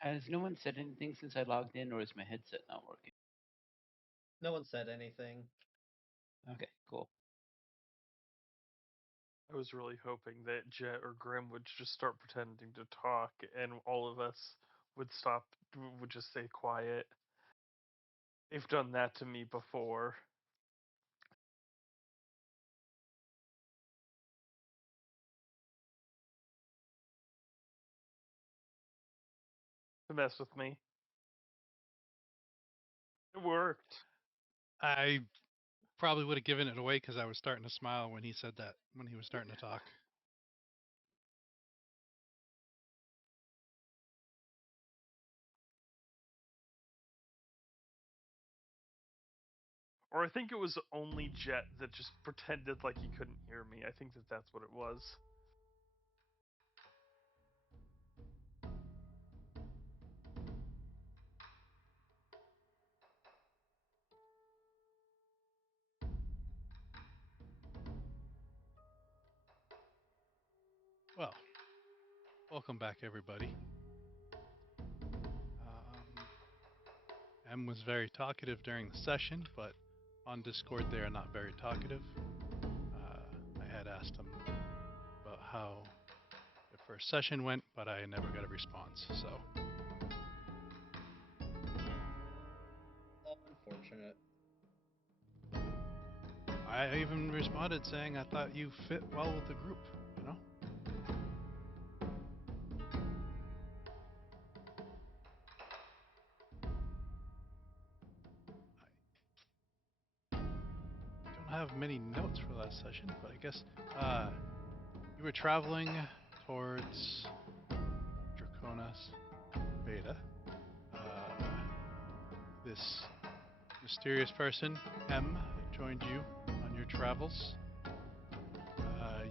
Has no one said anything since I logged in, or is my headset not working? No one said anything. Okay, cool. I was really hoping that Jet or Grim would just start pretending to talk, and all of us would just stay quiet. They've done that to me before. To mess with me. It worked. I probably would have given it away because I was starting to smile when he said that, when he was starting to talk. Or I think it was only Jet that just pretended like he couldn't hear me. I think that that's what it was. Well, welcome back, everybody. M was very talkative during the session, but on Discord they are not very talkative. I had asked him about how the first session went, but I never got a response, so... Unfortunate. I even responded saying I thought you fit well with the group, you know? I don't have many notes for last session, but I guess you were traveling towards Draconis Beta. This mysterious person, M, joined you on your travels.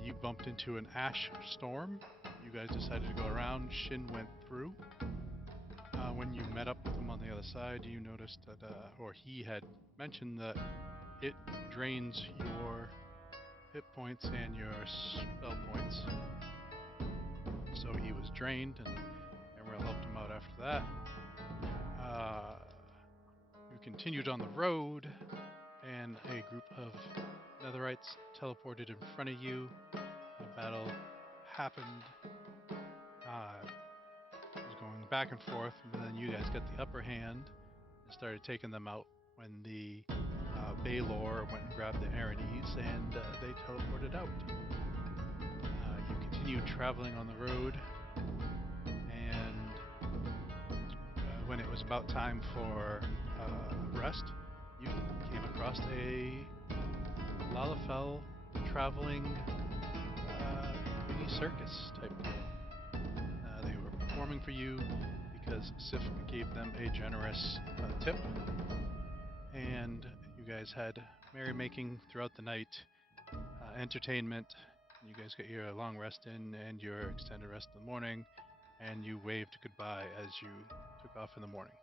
You bumped into an ash storm. You guys decided to go around. Shin went through. When you met up with him on the other side, you noticed that, or he had mentioned that it drains your hit points and your spell points. So he was drained, and Emerald helped him out after that. You continued on the road, and a group of Netherites teleported in front of you. A battle happened. It was going back and forth, and then you guys got the upper hand and started taking them out when the Baylor went and grabbed the Aranese, and they teleported out. You continued traveling on the road, and when it was about time for rest, you came across a Lalafell traveling mini circus type deal. They were performing for you because Sif gave them a generous tip, and you guys had merrymaking throughout the night, entertainment. You guys got your long rest in and your extended rest in the morning, and you waved goodbye as you took off in the morning.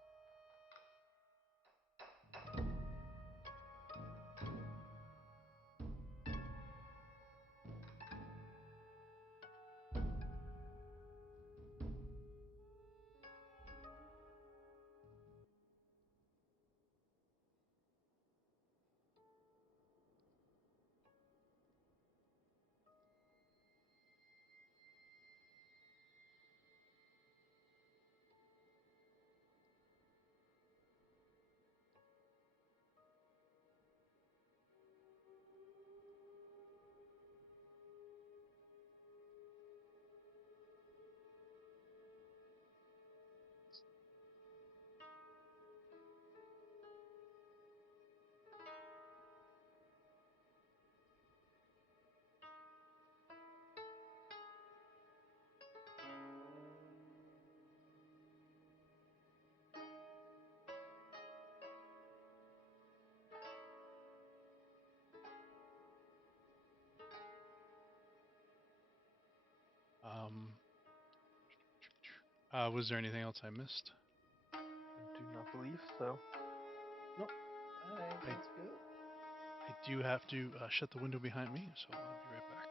Was there anything else I missed? I do not believe so. Nope. I think that's good. I do have to shut the window behind me, so I'll be right back.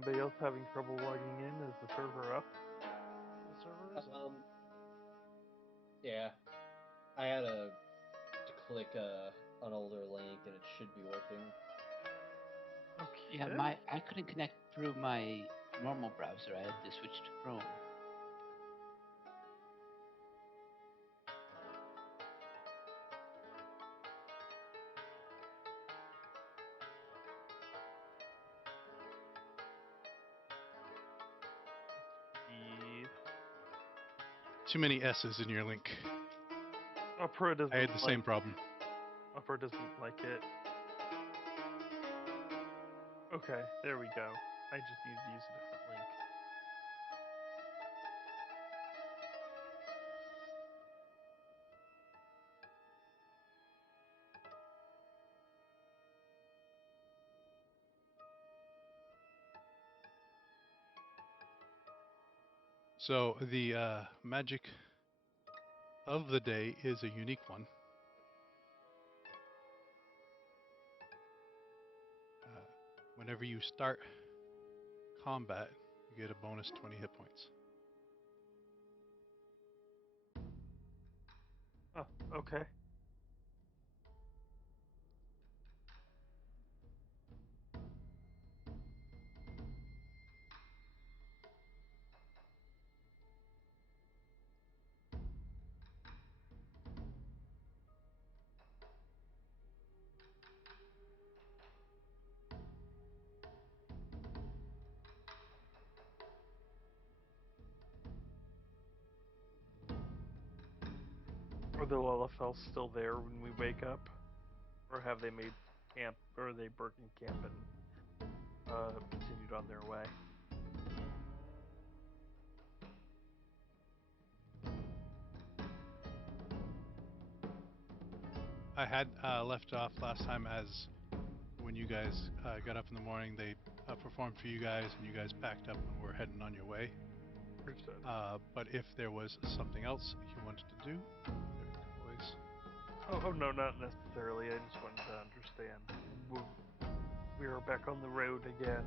Anybody else having trouble logging in? Is the server up? The server is up. Yeah. I had to click an older link and it should be working. Okay. Yeah, I couldn't connect through my normal browser. I had to switch to Chrome. Too many S's in your link. Opera doesn't I had the same problem. Opera doesn't like it. Okay, there we go. I just need to use a different link. So the magic of the day is a unique one. Whenever you start combat, you get a bonus 20 hit points. Oh, okay. Are the Lullafels still there when we wake up? Or have they made camp, or are they broken camp and continued on their way? I had left off last time as when you guys got up in the morning, they performed for you guys, and you guys packed up and were heading on your way. Understood. But if there was something else you wanted to do, always. Oh, no, not necessarily. I just wanted to understand. We are back on the road again.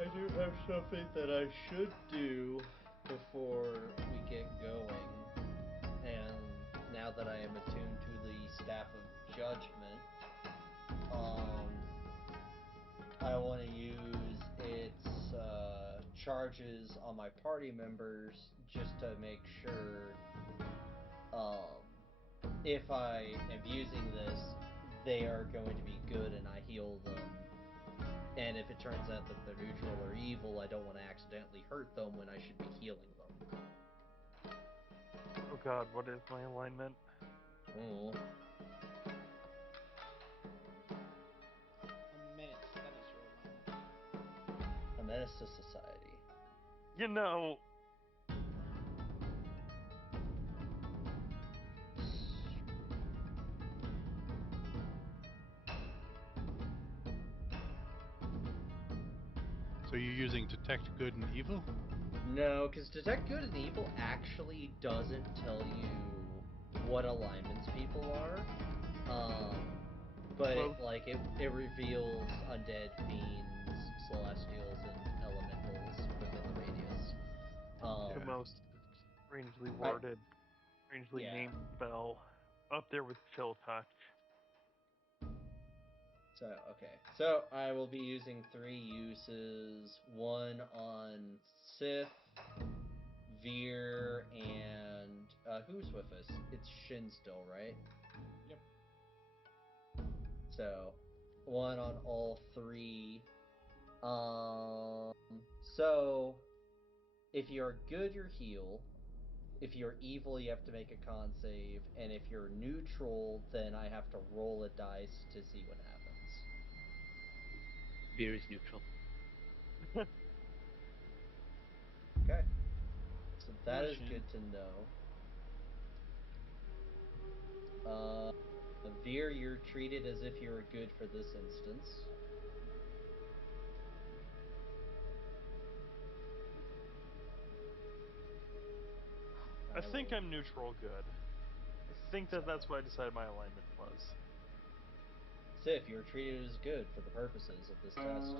I do have something that I should do before we get going. And now that I am attuned to the Staff of Judgment, I want to use its charges on my party members just to make sure if I am using this, they are going to be good and I heal them. And if it turns out that they're neutral or evil, I don't want to accidentally hurt them when I should be healing them. Oh god, what is my alignment? Oh. A menace, that is your alignment. A menace to society. You know... So you're using detect good and evil? No, because detect good and evil actually doesn't tell you what alignments people are. But it reveals undead, fiends, celestials, and elementals within the radius. The most strangely worded, strangely named spell. Up there with chill touch. So, okay. So, I will be using 3 uses. One on Sif, Veer, and... who's with us? It's Shin still, right? Yep. So, one on all 3. So, if you're good, you're heal. If you're evil, you have to make a con save. And if you're neutral, then I have to roll a dice to see what happens. Beer is neutral. Okay. So that is Shane. good to know. Veer, you're treated as if you were good for this instance. I think I'm neutral good. I think that's what I decided my alignment was. Sif, you're treated as good for the purposes of this test.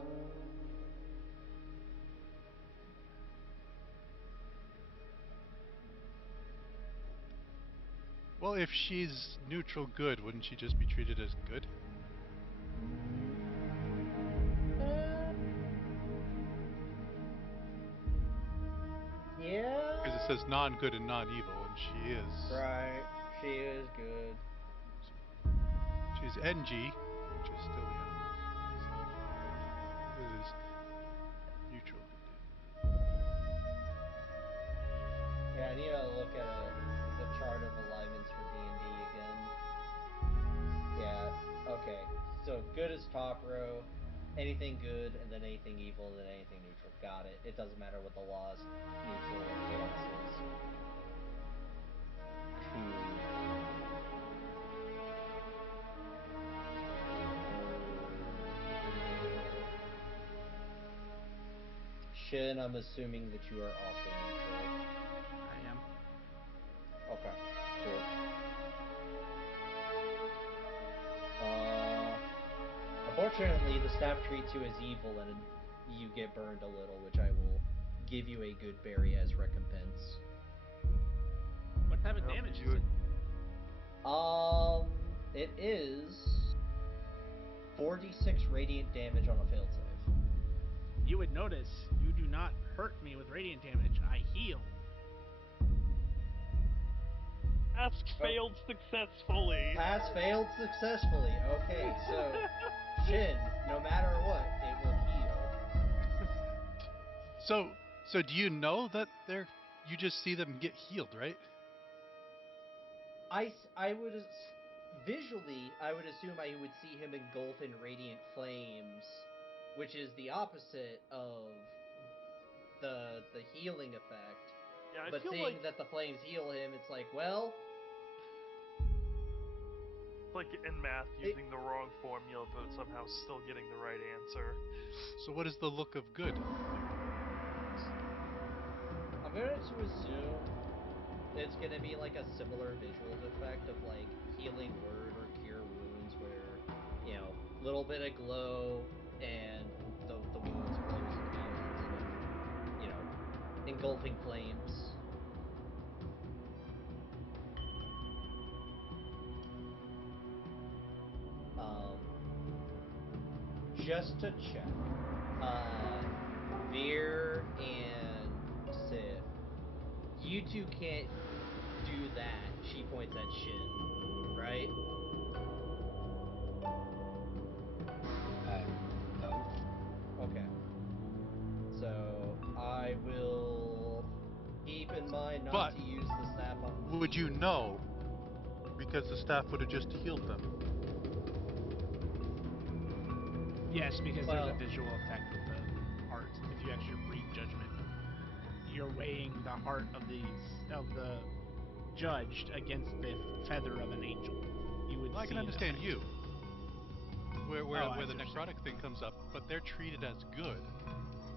Well, if she's neutral good, wouldn't she just be treated as good? Yeah. Because it says non-good and non-evil, and she is. Right. She is good. She's NG, which is still young. It is neutral good. Yeah, I need to look at the chart of alignments for D&D again. Yeah, okay. So good is top row, anything good, and then anything evil, and then anything neutral. Got it. It doesn't matter what the laws, neutral or chaos is. Shin, I'm assuming that you are also neutral. I am. Okay, cool. Unfortunately, the staff treats you as evil and you get burned a little, which I will give you a good berry as recompense. What type of damage is it? It is 4d6 radiant damage on a failed save. You would notice you do not hurt me with radiant damage. I heal. Task failed successfully. Pass failed successfully. Okay, so Shin, no matter what, it will heal. So do you know that you just see them get healed, right? I would visually, I would assume I would see him engulf in radiant flames, which is the opposite of the healing effect. Yeah, I But feel seeing like that the flames heal him, it's like, well, like in math using the wrong formula, but somehow still getting the right answer. So what is the look of good? I'm going to assume it's going to be like a similar visual effect of like healing word or cure wounds where, you know, little bit of glow and the wounds closing out instead of, you know, engulfing flames. Just to check, Veer and Sif, you two can't do that. She points at Shin, right? No. Okay. So I will keep in mind not But to use the staff on. Would you know? Because the staff would have just healed them. Yes, because Well- there's a visual effect with the heart. If you actually read judgment, you're weighing the heart of the judged against the feather of an angel. You would. Well, I see can understand that. you. Where Oh, I the see what you're necrotic thing comes up, but they're treated as good,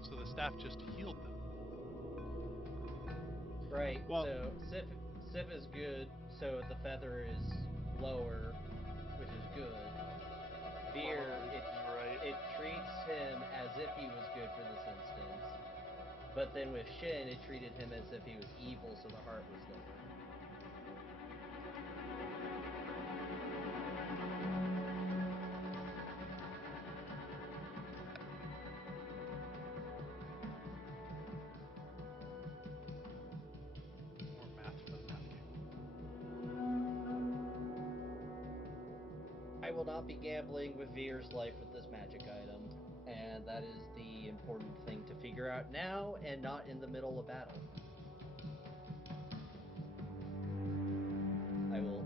so the staff just healed them. Right. Well- so Sif is good, so the feather is lower, which is good. Veer, it treats him as if he was good for this instance. But then with Shin, it treated him as if he was evil, so the heart was lower. More math for the math game. I will not be gambling with Veer's life with this magic item, and that is the important thing to figure out now and not in the middle of battle. I will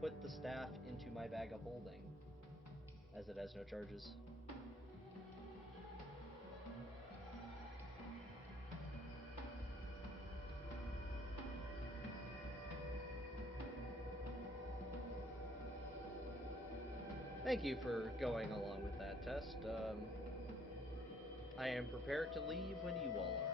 put the staff into my bag of holding, as it has no charges. Thank you for going along with that test. I am prepared to leave when you all are.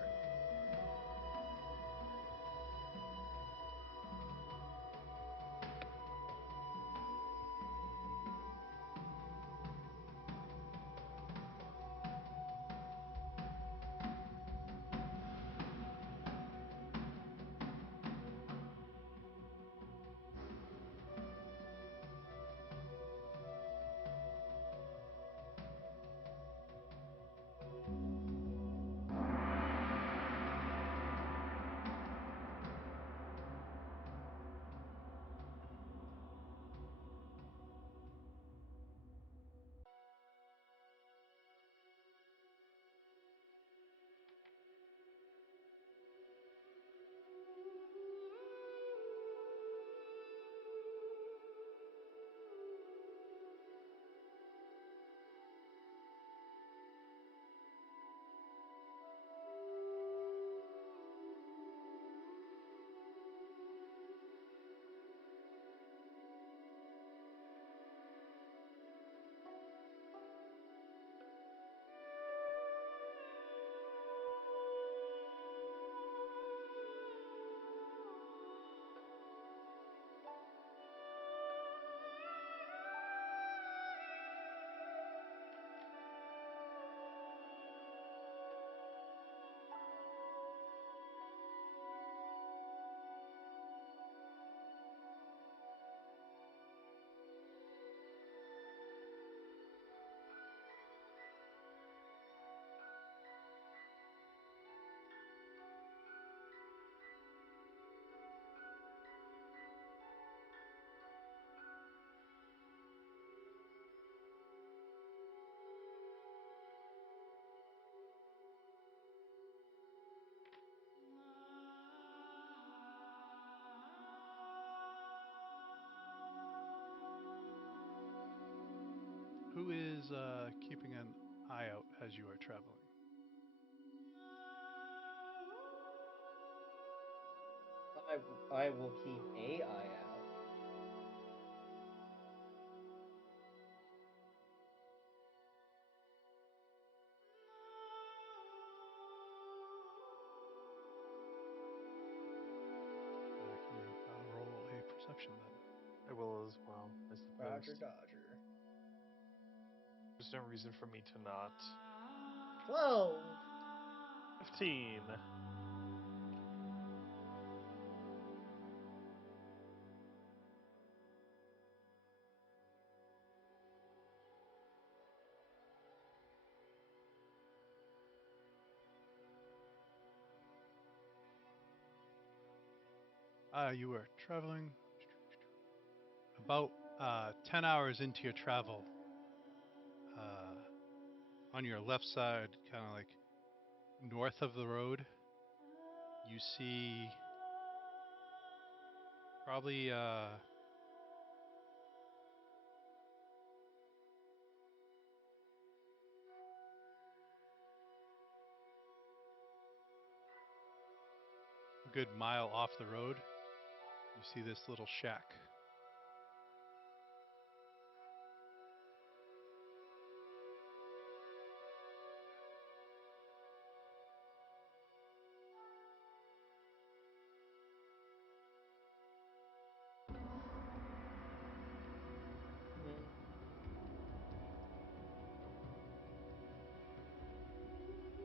is keeping an eye out as you are traveling? I will keep a eye out. Can you roll a perception then? I will as well, I suppose. Roger Dodger. There's no reason for me to not. 12! 15. You were traveling about 10 hours into your travel. On your left side, kind of like north of the road, you see probably a good mile off the road. You see this little shack.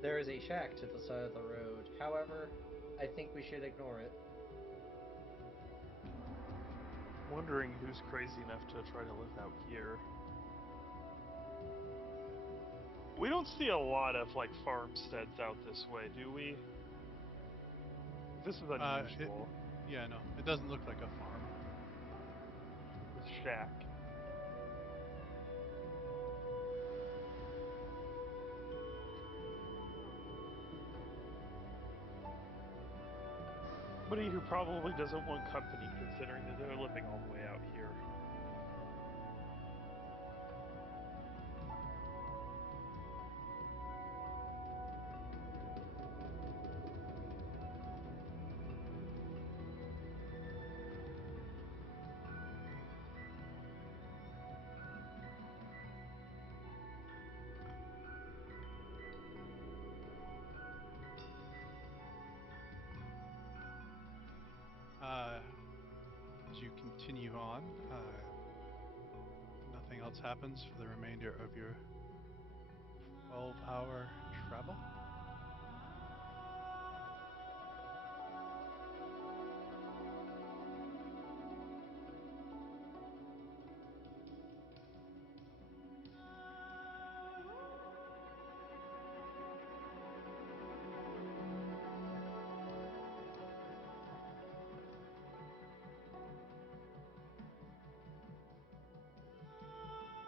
There is a shack to the side of the road. However, I think we should ignore it. Wondering who's crazy enough to try to live out here. We don't see a lot of like farmsteads out this way, do we? This is unusual. Yeah, no, it doesn't look like a farm. This shack. Somebody who probably doesn't want company, considering that they're living all the way out here. As you continue on, nothing else happens for the remainder of your 12-hour travel.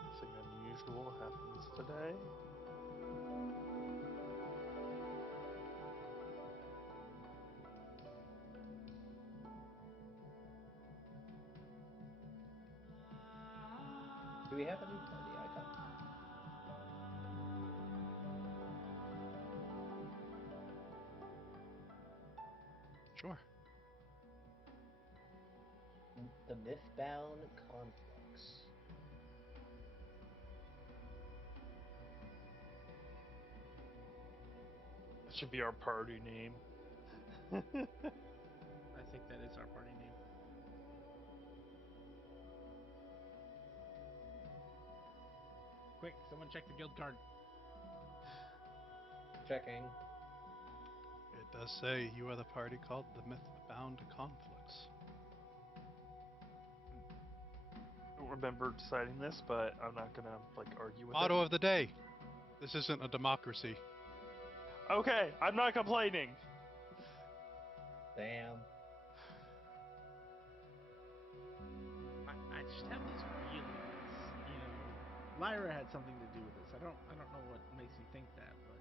Nothing unusual happens today. Do we have a new party icon? Sure. The Mythbound Conflux. That should be our party name. I think that is our party name. Quick, someone check the guild card. Checking. It does say you are the party called the Mythbound Conflicts. I don't remember deciding this, but I'm not gonna like argue with Motto of the day. This isn't a democracy. it. Okay, I'm not complaining. Damn. I just have this feeling, Lyra had something to do with this. I don't know what makes me think that, but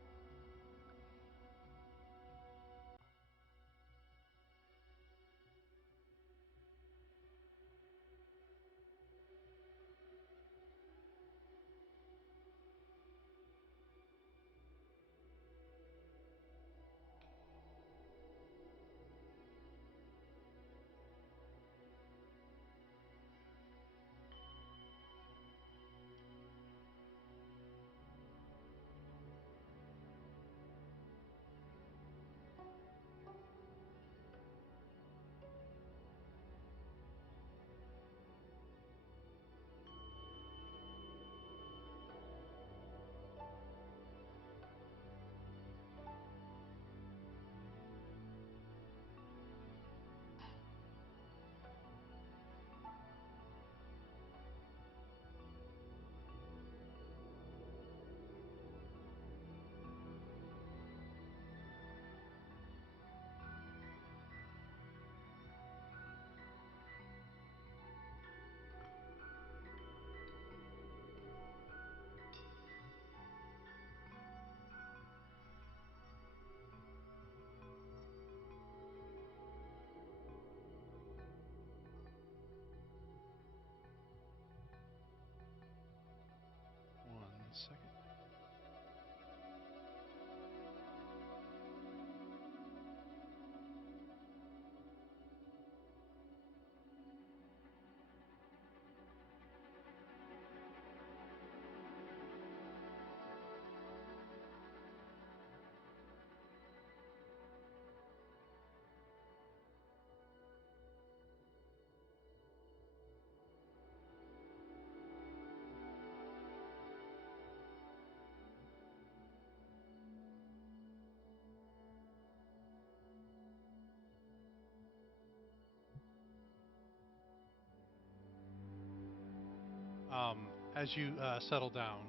As you settle down,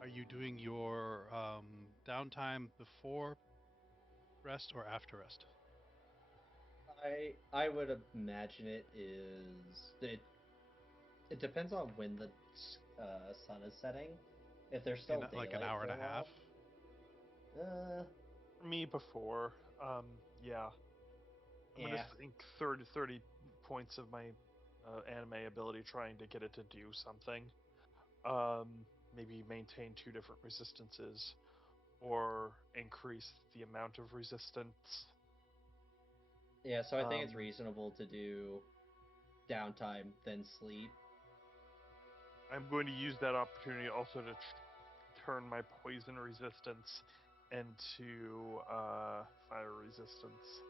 are you doing your downtime before rest or after rest? I would imagine it depends on when the sun is setting. If there's still In like an daylight hour for and a a half? while, Me before. Yeah. I'm yeah. gonna think 30 points of my anime ability trying to get it to do something. Maybe maintain 2 different resistances or increase the amount of resistance. Yeah, so I think it's Um, reasonable to do downtime then sleep. I'm going to use that opportunity also to turn my poison resistance into fire resistance.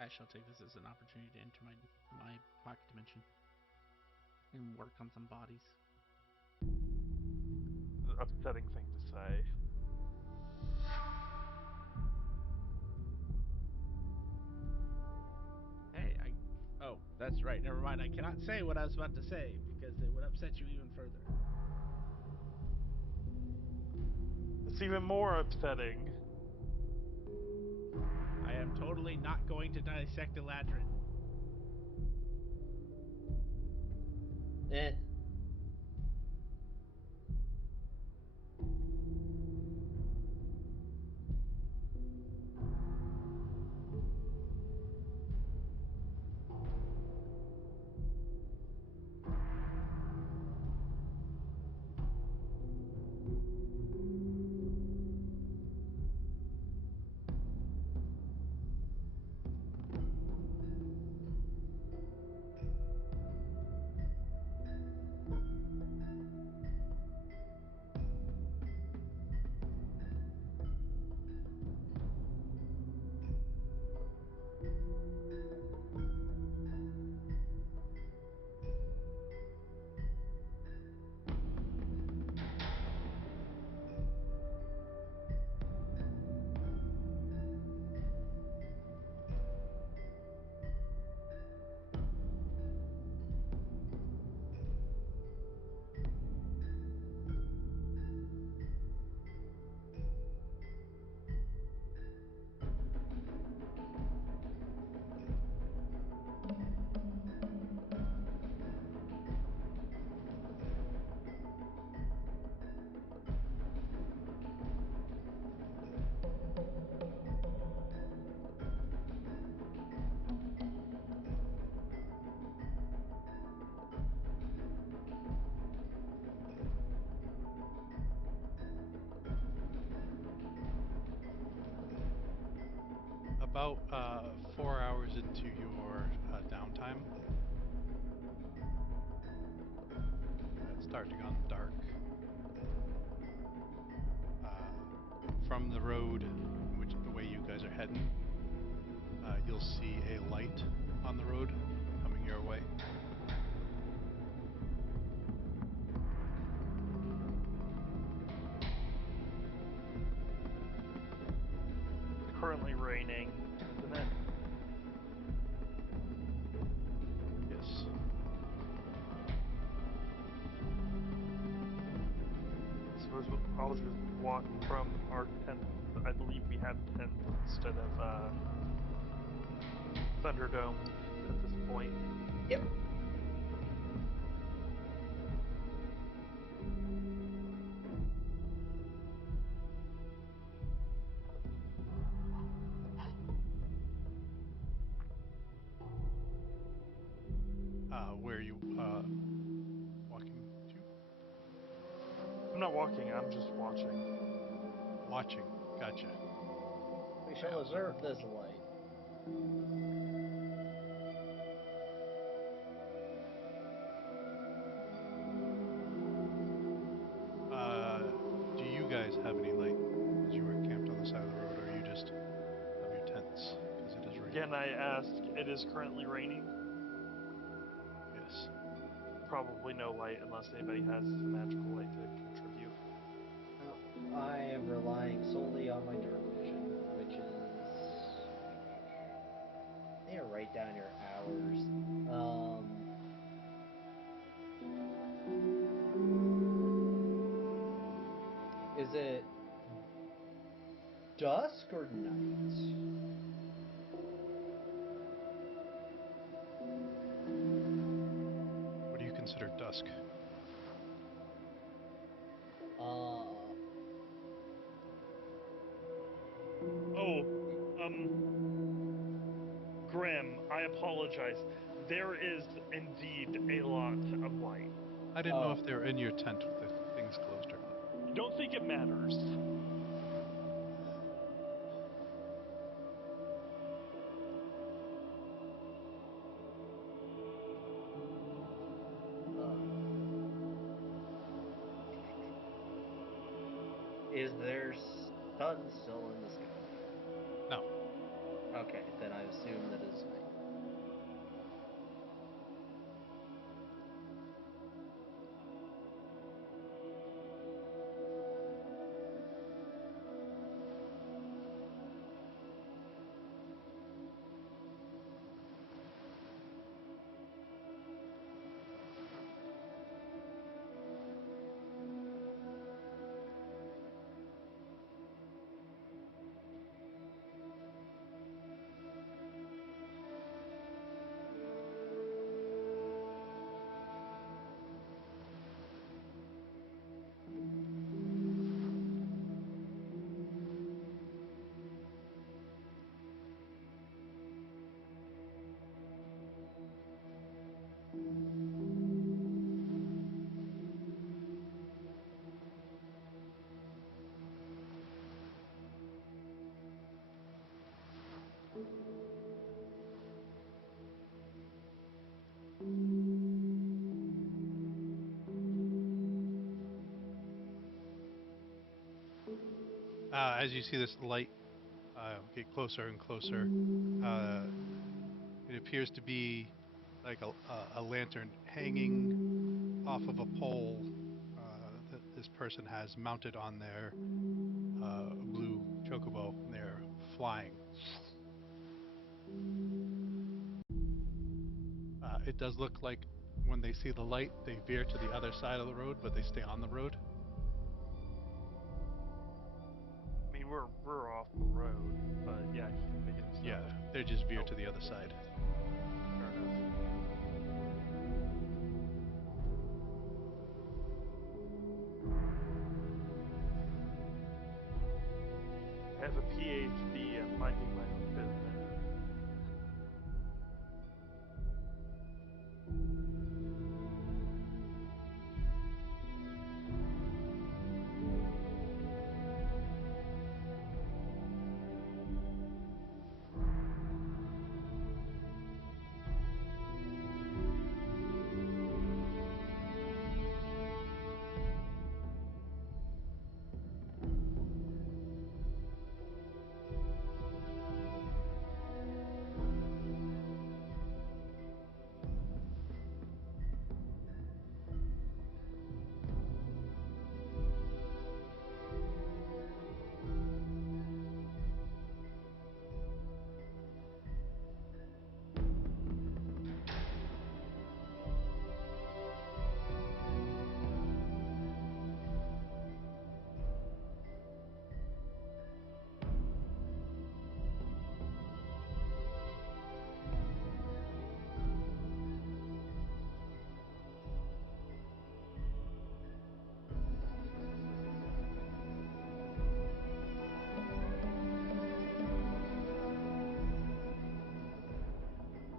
I shall take this as an opportunity to enter my pocket dimension and work on some bodies. Upsetting thing to say. Hey, oh, that's right. Never mind. I cannot say what I was about to say because it would upset you even further. It's even more upsetting. I am totally not going to dissect Eladrin. Eh. About 4 hours into your downtime, it's starting to go dark. From the road, which the way you guys are heading, you'll see a light on the road coming your way. It's currently raining, isn't it? Yes. I suppose I'll just walk from our tent. I believe we have tents instead of Thunderdome at this point. Yep. Where are you walking to? I'm not walking, I'm just watching. Watching. Gotcha. We shall observe this light. Do you guys have any light as you are camped on the side of the road, or you just have your tents? Because it is raining. Again, I ask, it is currently raining. Yes. Probably no light unless anybody has magical light to contribute. I am relying solely on my dark vision, which is... Yeah, write down your hours. it dusk or night? What do you consider dusk? Grim, I apologize. There is indeed a lot of light. I didn't know Oh. if they were in your tent with the things closed or not. Don't think it matters. Is there sun still in the sky? No. Okay, then I assume that it's night. As you see this light get closer and closer, it appears to be like a lantern hanging off of a pole that this person has mounted on their blue chocobo, and they're flying. It does look like when they see the light, they veer to the other side of the road, but they stay on the road. I mean, we're off the road, but yeah, they can stop. Yeah, they just veer to the other side. Fair enough. I have a PhD in minding my own business.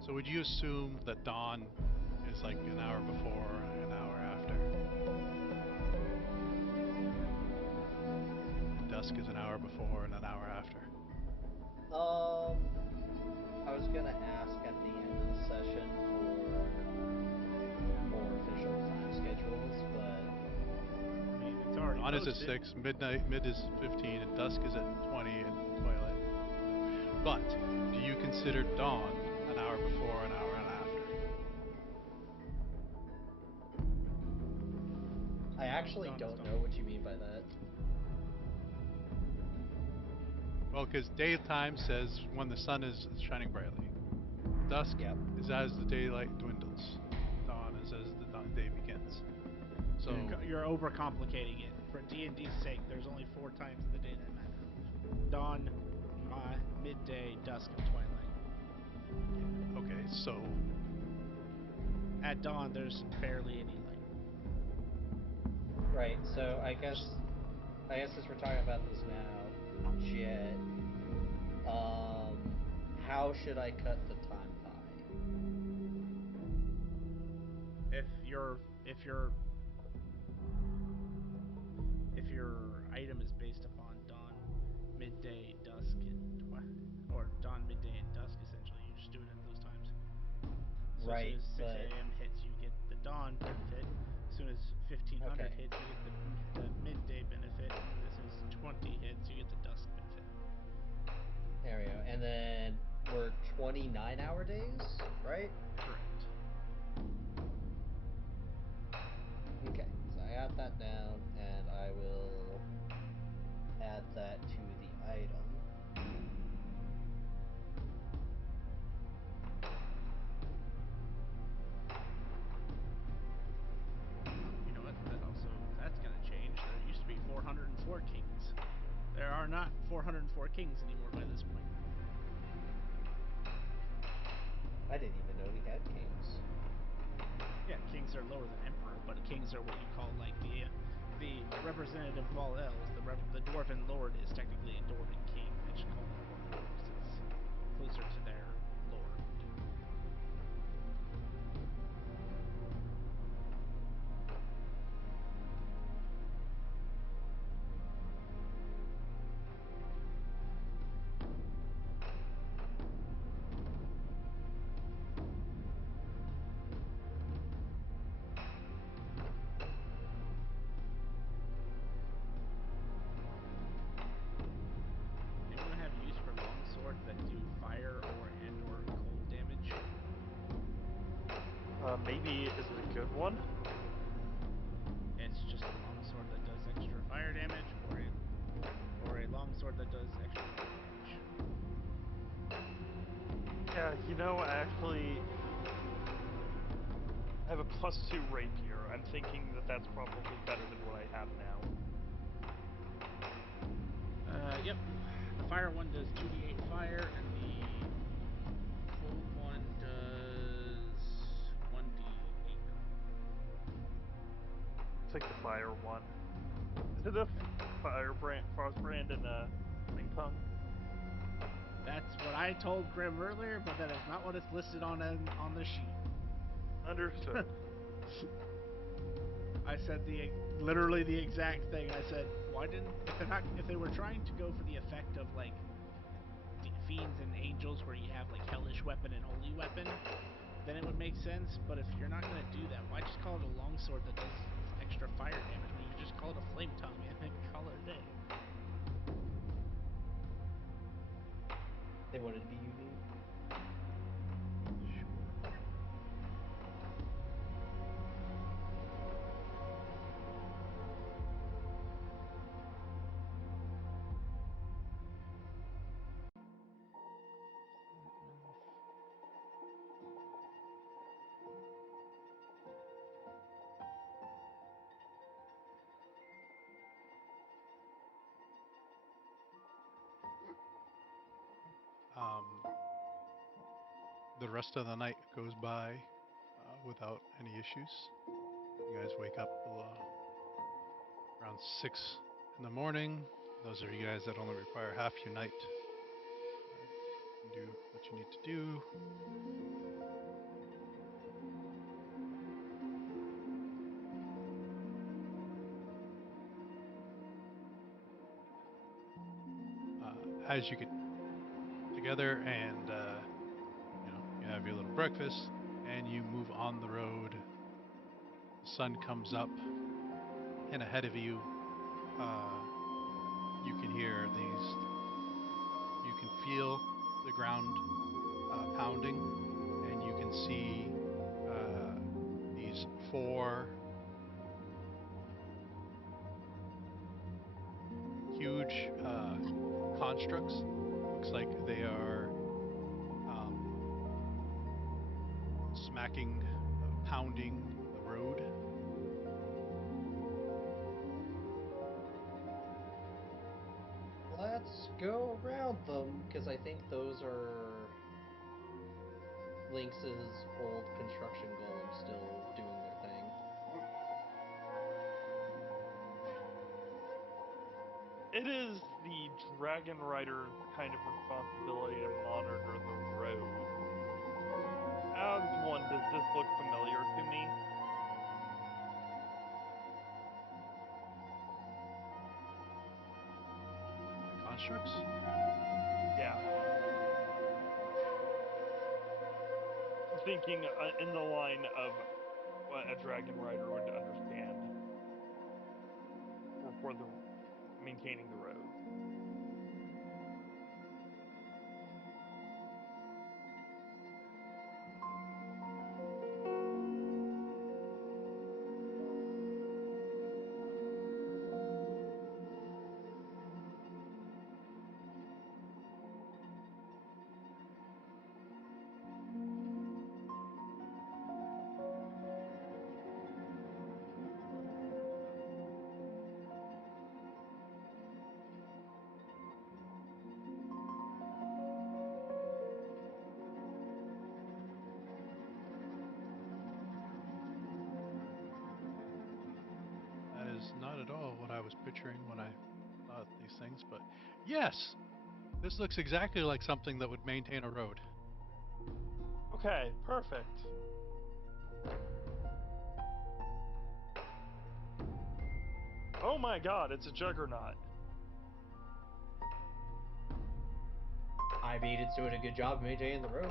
So would you assume that dawn is like an hour before and an hour after? And dusk is an hour before and an hour after? I was gonna ask at the end of the session for more official time schedules, but I mean, it's already Dawn is at posted. 6, mid is 15, and dusk is at 20, and twilight. But do you consider dawn an hour before, an hour and after? I actually Dawn is don't dawn. know what you mean by that. Well, because daytime says when the sun is shining brightly. Dusk Yep. is as the daylight dwindles. Dawn is as the day begins. So You're overcomplicating it. for D&D's sake, there's only 4 times in the day that matter: dawn, midday, dusk, and twilight. Okay, so At dawn, there's barely any light. Right. So I guess since we're talking about this now, Jet, how should I cut the time pie? If your item is based upon dawn, midday, dusk, and or dawn, midday, and dusk, essentially, you just do it at those times. So Right, as soon as 6 but a.m. hits, you get the dawn benefit. As soon as 1500 Okay. hits, you get the midday benefit. And as soon as 20 hits, you get the dusk benefit. there we go. And then we're 29-hour days, right? Correct. Okay. So I got that down, and I will add that to the item. You know what? That's gonna change. There used to be 404 kings. There are not 404 kings anymore by this point. I didn't even know we had kings. Yeah, kings are lower than emperor, but kings are what you call like the representative of all elves. The dwarven lord is technically a dwarven king. I just call him lord because it's closer to their lord. Anyone have use for longsword that do fire or cold damage? Maybe is it a good one? It's just a longsword that does extra fire damage, or a longsword that does extra damage. Yeah, actually, I have a +2 rapier. I'm thinking that that's probably better than what I have now. Yep. The fire one does 2d8 fire, and the cold one does 1d8. Take the fire one. Is it a frost brand and a flame tongue? That's what I told Grim earlier, but that is not what it's listed on the sheet. Understood. I said literally the exact thing. I said, why didn't if they were trying to go for the effect of like fiends and angels where you have like hellish weapon and holy weapon, then it would make sense. But if you're not gonna do that, why just call it a longsword that does extra fire damage when you could just call it a flame tongue and call it a day? They wanted to be unique. The rest of the night goes by without any issues. You guys wake up around 6 in the morning. Those are you guys that only require half your night. You can do what you need to do. As you get together and you have your little breakfast and you move on the road, the sun comes up, and ahead of you, you can hear you can feel the ground pounding, and you can see these 4 huge constructs. Looks like they are smacking, pounding the road. go around them, because I think those are Lynx's old construction golems still doing their thing. It is the Dragon Rider's kind of responsibility to monitor the road. As one, does this look familiar to me? The constructs? Yeah. I'm thinking in the line of what a Dragon Rider would understand for the maintaining the roads. That is not at all what I was picturing when I thought these things, but yes! This looks exactly like something that would maintain a road. Okay, perfect. Oh my god, it's a juggernaut. I mean, it's doing a good job of maintaining the road.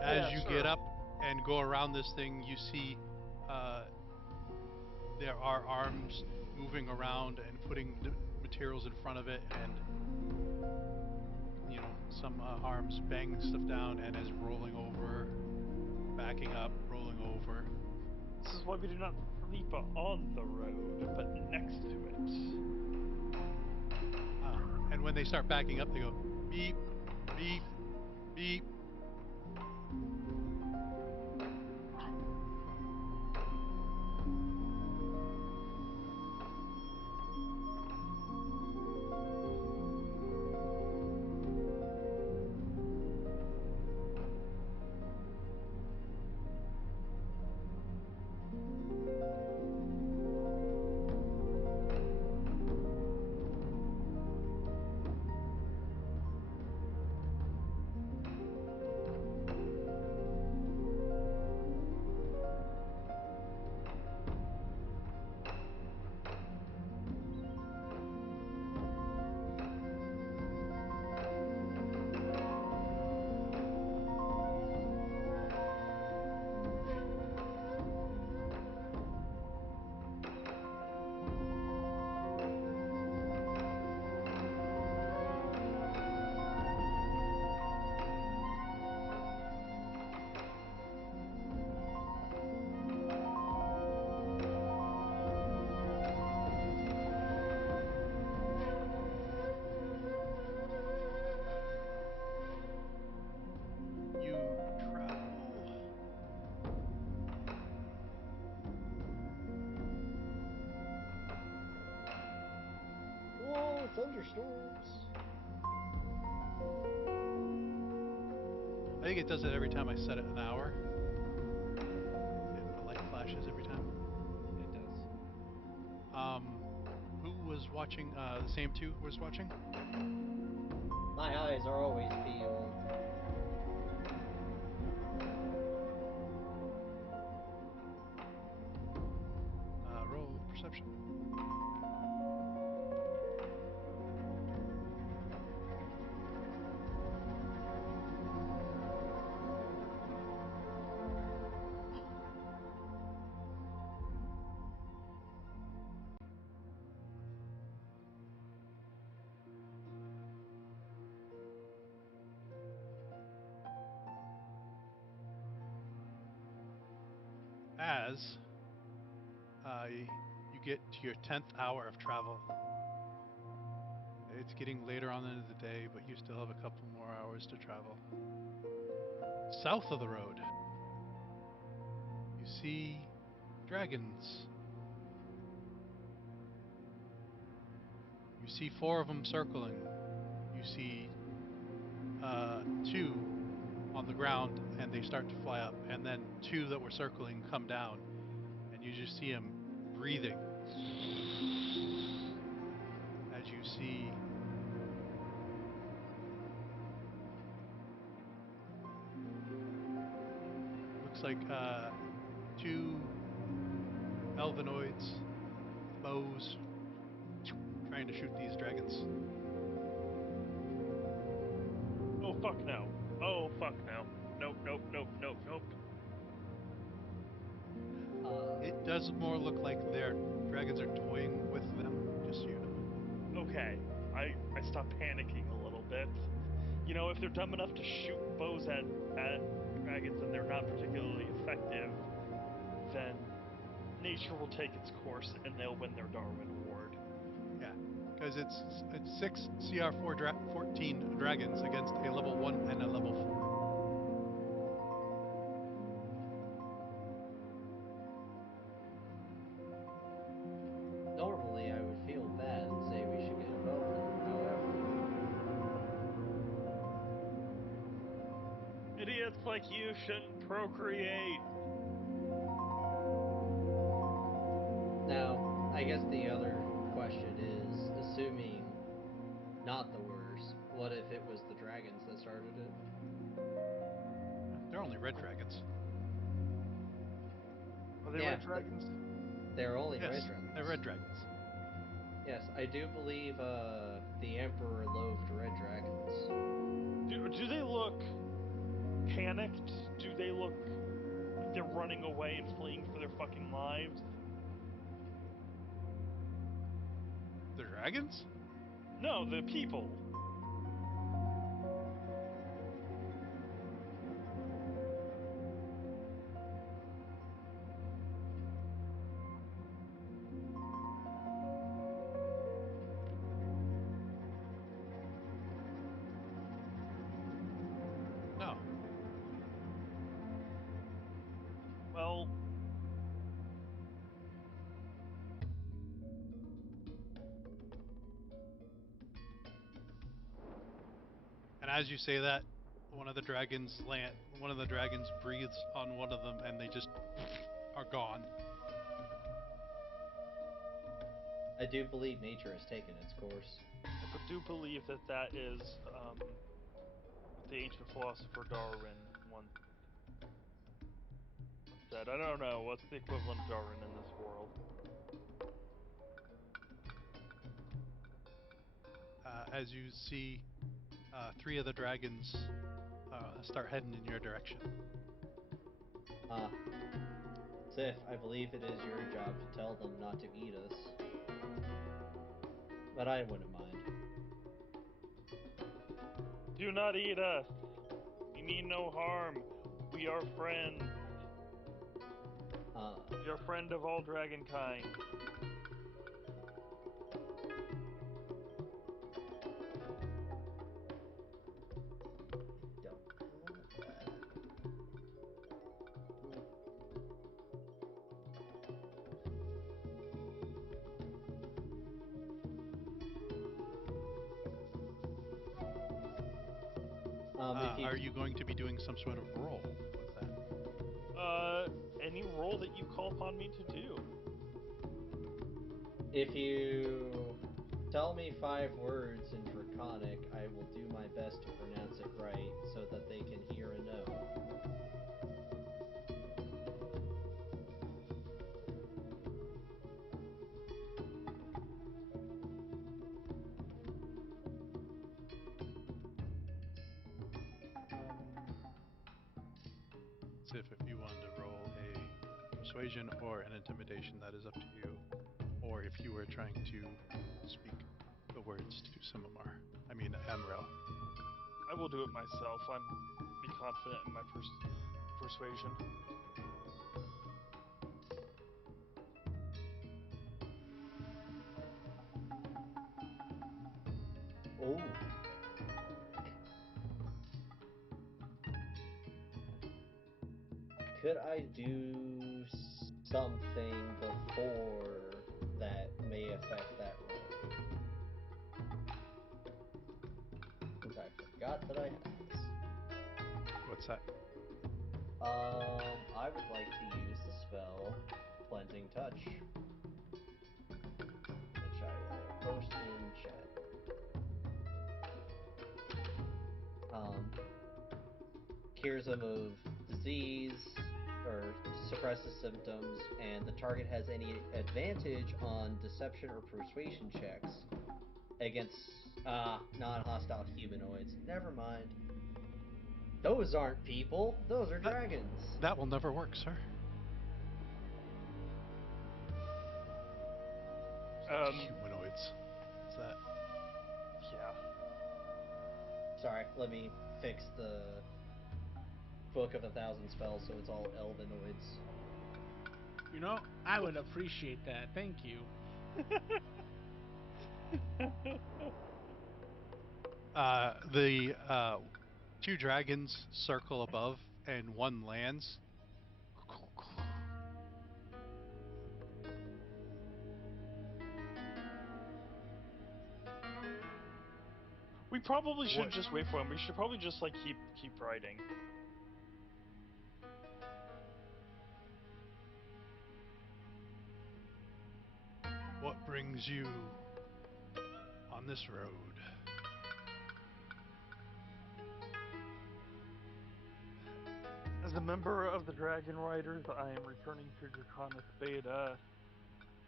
As Yeah, you sure. get up and go around this thing, you see there are arms moving around and putting materials in front of it, and some arms banging stuff down and as rolling over, backing up, rolling over. This is why we do not sleep on the road, but next to it. And when they start backing up, they go beep, beep, beep. You travel. Whoa, thunderstorms! I think it does it every time I set it an hour. The light flashes every time. It does. Who was watching? The same two was watching? My eyes are always peeled. Roll perception. As you get to your 10th hour of travel, it's getting later on in the day, but you still have a couple more hours to travel. South of the road, you see dragons. You see 4 of them circling. You see 2 on the ground, and they start to fly up, and then 2 that were circling come down, and you just see them breathing as you see looks like 2 elvenoids, bows, trying to shoot these dragons. Oh fuck no. Oh fuck no. Nope, nope, nope, nope, nope. It does more look like their dragons are toying with them, just so you know. Okay. I stopped panicking a little bit. You know, if they're dumb enough to shoot bows at dragons and they're not particularly effective, then nature will take its course and they'll win their Darwin Award. Yeah, because it's 6 CR 14 dragons against a level 1 and a level 4. Normally, I would feel bad and say we should get over them. However, Idiots like you shouldn't procreate. now, I guess the other question is, assuming not the worst, what if it was the dragons that started it? They're only red dragons. Are they Yeah, red dragons? They're only Yes, red dragons. they're red dragons. Yes, I do believe the Emperor loathed red dragons. Do they look panicked? Do they look like they're running away and fleeing for their fucking lives? The dragons? No, the people. No. Well, And as you say that, one of the dragons breathes on one of them, and they just are gone. I do believe nature has taken its course. I do believe that is the ancient philosopher Darwin once said. I don't know what's the equivalent of Darwin in this world. As you see 3 of the dragons start heading in your direction. Sif, I believe it is your job to tell them not to eat us. But I wouldn't mind. Do not eat us. We mean no harm. We are friends. We are friend of all dragonkind. Are you going to be doing some sort of roll with that? Any role that you call upon me to do. If you tell me 5 words in Draconic, I will do my best to pronounce it right so that they can hear and know. If you wanted to roll a persuasion or an intimidation, that is up to you. Or if you were trying to speak the words to Amrel. I will do it myself. I'm be confident in my persuasion. Oh. Could I do something before that may affect that roll? forgot that I had this. What's that? I would like to use the spell Cleansing Touch, which I will post in chat. Cures them of disease or suppresses symptoms, and the target has any advantage on deception or persuasion checks against non-hostile humanoids. Never mind. Those aren't people. Those are dragons. That will never work, sir. Humanoids. What's that? Yeah. Sorry, let me fix the Book of 1,000 Spells so it's all elvenoids. You know, I would appreciate that. Thank you. The two dragons circle above, and one lands. We probably should What? just wait for him. We should probably just like keep riding. What brings you on this road? As a member of the Dragon Riders, I am returning to Draconis Beta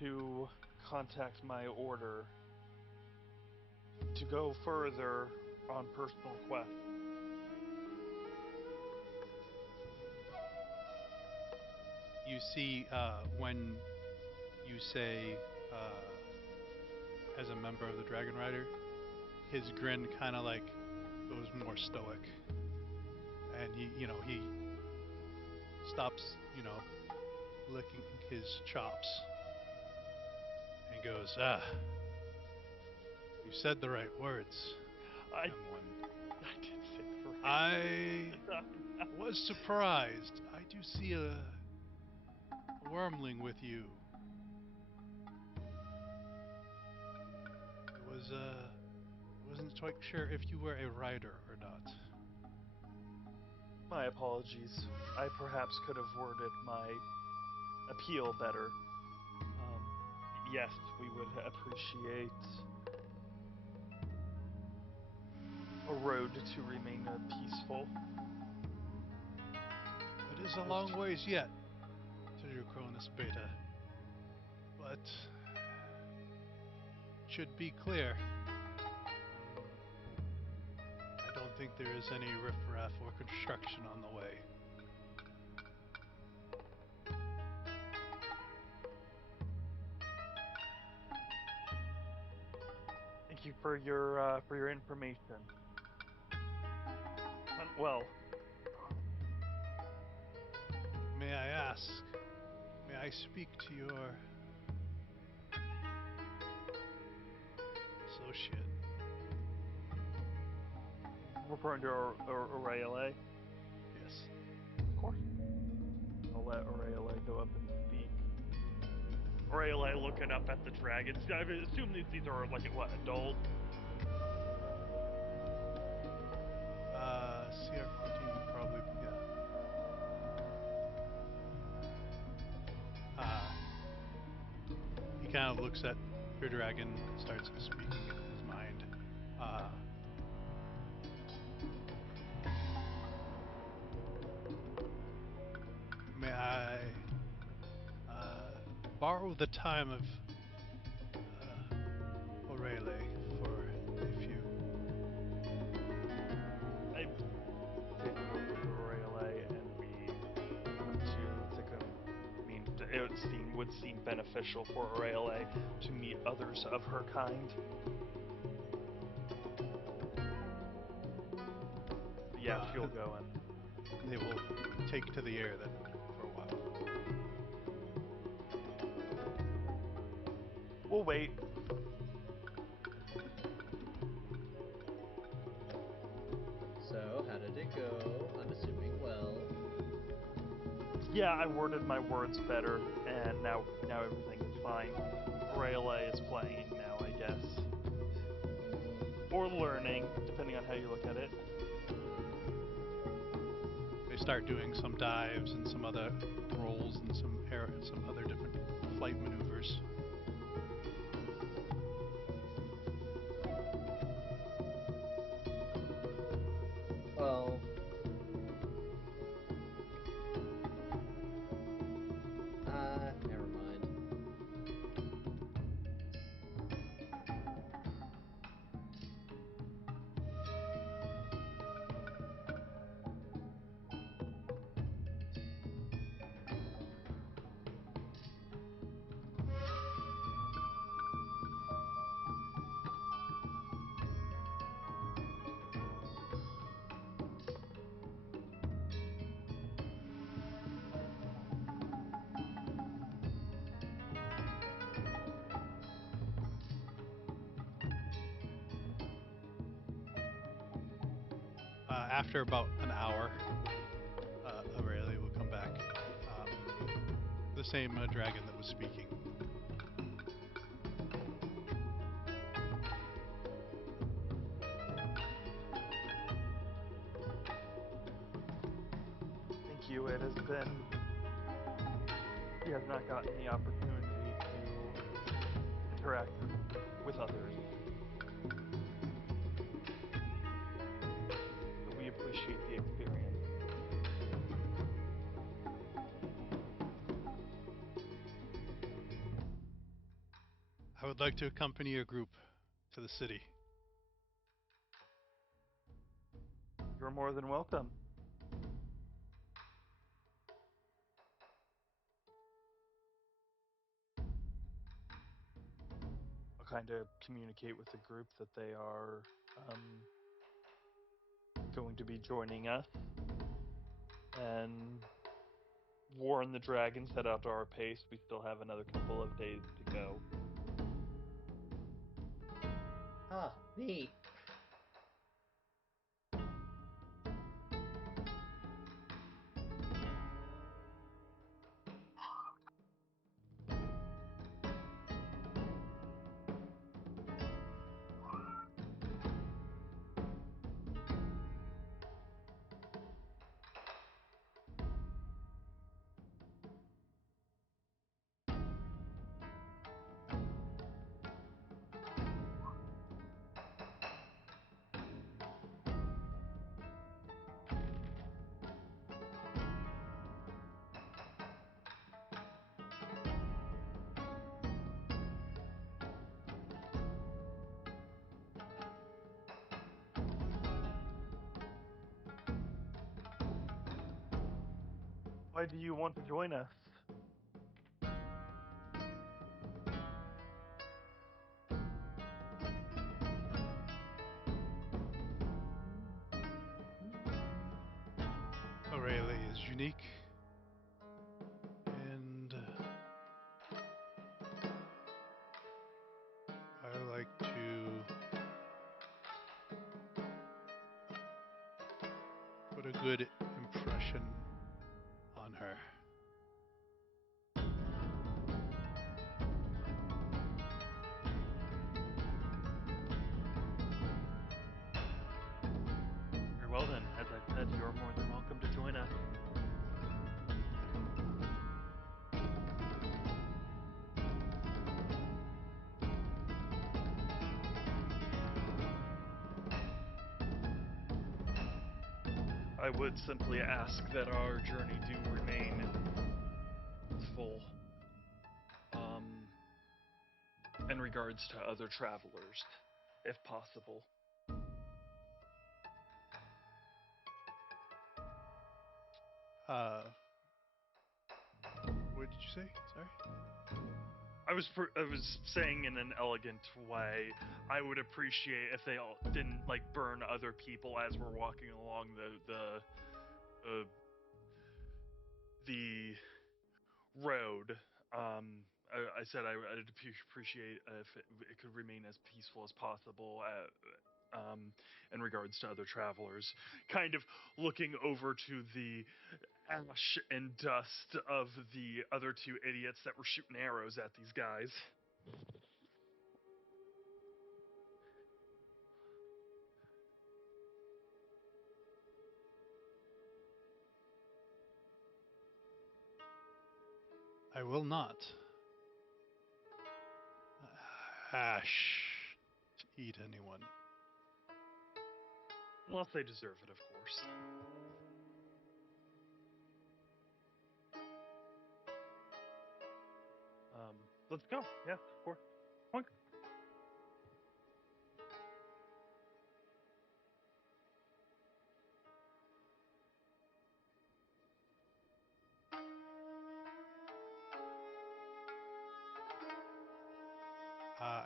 to contact my order to go further on personal quest. You see, when you say, as a member of the Dragon Rider, his grin kind of like goes more stoic, and he stops, licking his chops, and goes, you said the right words, I M1. did say the I was surprised. I do see a wormling with you. Wasn't quite sure if you were a rider or not. My apologies. I perhaps could have worded my appeal better. Yes, we would appreciate a road to remain peaceful. It is a long ways yet to Draconis Beta, but should be clear. I don't think there is any riffraff or construction on the way. Thank you for your information. Well, May I ask, may I speak to your associate? referring to Aurelia. Yes. Of course. I'll let Aurelia go up and speak. Aurelia looking up at the dragons. I assume these are like what, adult? CR14 probably, yeah. He kind of looks at your dragon, starts speaking in his mind. May I borrow the time of Aurelie for a few? I take a look at Aurelia and we come to mean it would seem beneficial for Aurelia to meet others of her kind. Yeah, she'll go in. They will take to the air then for a while. We'll wait. So, how did it go? I'm assuming well. Yeah, I worded my words better, and now everything is fine. Aurelia is playing now, I guess. or learning, depending on how you look at it. They start doing some dives and some other rolls and some other different flight maneuvers. Well, never mind. After about an hour, Aurelia will come back. The same dragon that was speaking. Thank you. It has been. He has not gotten the opportunity to interact with others. But we appreciate the experience. I would like to accompany your group to the city. You're more than welcome. I'll kind of communicate with the group that they are going to be joining us, and warn the dragons head out to our pace. We still have another couple of days to go. Ah, neat. Why do you want to join us? Aurelia is unique, and I like to put a good impression on her. Very well then, as I said, you're more than welcome to join us. I would simply ask that our journey do remain full, in regards to other travelers, if possible. What did you say? Sorry. I was saying in an elegant way, I would appreciate if they all didn't like burn other people as we're walking along the road. I said I'd appreciate if it could remain as peaceful as possible in regards to other travelers. Kind of looking over to the ash and dust of the other two idiots that were shooting arrows at these guys. I will not. Ash to eat anyone. Unless they deserve it, of course. Let's go. Yeah, of course. Point.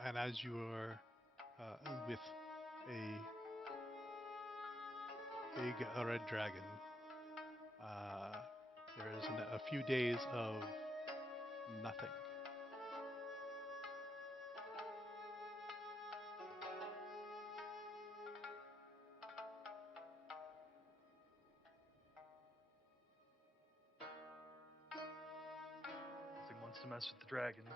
And as you are with a big red dragon, there is a few days of nothing. He wants to mess with the dragons.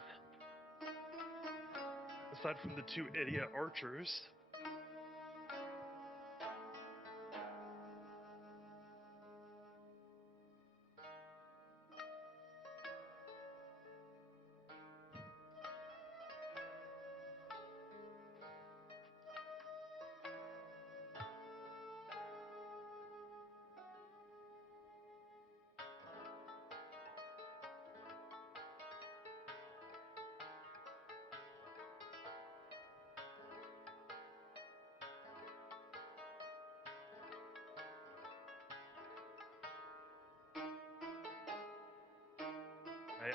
Aside from the two idiot archers.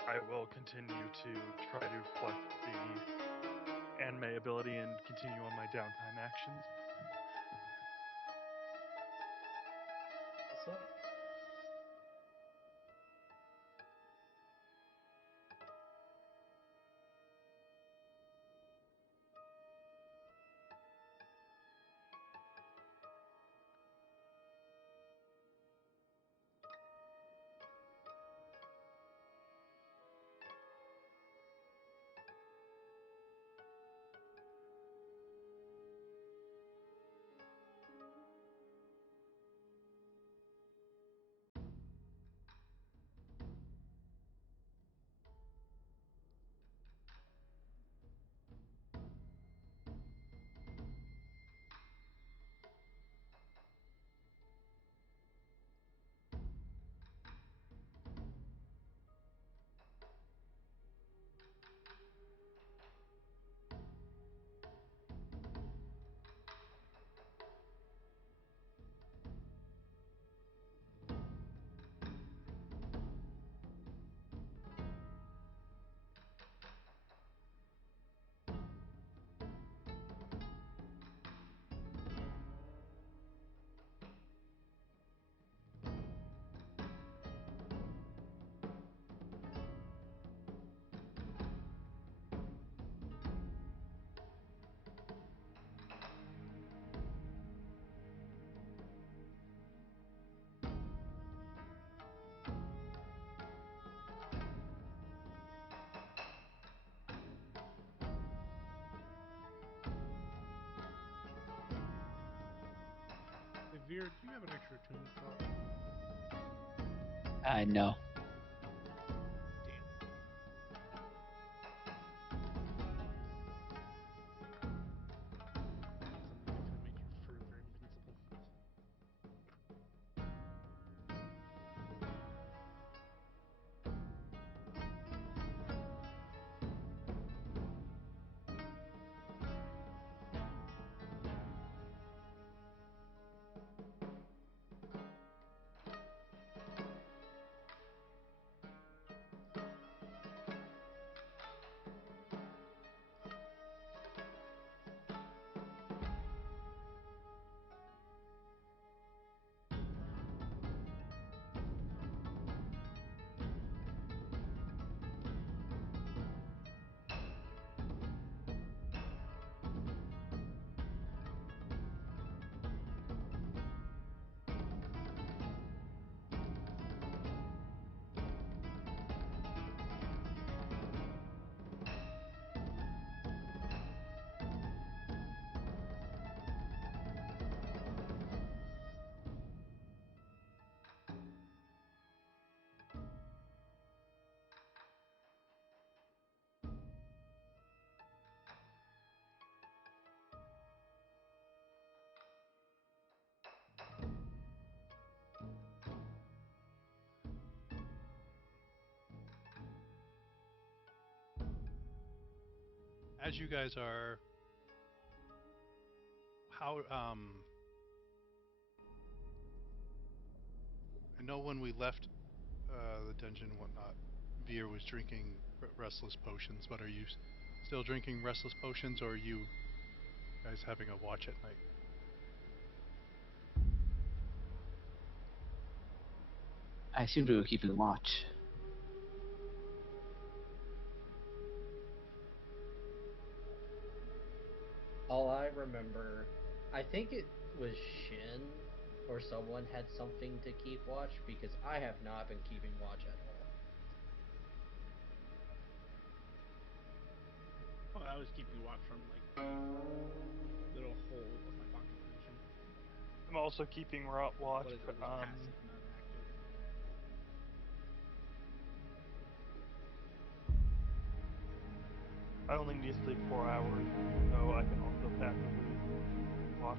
I will continue to try to flex the anime ability and continue on my downtime actions. What's up? Hey, Veer, do you have an extra tune slot? I know. Damn. Something that's gonna make you further invincible. as you guys are, how I know when we left the dungeon and whatnot, Veer was drinking restless potions. But are you still drinking restless potions, or are you guys having a watch at night? I assumed we were keeping watch. All I remember, I think it was Shin or someone had something to keep watch because I have not been keeping watch at all. Oh, I was keeping watch from like the little hole of my pocket dimension. I'm also keeping watch. What is it? Passive, not active. I only need to sleep 4 hours, so I can also passively watch.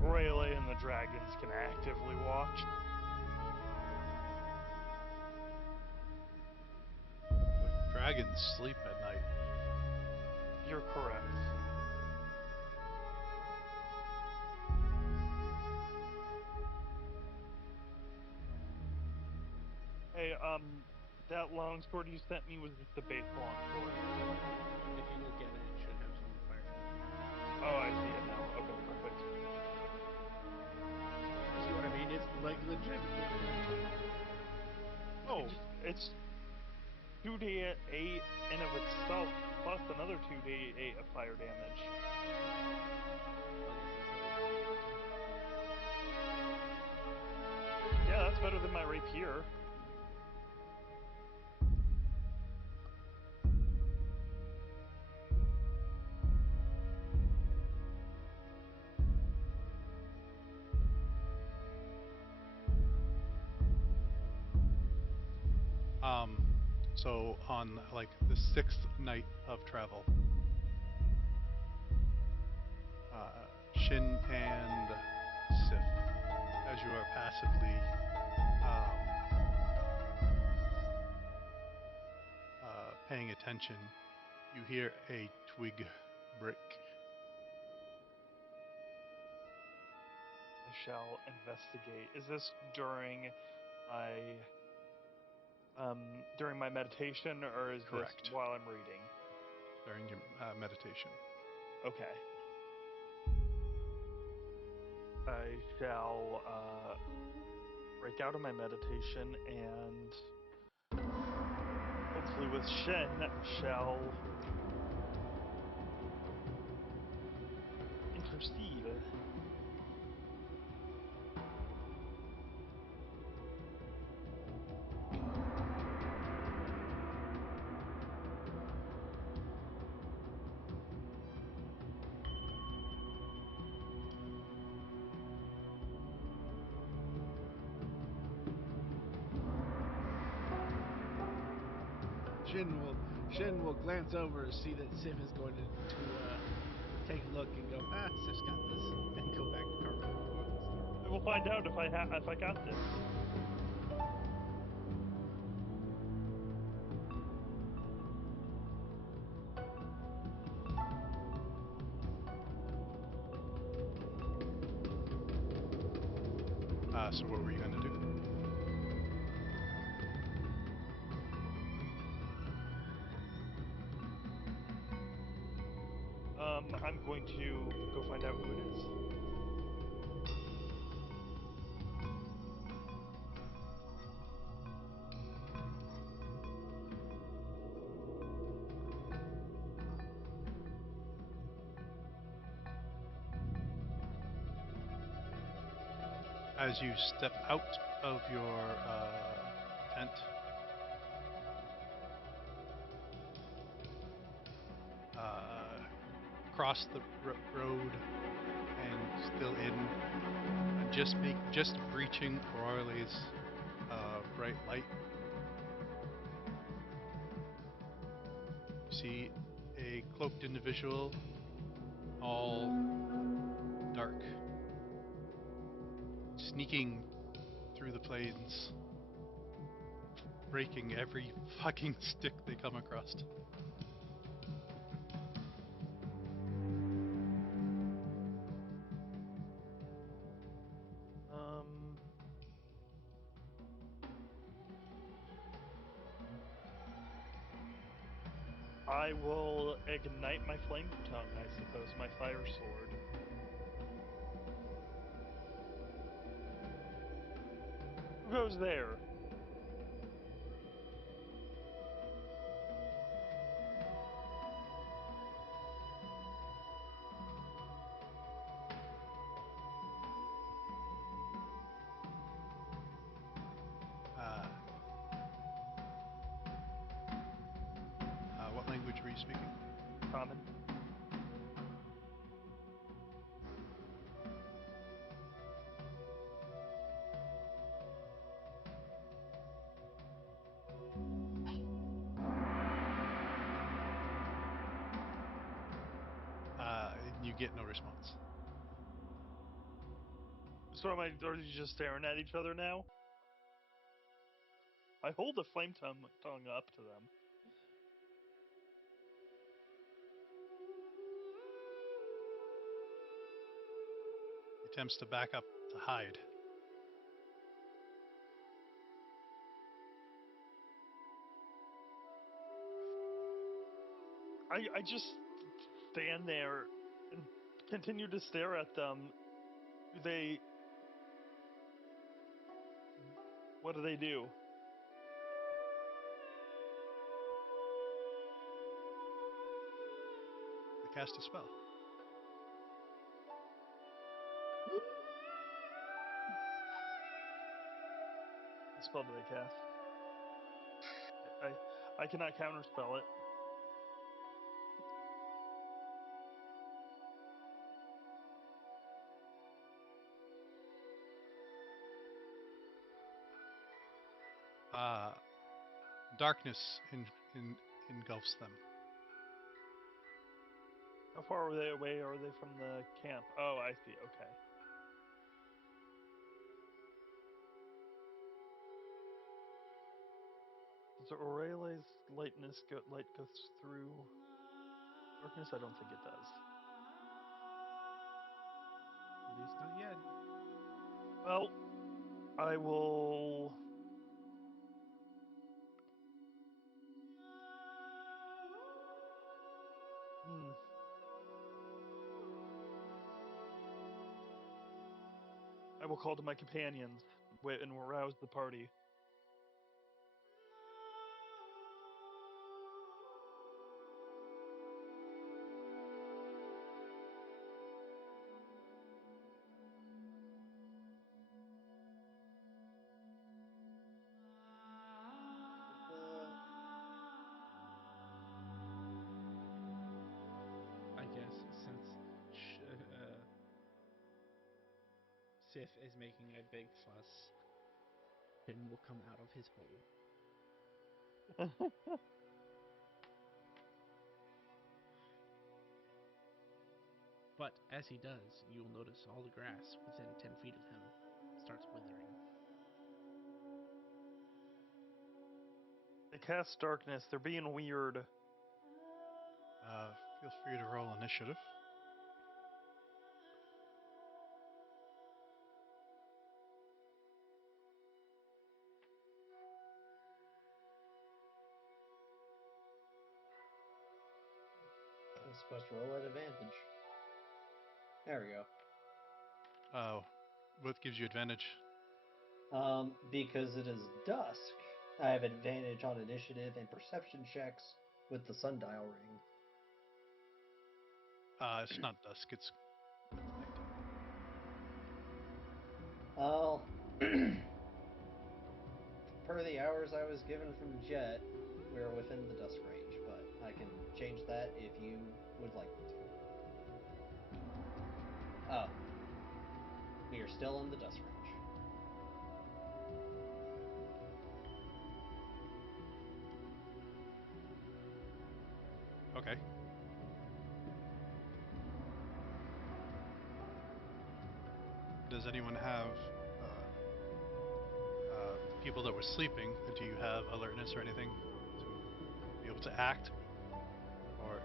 Rayleigh and the dragons can actively watch. But dragons sleep at night. You're correct. Hey, that longsword you sent me was just the base longsword. If you look at it, it should have some fire. Oh, I see it now. Okay, perfect. See what I mean? It's like legitimately. Oh, it's 2d8 in of itself, plus another 2d8 of fire damage. Yeah, that's better than my rapier. So on like the 6th night of travel, Shin and Sif, as you are passively paying attention, you hear a twig break. I shall investigate. Is this during my meditation, or is Correct. this while I'm reading? During your meditation. Okay. I shall break out of my meditation and hopefully with Shen shall intercede. Shin will glance over and see that Sif is going to take a look and go, Sif's got this, and go back to Carmen. We'll find out if I got this. So what were you going to do? I'm going to go find out who it is. As you step out of your tent, cross the road and still in, and just breaching Corley's bright light, you see a cloaked individual, all dark, sneaking through the plains, breaking every fucking stick they come across. I will ignite my flame tongue, I suppose, my fire sword. Who goes there? What language were you speaking? Common. And you get no response. So are you just staring at each other now? I hold the flame tongue up to them. He attempts to back up to hide. I just stand there and continue to stare at them. What do they do? They cast a spell. What spell do they cast? I cannot counterspell it. Darkness engulfs them. How far away are they from the camp? Oh, I see. Okay. Does Aurele's light go through darkness? I don't think it does. At least not yet. Well, I will. I will call to my companions and arouse the party. I guess since Sif is making a big fuss, Finn will come out of his hole. But as he does, you'll notice all the grass within 10 feet of him starts withering. They cast darkness. They're being weird. Feel free to roll initiative. I'm supposed to roll at advantage. There we go. What gives you advantage? Because it is dusk, I have advantage on initiative and perception checks with the sundial ring. It's not dusk, it's night. Well, per the hours I was given from Jet, we're within the dusk range, but I can change that if you would like me to. Oh. We are still in the dusk range. Okay. Does anyone have people that were sleeping, do you have alertness or anything to be able to act? Or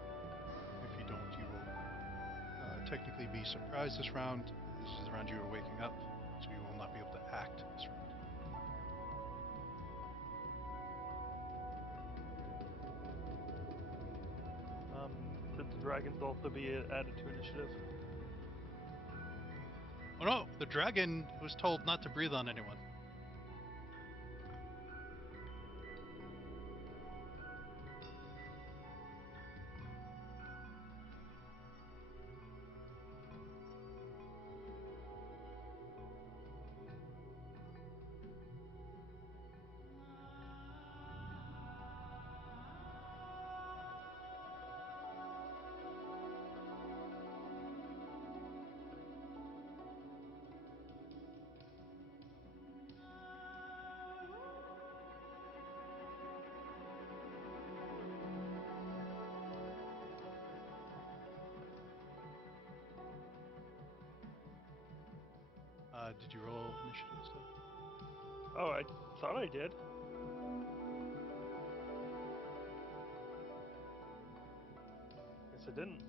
if you don't, you will technically be surprised this round. This is the round you are waking up, so you will not be able to act this round. Could the dragons also be added to initiative? Oh no, the dragon was told not to breathe on anyone. Did you roll initiative stuff? Oh, I thought I did. Guess I didn't.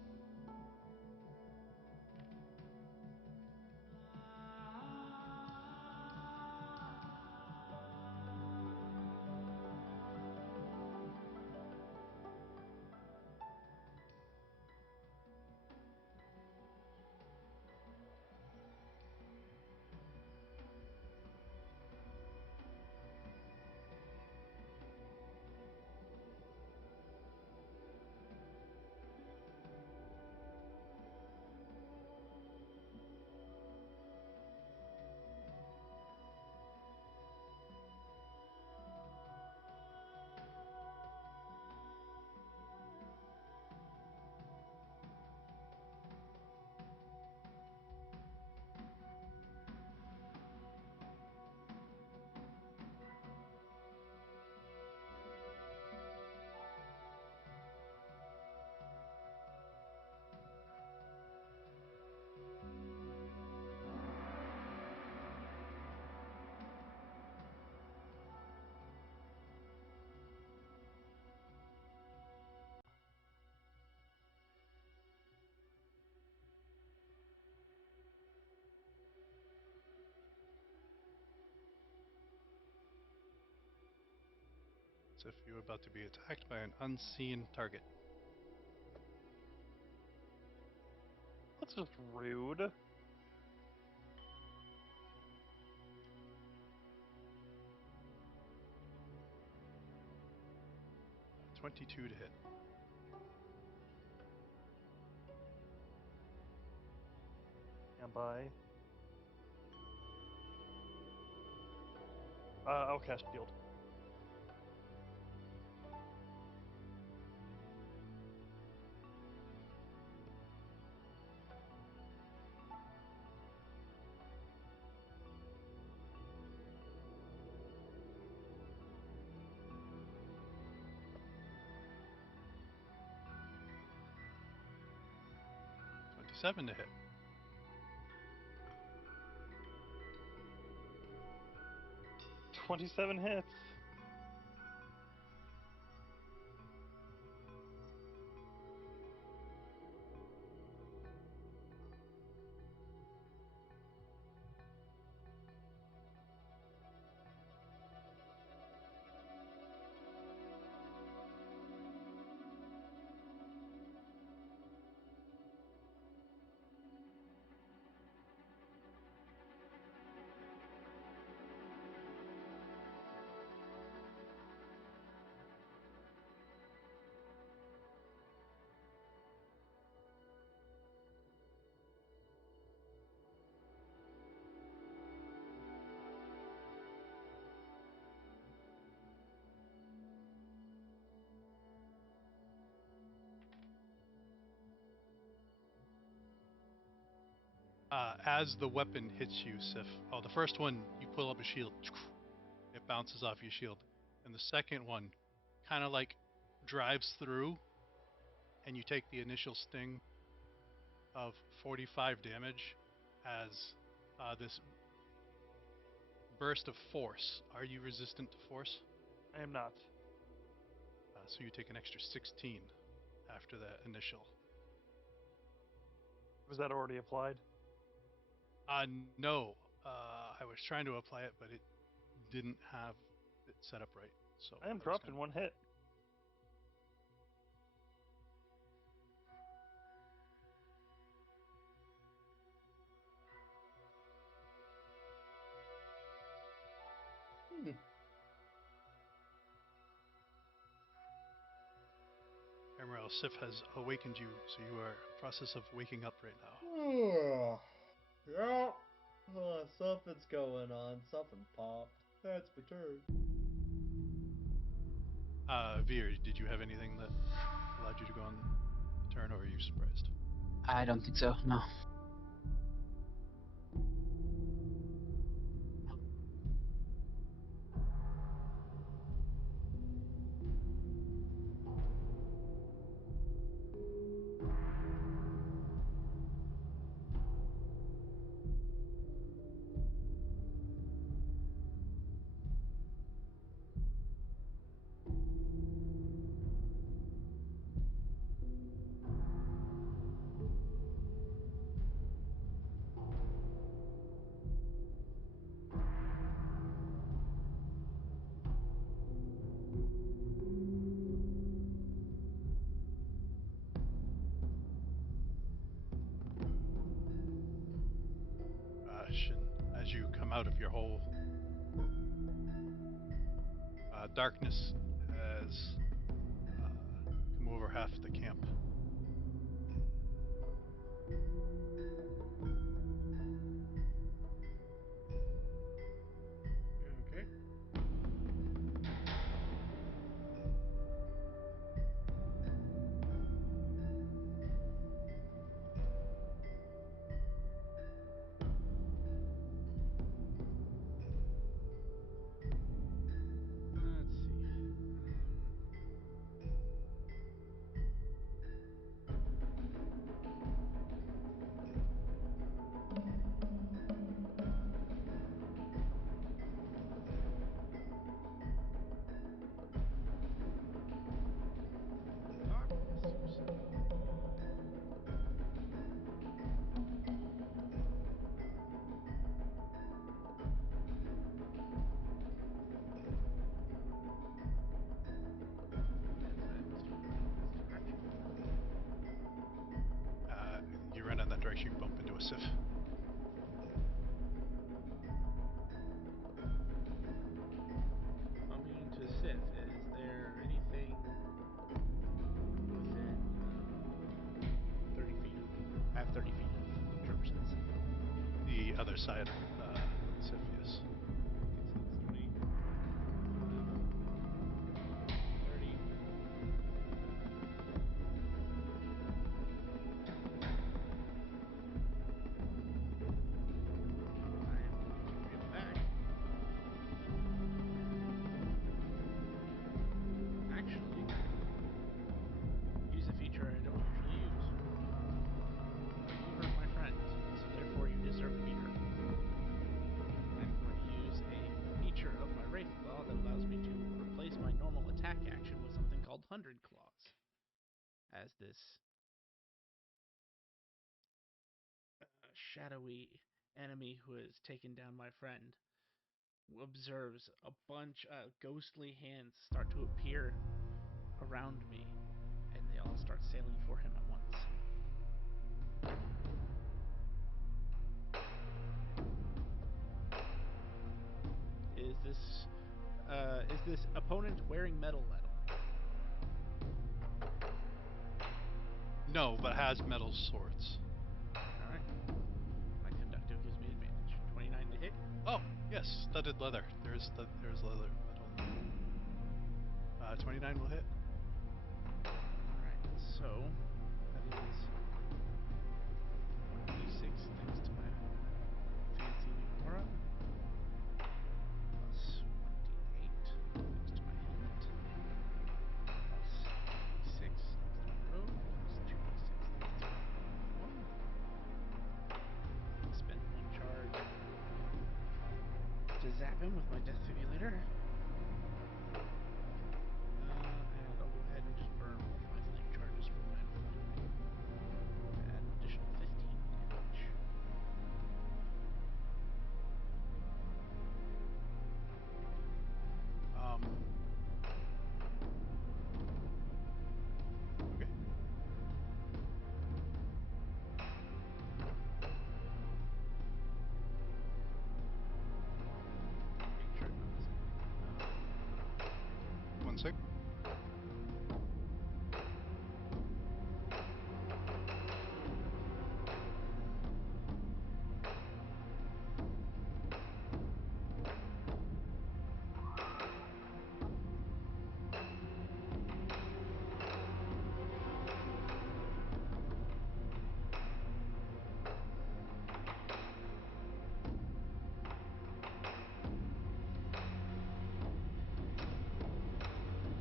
It's if you're about to be attacked by an unseen target. That's just rude. 22 to hit. Stand by. I'll cast shield. Seven to hit. 27 hits. As the weapon hits you, Sif, the first one, you pull up a shield. It bounces off your shield. And the second one kind of like drives through, and you take the initial sting of 45 damage as this burst of force. Are you resistant to force? I am not. So you take an extra 16 after that initial. Was that already applied? No. I was trying to apply it, but it didn't have it set up right. So I am was dropped in gonna- one hit. Emerald Sif has awakened you, so you are in the process of waking up right now. Yeah. Something's going on. Something popped. That's my turn. Veer, did you have anything that allowed you to go on the turn, or are you surprised? I don't think so. No. And as you come out of your hole, darkness has come over half the camp. Okay. Let's see. You run in that direction, you bump into a Sif. Bumping into Sif, is there anything within 30 feet of me? I have 30 feet of trooper sense. The other side of Sif, yes. Okay, so that's 20, 30. I am going to reel back. Actually, use a feature I don't usually use. You hurt my friend, so therefore you deserve to be hurt. I'm going to use a feature of my Wraith Claw that allows me to replace my normal attack action with something called 100 Claws. As this shadowy enemy who has taken down my friend observes a bunch of ghostly hands start to appear around me, and they all start sailing for him at once. Is this opponent wearing metal at all? No, but has metal swords. Alright. My conductive gives me advantage. 29 to hit. Oh, yes, studded leather. There's leather metal. 29 will hit. Alright, so that is 1d6 thanks to my fancy new aura. Plus 1d8 thanks to my helmet. Plus 6 thanks to my robe. Plus 2d6 thanks to my one. Spend one charge. zap him with my defibrillator. And I'll go ahead and just burn all of my flame charges from my flame ring to add an additional 15 damage. Okay. Making sure I'm not missing anything. 1 sec.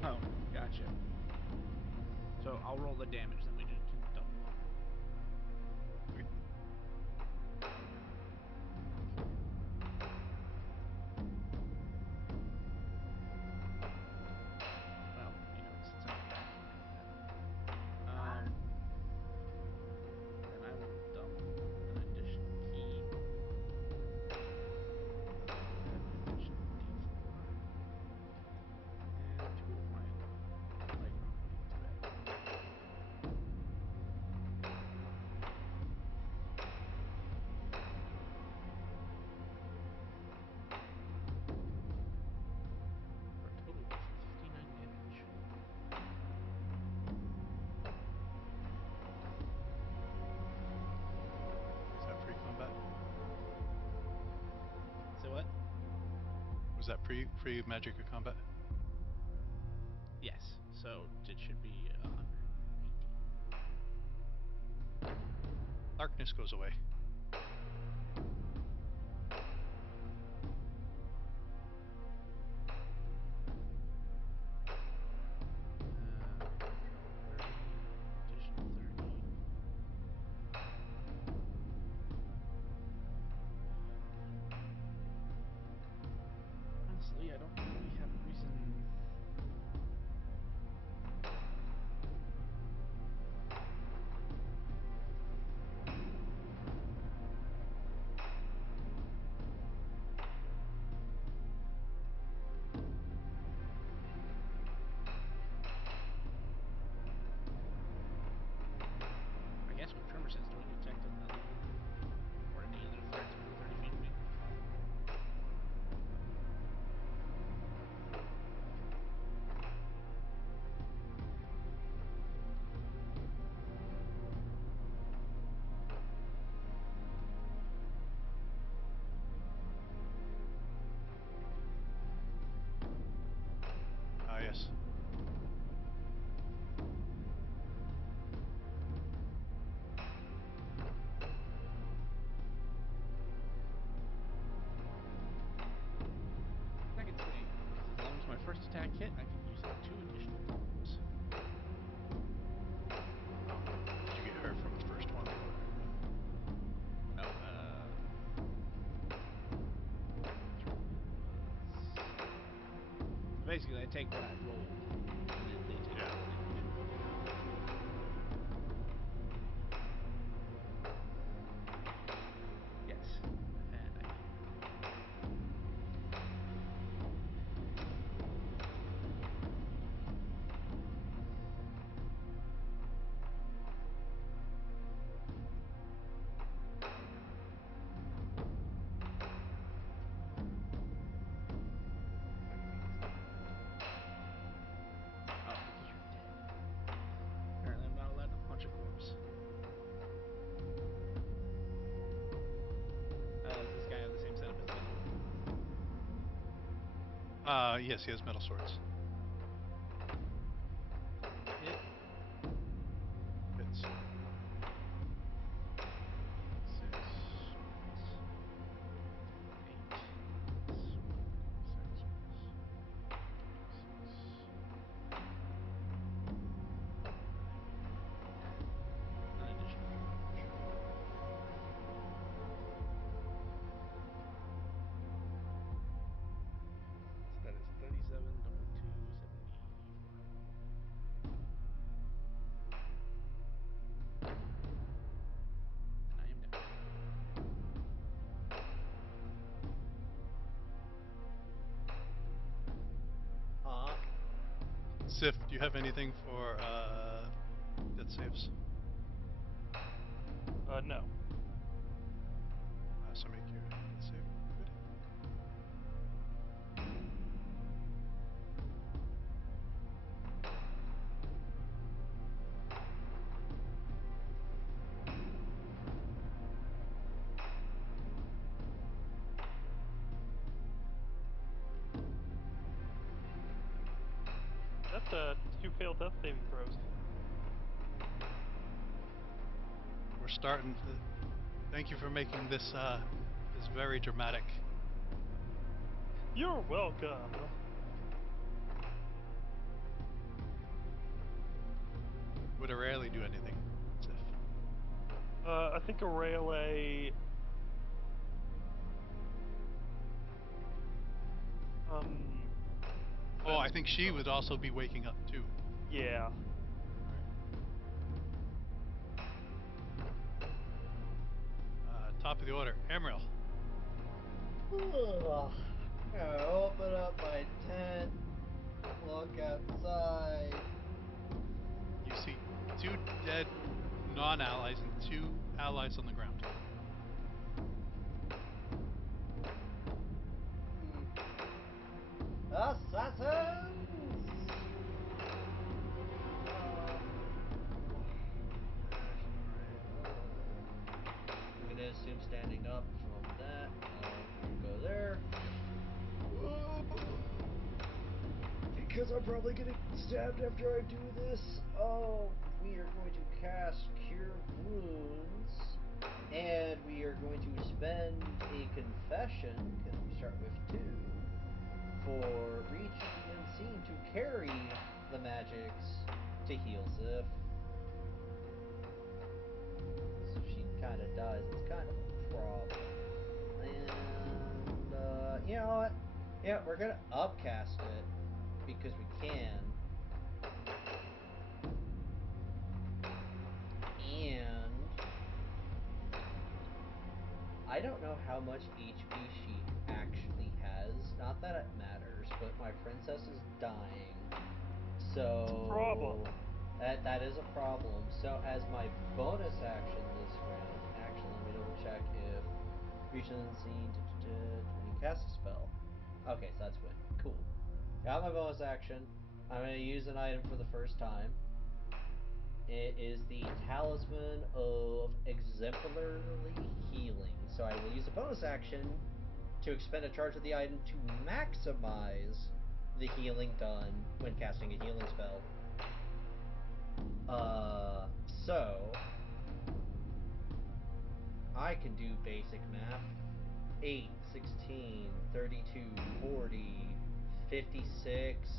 Oh, gotcha. So I'll roll the damage, then we just can double it. Okay. Well, since I'm actually doing that, then I will dump an additional key. Add an additional D4. And 2 of my allied properties to add 1 to it. For a total of 59 damage. Is that free combat? So what? Was that free magic or combat? Yes. So it should be 118. Darkness goes away. Additional 30. Honestly, I don't really have a reason. I guess with Tremor Sense, do I detect another or any other threats within 30 feet of me? Ah, yes. Second swing, because as long as my first attack hit, I can use it 2 additional times. Did you get hurt from the first one or no? Oh, that's right. Yeah, it was. So basically, I take what I rolled, and then they take Yeah. half damage. Yes, and I healed. Why are you making me hurt now? Oh, because you're dead. Apparently, I'm not allowed to punch a corpse. Does this guy have the same setup as the other one? Yes, he has metal swords. 30 to hit. Hits. 1d6 plus 2d8 plus 1d6 plus 2d6. And I will burn an additional charge. Sif, do you have anything for death saves? No. So make your death save. Good. That's 2 failed death saving throws. We're starting to. Thank you for making this this very dramatic. You're welcome. Would Aurelie do anything? Sif? I think Aurelie. Oh, I spends- think she would also be waking up too. Yeah. Top of the order, Amriel. Ugh. I open up my tent, look outside. You see 2 dead non-allies and 2 allies on the ground. Assassins! I'm gonna assume standing up from that. I'm gonna go there. Because I'm probably gonna get stabbed after I do this. Oh, we are going to cast Cure Wounds. And we are going to spend a confession, because we start with 2, for reaching the unseen to carry the magics to heal Sif. So if she kind of dies, it's kind of a problem. And, you know what? Yeah, we're gonna upcast it, because we can. And I don't know how much HP she actually has. Not that it matters, but my princess is dying. So Problem. that is a problem. So as my bonus action this round, actually let me double check if reach an unseen when you cast a spell. Okay, so that's win. Cool. Got my bonus action. I'm gonna use an item for the first time. It is the Talisman of Exemplarily Healing. So I will use a bonus action to expend a charge of the item to maximize the healing done when casting a healing spell. So I can do basic math. 8, 16, 32, 40, 56,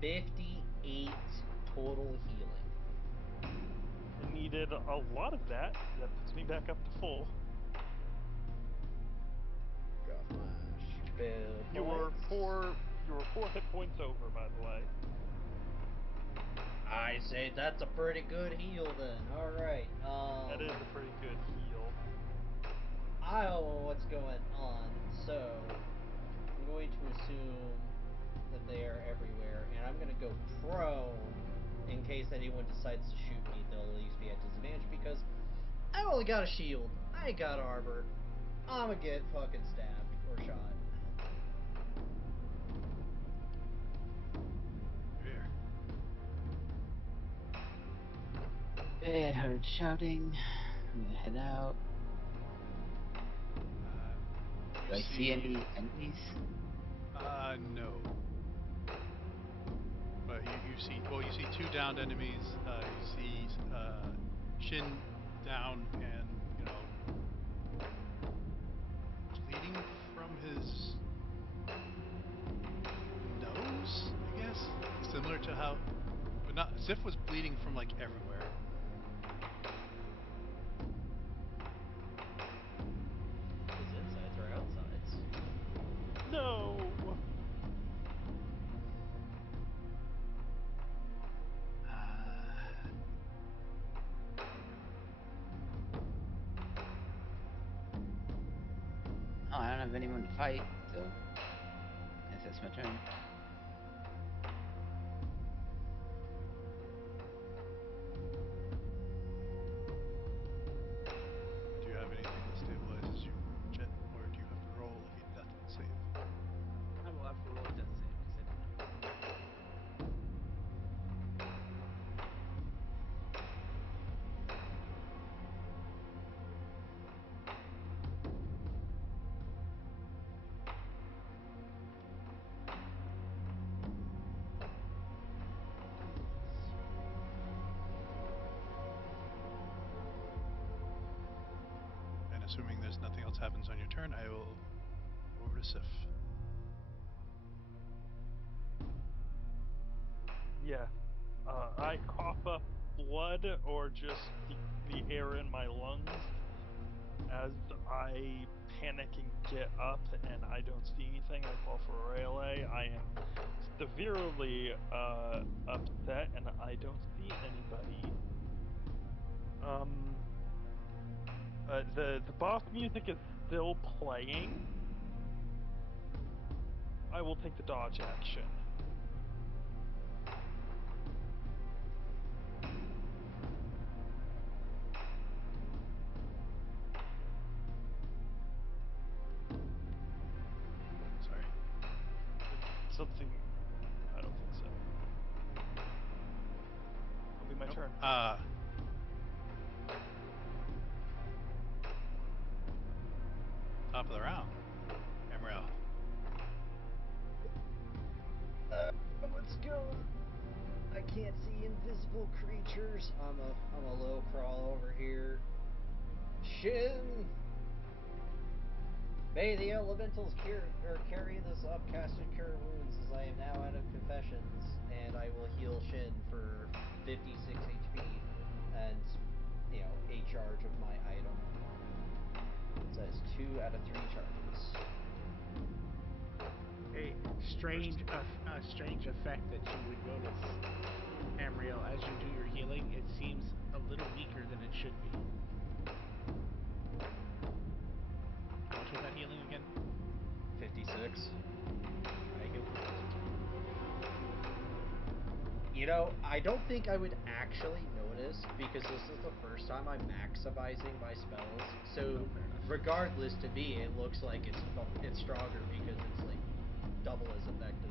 58 total healing. I needed a lot of that. That puts me back up to full. Off my spell You were points. 4 hit points over, by the way. I say that's a pretty good heal then. Alright. That is a pretty good heal. I don't know what's going on, so I'm going to assume that they are everywhere, and I'm gonna go prone in case anyone decides to shoot me. They'll at least be at disadvantage because I only got a shield. I ain't got armor. I'ma get fucking stabbed or shot. Here. Okay, I heard shouting. I'm gonna head out. You Do I see any enemies? No. But you see, well, you see 2 downed enemies. You see Shin down and, bleeding from his nose, I guess. Similar to how, but not, Sif was bleeding from like everywhere. His insides or outsides? No! Oh, I don't have anyone to fight, so I guess that's my turn. assuming there's nothing else happens on your turn, I will go over to Sif. Yeah. I cough up blood or just the air in my lungs as I panic and get up and I don't see anything. I call for a relay. I am severely upset and I don't see anybody. The boss music is still playing. I will take the dodge action. Sorry. Something. I don't think so. It'll be my Nope. turn. Top of the round. Emerald. Let's go. I can't see invisible creatures. I'm a low crawl over here. Shin. May the elementals carry this upcasted cure wounds, as I am now out of confessions, and I will heal Shin for 56 HP and a charge of my item. It says 2 out of 3 charges. A strange effect that you would notice, Amriel, as you do your healing. It seems a little weaker than it should be. How much was that healing again? 56. I healed for 52. I don't think I would actually notice because this is the first time I'm maximizing my spells. So regardless, to me, it looks like it's stronger because it's like double as effective.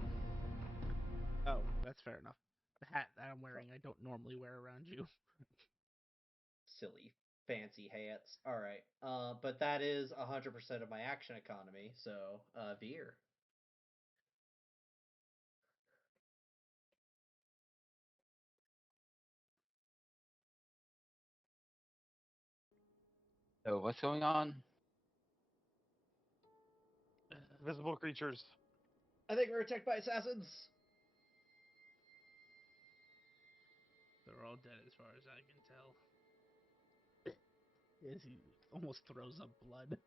Oh, that's fair enough. The hat that I'm wearing, I don't normally wear around you. Silly fancy hats. All right. But that is 100% of my action economy. So, Veer. So what's going on? Visible creatures. I think we're attacked by assassins. They're all dead as far as I can tell. Yes, he almost throws up blood.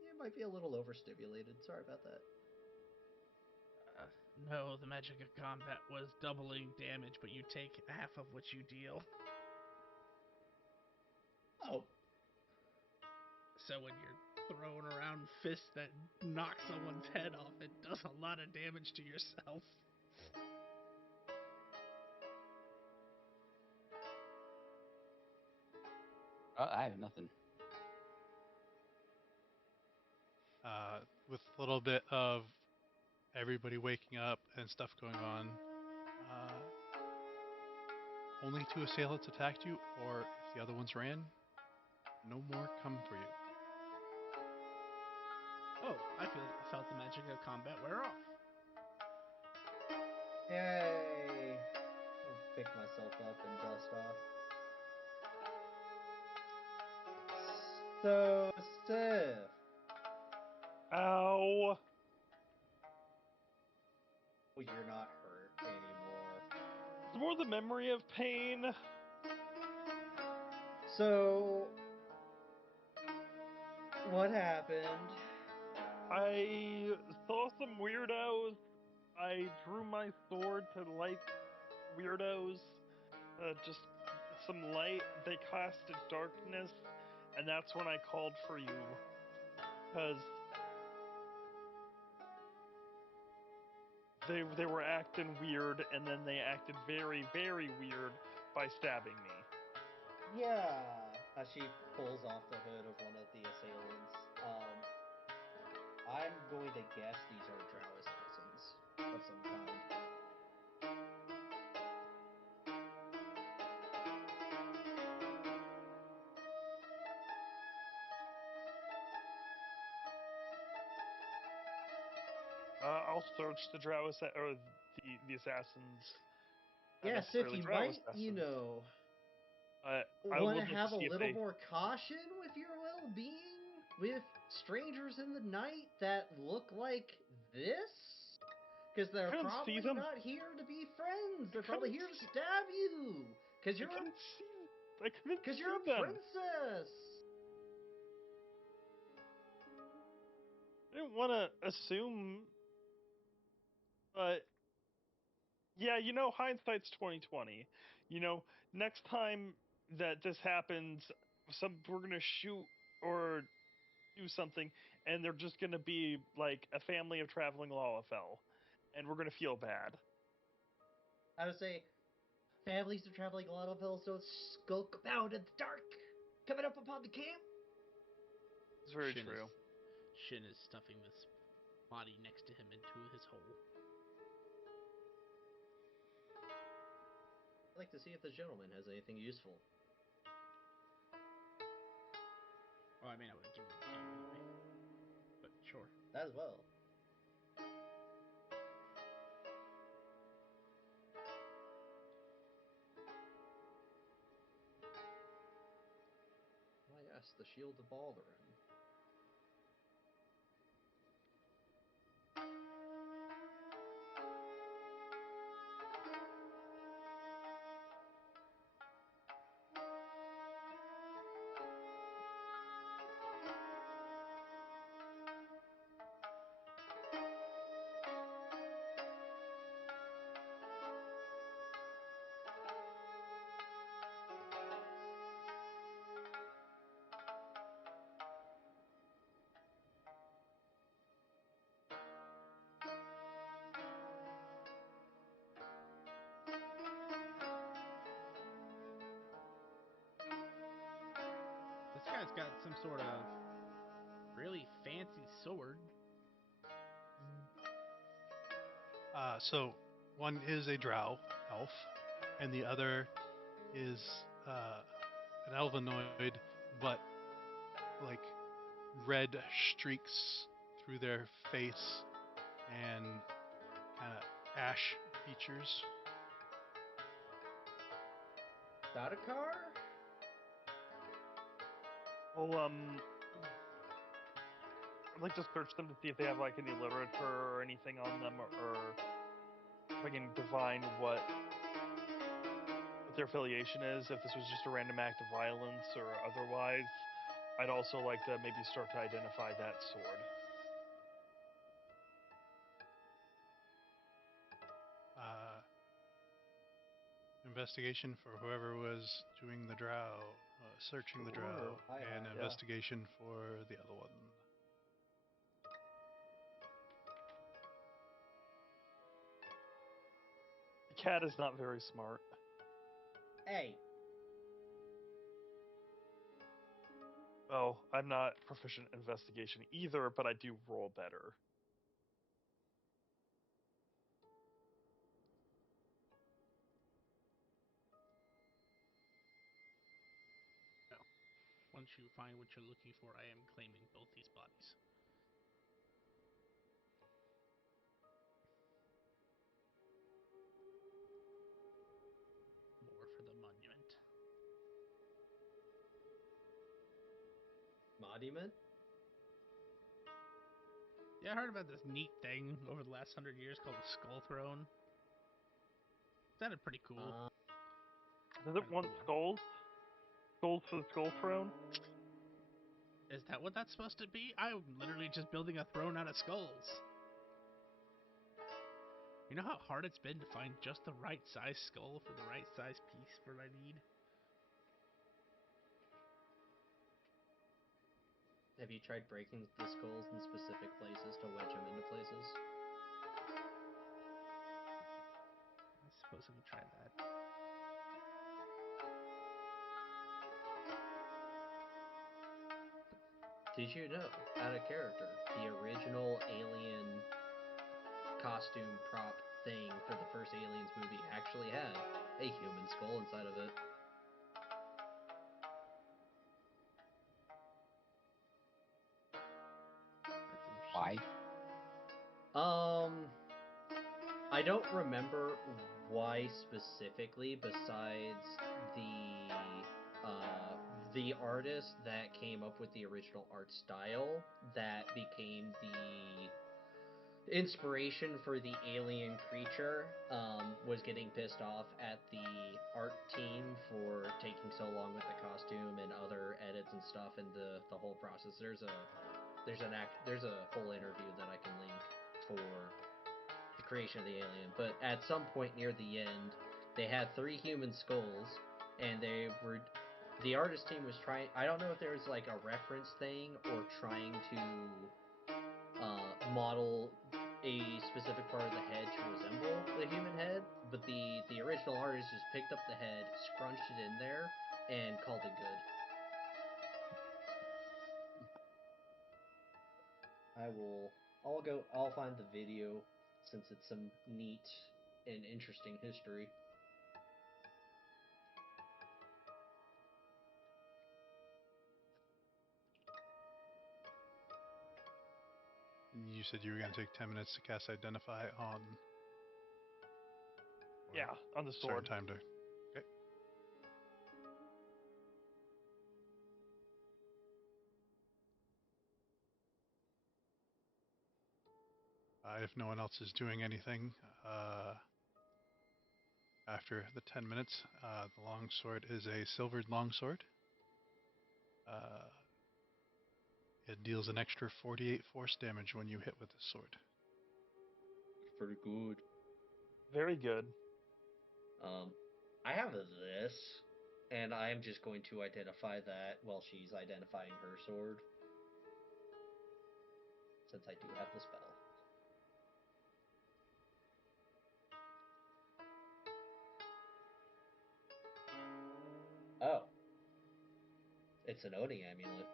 Yeah, it might be a little overstimulated. Sorry about that. No, the magic of combat was doubling damage, but you take half of what you deal. Oh. So when you're throwing around fists that knock someone's head off, it does a lot of damage to yourself. I have nothing. With a little bit of everybody waking up and stuff going on, only 2 assailants attacked you, or if the other ones ran, no more come for you. Oh, I felt the magic of combat wear off. Yay. I'll pick myself up and dust off. So, Sif. Ow! Well, you're not hurt anymore. It's more the memory of pain. So, what happened? I saw some weirdos. I drew my sword to light weirdos. Just some light. They casted darkness, and that's when I called for you. Because they were acting weird, and then they acted very, very weird by stabbing me. Yeah. She pulls off the hood of one of the assailants. I'm going to guess these are drow assassins of some kind. I'll search the drow or the assassins Yeah, necessarily Sif, you drow might, assassins. I want would to like have to a see if little they. more caution with your well-being with strangers in the night that look like this? Because they're couldn't see probably them. not here to be friends. They're I probably couldn't here to see- stab you. Because I you're couldn't see. I couldn't because see you're a them. princess. I didn't want to assume, but yeah, hindsight's 2020. Next time that this happens, we're gonna shoot or do something, and they're just gonna be like a family of traveling Lalafell, and we're gonna feel bad. I would say families of traveling Lalafell don't skulk about in the dark, coming up upon the camp. It's very Shin true. Shin is stuffing this body next to him into his hole. I'd like to see if this gentleman has anything useful. Oh, I mean, I would have given it to you anyway. But sure. As well. Why, yes, the Shield of Baldurin. This guy's got some sort of really fancy sword. So one is a drow elf, and the other is an elvenoid, but like red streaks through their face and kind of ash features. Dadakar? Well, I'd like to search them to see if they have like any literature or anything on them, or if I can divine what their affiliation is. If this was just a random act of violence or otherwise, I'd also like to maybe start to identify that sword. Investigation for whoever was doing the drow, searching the drow, Sure, hi, and hi. investigation for the other one. The cat is not very smart. Hey, Well, I'm not proficient in investigation either, but I do roll better. No. Once you find what you're looking for, I am claiming both these bodies. More for the monument. monument? Yeah, I heard about this neat thing over the last 100 years called the Skull Throne. Sounded pretty cool. Does it Kinda want cool. skulls? Skulls for the skull throne? Is that what that's supposed to be? I'm literally just building a throne out of skulls. You know how hard it's been to find just the right size skull for the right size piece for what I need? Have you tried breaking the skulls in specific places to wedge them into places? I suppose I could try that. Did you know, out of character, the original alien costume prop thing for the first Aliens movie actually had a human skull inside of it? That's interesting. Why? Um, I don't remember why specifically, besides the artist that came up with the original art style that became the inspiration for the alien creature, was getting pissed off at the art team for taking so long with the costume and other edits and stuff and the whole process. There's a whole interview that I can link for the creation of the alien. But at some point near the end, they had 3 human skulls, and the artist team was trying. I don't know if there was like a reference thing or trying to model a specific part of the head to resemble the human head, but the original artist just picked up the head, scrunched it in there, and called it good. I'll find the video since it's some neat and interesting history. You said you were going to take 10 minutes to cast Identify on. Yeah, on the sword. Certain time to. Okay. If no one else is doing anything, after the 10 minutes, the longsword is a silvered longsword. It deals an extra 48 force damage when you hit with the sword. Pretty good. Very good. I have this, and I am just going to identify that while she's identifying her sword, since I do have the spell. Oh. It's an Oni amulet.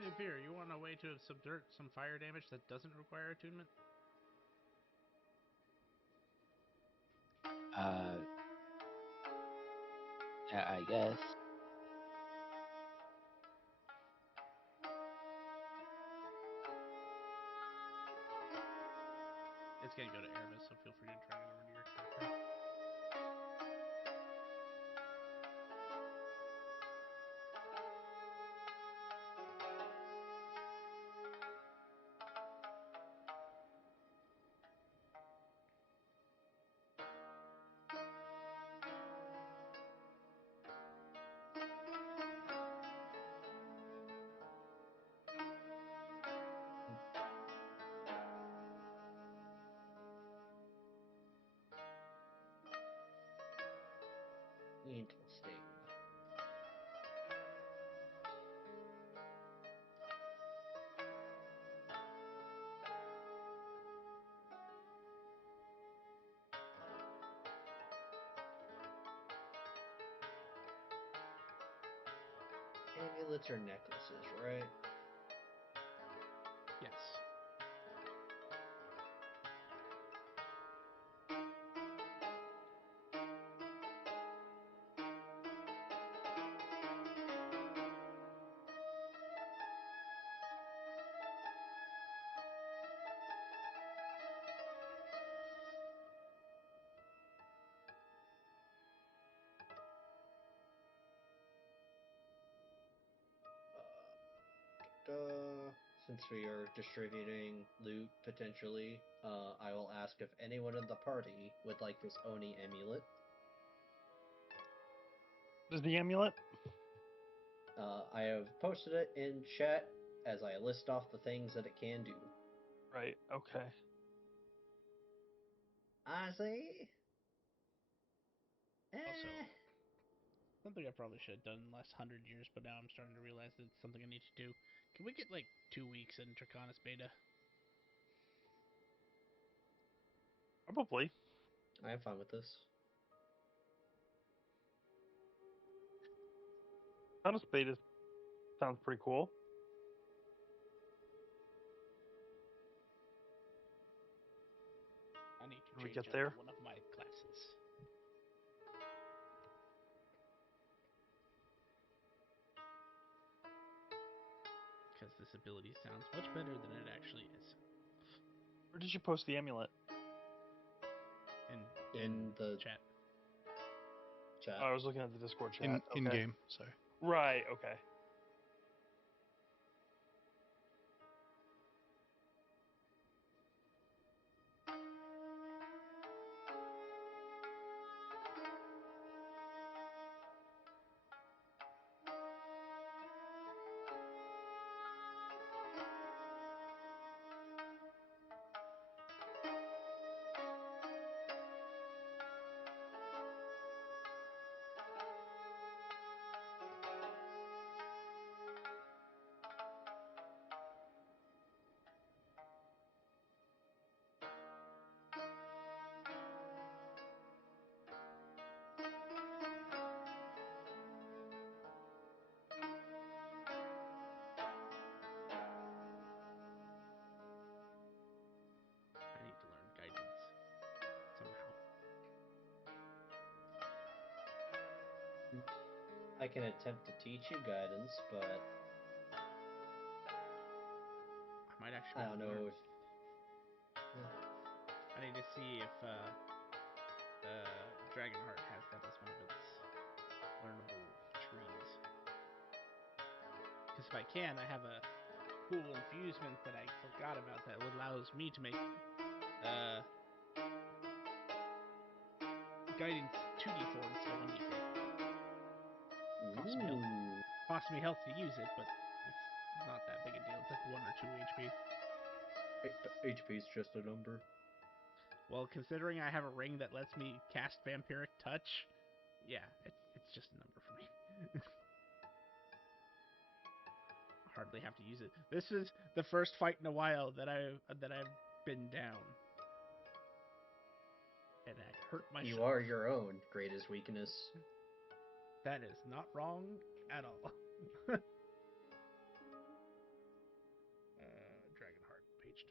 Hey, Veer, you want a way to subvert some fire damage that doesn't require attunement? Yeah, I guess. It's gonna go to Erebus, so feel free to drag it over to your character. Interesting. Amulets or necklaces, right? Yes. Since we are distributing loot potentially, I will ask if anyone in the party would like this Oni amulet. What is the amulet? I have posted it in chat as I list off the things that it can do. Right, okay. Honestly, Also, something I probably should have done in the last 100 years, but now I'm starting to realize that it's something I need to do. Can we get like 2 weeks in Draconis beta? Probably. I am fine with this. Honest beta sounds pretty cool. I need to Can we change get out there? one of my classes. this ability sounds much better than it actually is. Where did you post the amulet? In the chat. chat. Oh, I was looking at the Discord chat. In Okay. game. Sorry. Right. Okay. I need to learn guidance somehow. I can attempt to teach you guidance, but I might actually I don't know learn. if. I need to see if Dragonheart has that as one of its learnable trees. Because if I can, I have a cool infusement that I forgot about that allows me to make guidance 2d4 instead of 1d4. Ooh. Costs me health to use it, but it's not that big a deal. It's like 1 or 2 HP. HP is just a number. Well, considering I have a ring that lets me cast Vampiric Touch, yeah, it's just a number for me. I hardly have to use it. This is the first fight in a while that I've been down, and I hurt myself. You are your own greatest weakness. That is not wrong at all. Dragonheart, page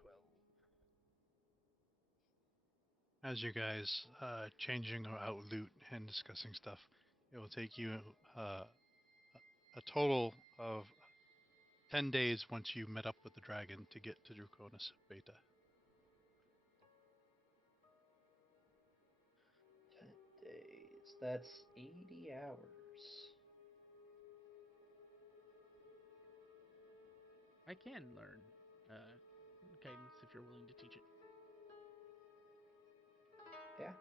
12. As you guys changing out loot and discussing stuff, it will take you a total of 10 days once you met up with the dragon to get to Draconis Beta. 10 days. That's 80 hours. I can learn guidance if you're willing to teach it. Yeah.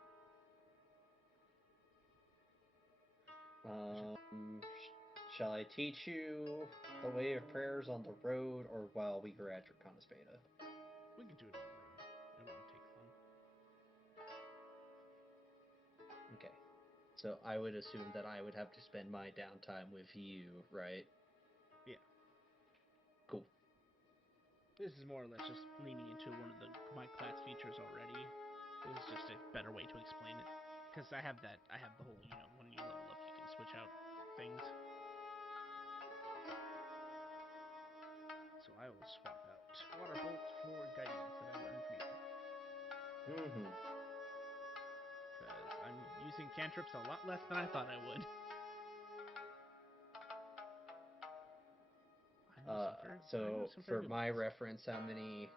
Shall I teach you the way of prayers on the road or while we are at Draconis Beta? We can do it on the road. It won't take long. Okay. So I would assume that I would have to spend my downtime with you, right? Yeah. Cool. This is more or less just leaning into one of my class features already. This is just a better way to explain it. Because I have the whole, when you level up, you can switch out things. So I will swap out Water Bolt for guidance that I learned from you. Mm-hmm. Because I'm using cantrips a lot less than I thought I would. So for my reference, how many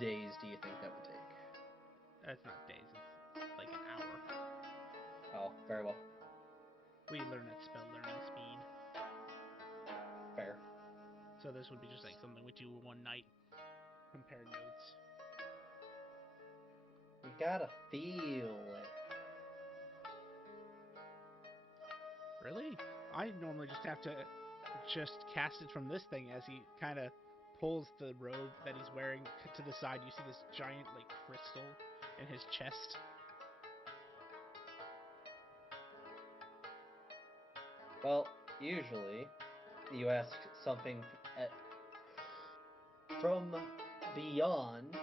days do you think that would take? It's not days, it's like an hour. Oh, very well. We learn at spell learning speed. Fair. So this would be just like something we do one night. Compare notes. You gotta feel it. Really? I normally just have to cast it from this thing as he kind of pulls the robe that he's wearing to the side. You see this giant like crystal in his chest. Well, usually you ask something from beyond,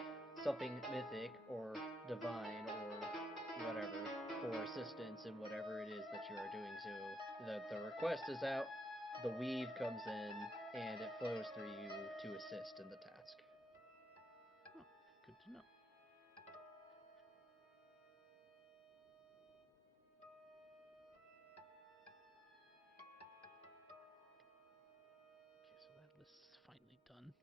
something mythic or divine or whatever, for assistance in whatever it is that you are doing. So the request is out, the weave comes in, and it flows through you to assist in the task. Oh, good to know. Okay, so that list is finally done.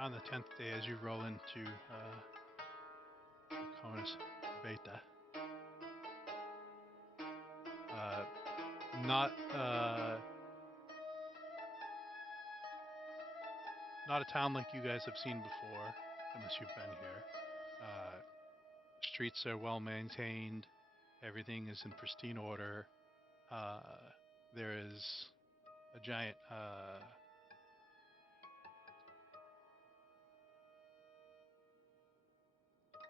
On the 10th day, as you roll into Draconis Beta, not not a town like you guys have seen before, unless you've been here. Streets are well maintained. Everything is in pristine order. There is a giant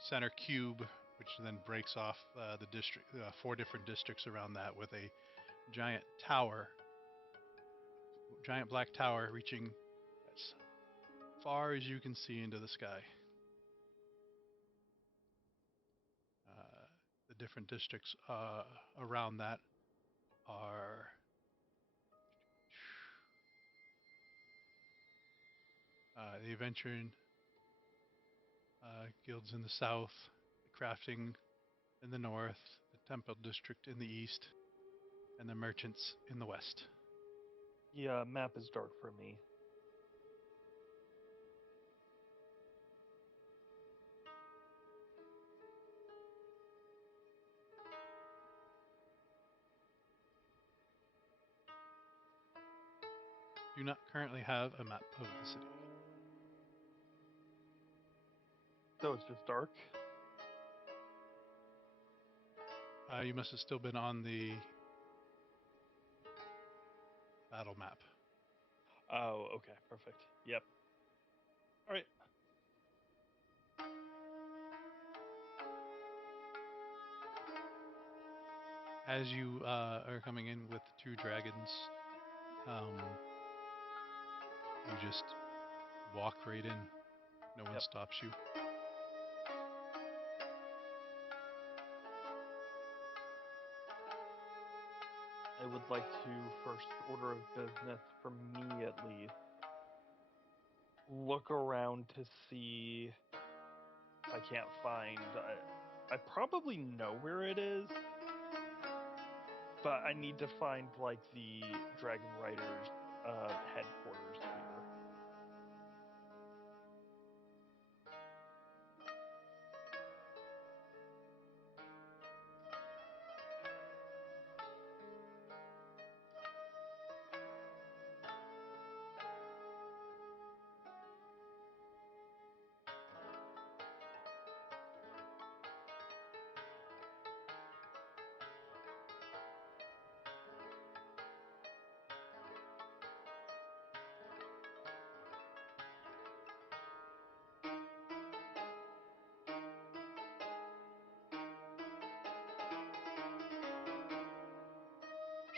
center cube, which then breaks off the district, 4 different districts around that, with a giant tower, giant black tower reaching as far as you can see into the sky. The different districts around that are the adventuring guilds in the south, the crafting in the north, the temple district in the east, and the merchants in the west. Yeah, map is dark for me. Do not currently have a map of the city. So it's just dark. You must have still been on the battle map. Oh, okay, perfect. Yep. All right. As you are coming in with the 2 dragons, you just walk right in. No one Yep. stops you. I would like to, first order of business, for me at least, look around to see if I can't find. I probably know where it is, but I need to find like the Dragon Riders headquarters here.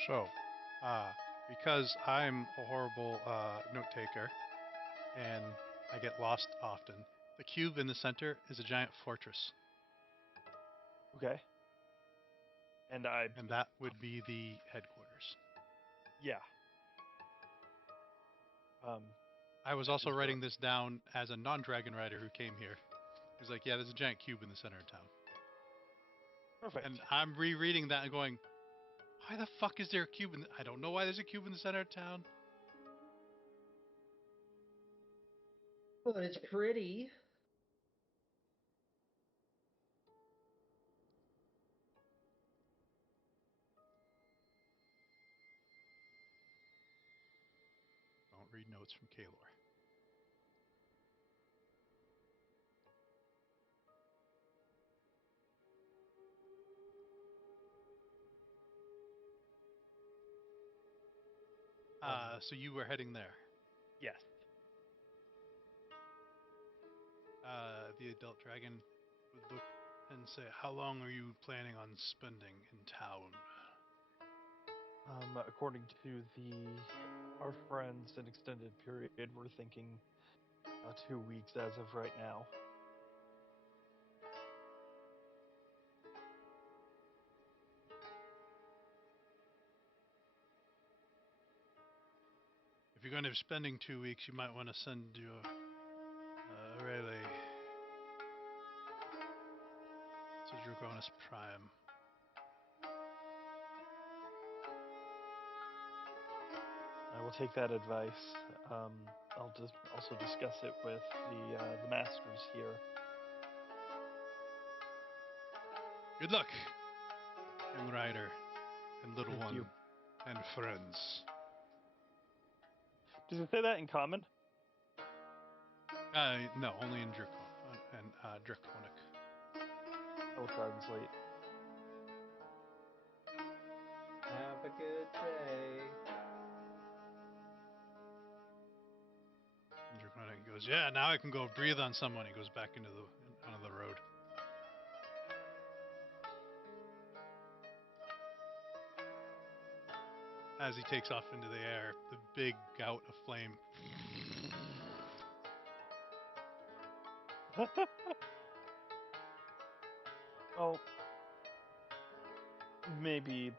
So, because I'm a horrible note taker and I get lost often, the cube in the center is a giant fortress, Okay. And and that would be the headquarters. yeah. I was also Is writing this down as a non-dragon rider who came here. He's like, yeah, there's a giant cube in the center of town. perfect. And I'm rereading that and going, why the fuck is there a cube in I don't know why there's a cube in the center of town. But it's pretty. Don't read notes from Kaylor. So you were heading there. Yes. The adult dragon would look and say, how long are you planning on spending in town? According to our friends, an extended period, we're thinking 2 weeks as of right now. If you're going to be spending 2 weeks, you might want to send your Rayleigh to Draconis Prime. I will take that advice. I'll just also discuss it with the masters here. Good luck, young rider and little Thank one you. and friends. Does it say that in common? No, only in Draconic. I will translate. Have a good day. And Draconic goes, yeah, now I can go breathe on someone. He goes back onto the road. As he takes off into the air, the big gout of flame Oh, maybe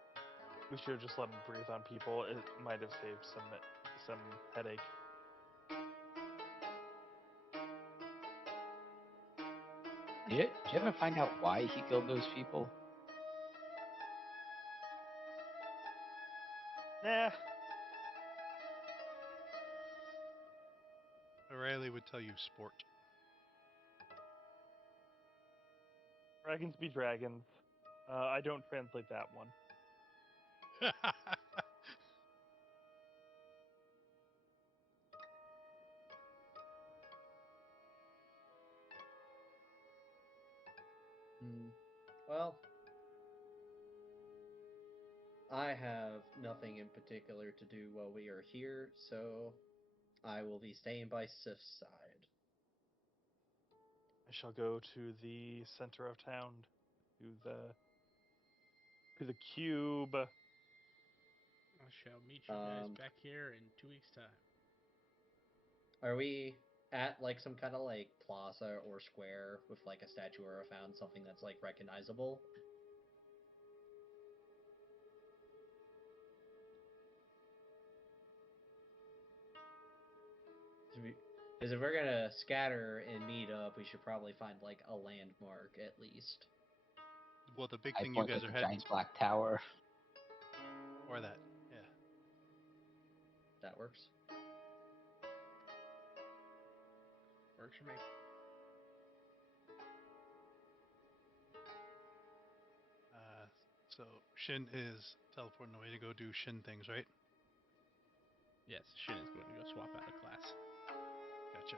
we should have just let him breathe on people. It might have saved some headache. Did you ever find out why he killed those people? Nah. O'Reilly would tell you sport. Dragons be dragons. I don't translate that one. Well, I have nothing in particular to do while we are here, so I will be staying by Sif's side. I shall go to the center of town, to the cube. I shall meet you guys Um, back here in 2 weeks' time. Are we at like some kind of like plaza or square with like a statue or a fountain, something that's like recognizable? Because if we're gonna scatter and meet up, we should probably find like a landmark at least. Well, the big I thing you point guys at are the heading giant black tower. or that, yeah. That works. Works for me. So Shin is teleporting away to go do Shin things, right? Yes, Shin is going to go swap out of class. Gotcha.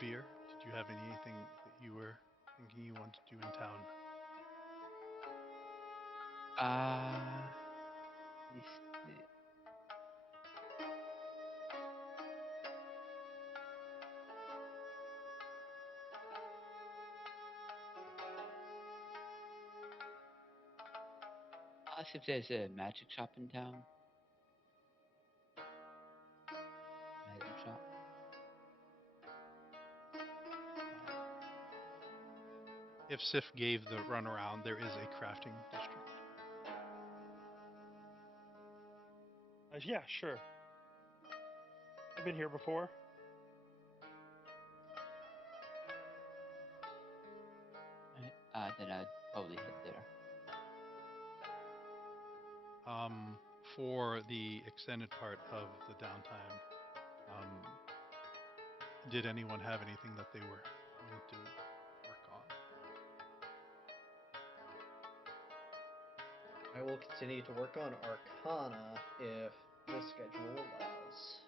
Veer, did you have anything that you were thinking you wanted to do in town? Let me see. Ask if there's a magic shop in town. Item shop. If Sif gave the runaround, there is a crafting district. Yeah, sure. I've been here before. Alright, then I'd probably head there. For the extended part of the downtime, did anyone have anything that they were going to work on? I will continue to work on Arcana if the schedule allows.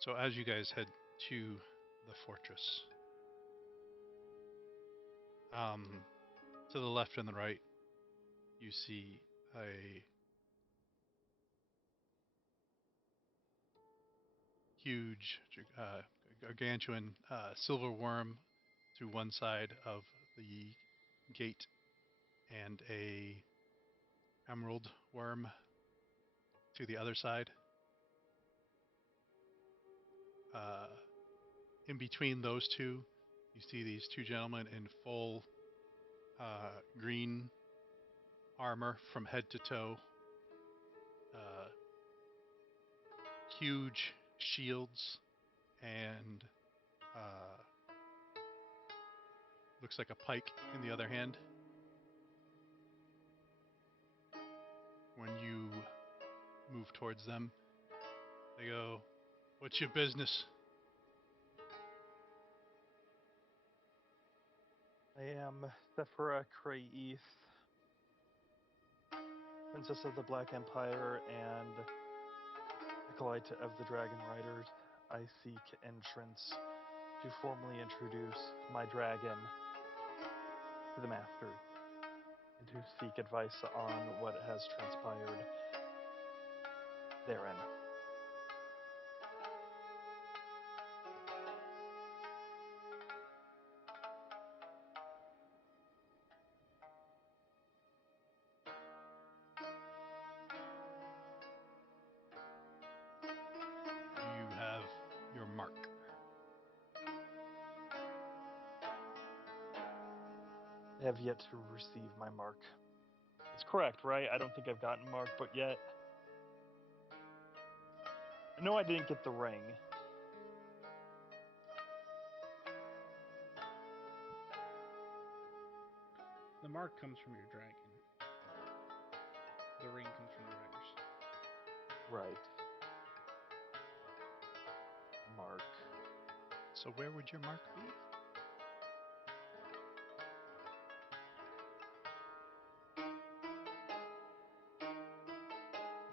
So as you guys head to the fortress, to the left and the right, you see a huge, gargantuan silver worm to one side of the gate, and a emerald worm to the other side. In between those two, you see these two gentlemen in full green armor from head to toe, huge shields, and looks like a pike in the other hand. When you move towards them, they go, "What's your business?" I am Sephira Cray-East, Princess of the Black Empire and acolyte of the Dragon Riders. I seek entrance to formally introduce my dragon to the Masters and to seek advice on what has transpired therein. You have your mark. I have yet to receive my mark. It's correct, right? I don't think I've gotten mark, but yet. I know I didn't get the ring. The mark comes from your dragon. The ring comes from the riders. Right. Mark. So where would your mark be?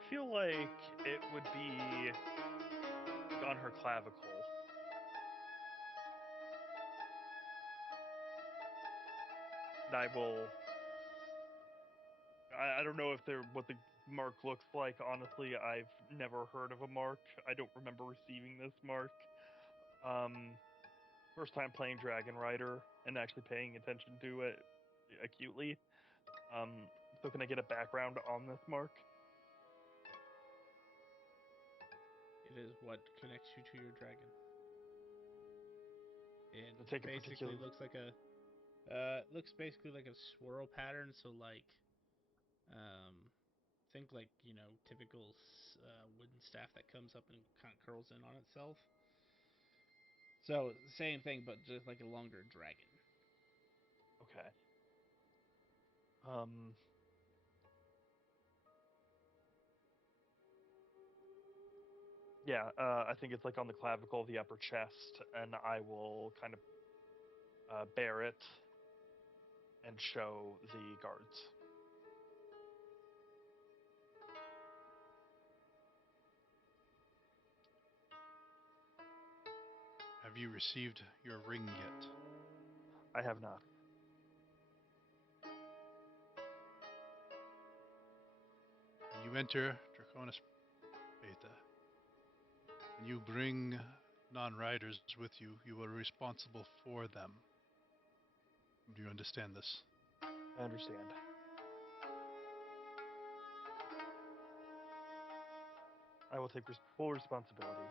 I feel like it would be on her clavicle. And I will. I don't know if they're what the mark looks like. Honestly, I've never heard of a mark. I don't remember receiving this mark. First time playing Dragon Rider and actually paying attention to it acutely. So can I get a background on this mark? It is what connects you to your dragon. It I'll take a basically particular- looks like a looks basically like a swirl pattern. So like, think like typical wooden staff that comes up and kind of curls in on itself. So same thing, but just like a longer dragon. Okay. Yeah, I think it's like on the clavicle, the upper chest, and I will kind of bear it and show the guards. Have you received your ring yet? I have not. When you enter Draconis Beta, and you bring non-riders with you, you are responsible for them. Do you understand this? I understand. I will take full responsibility.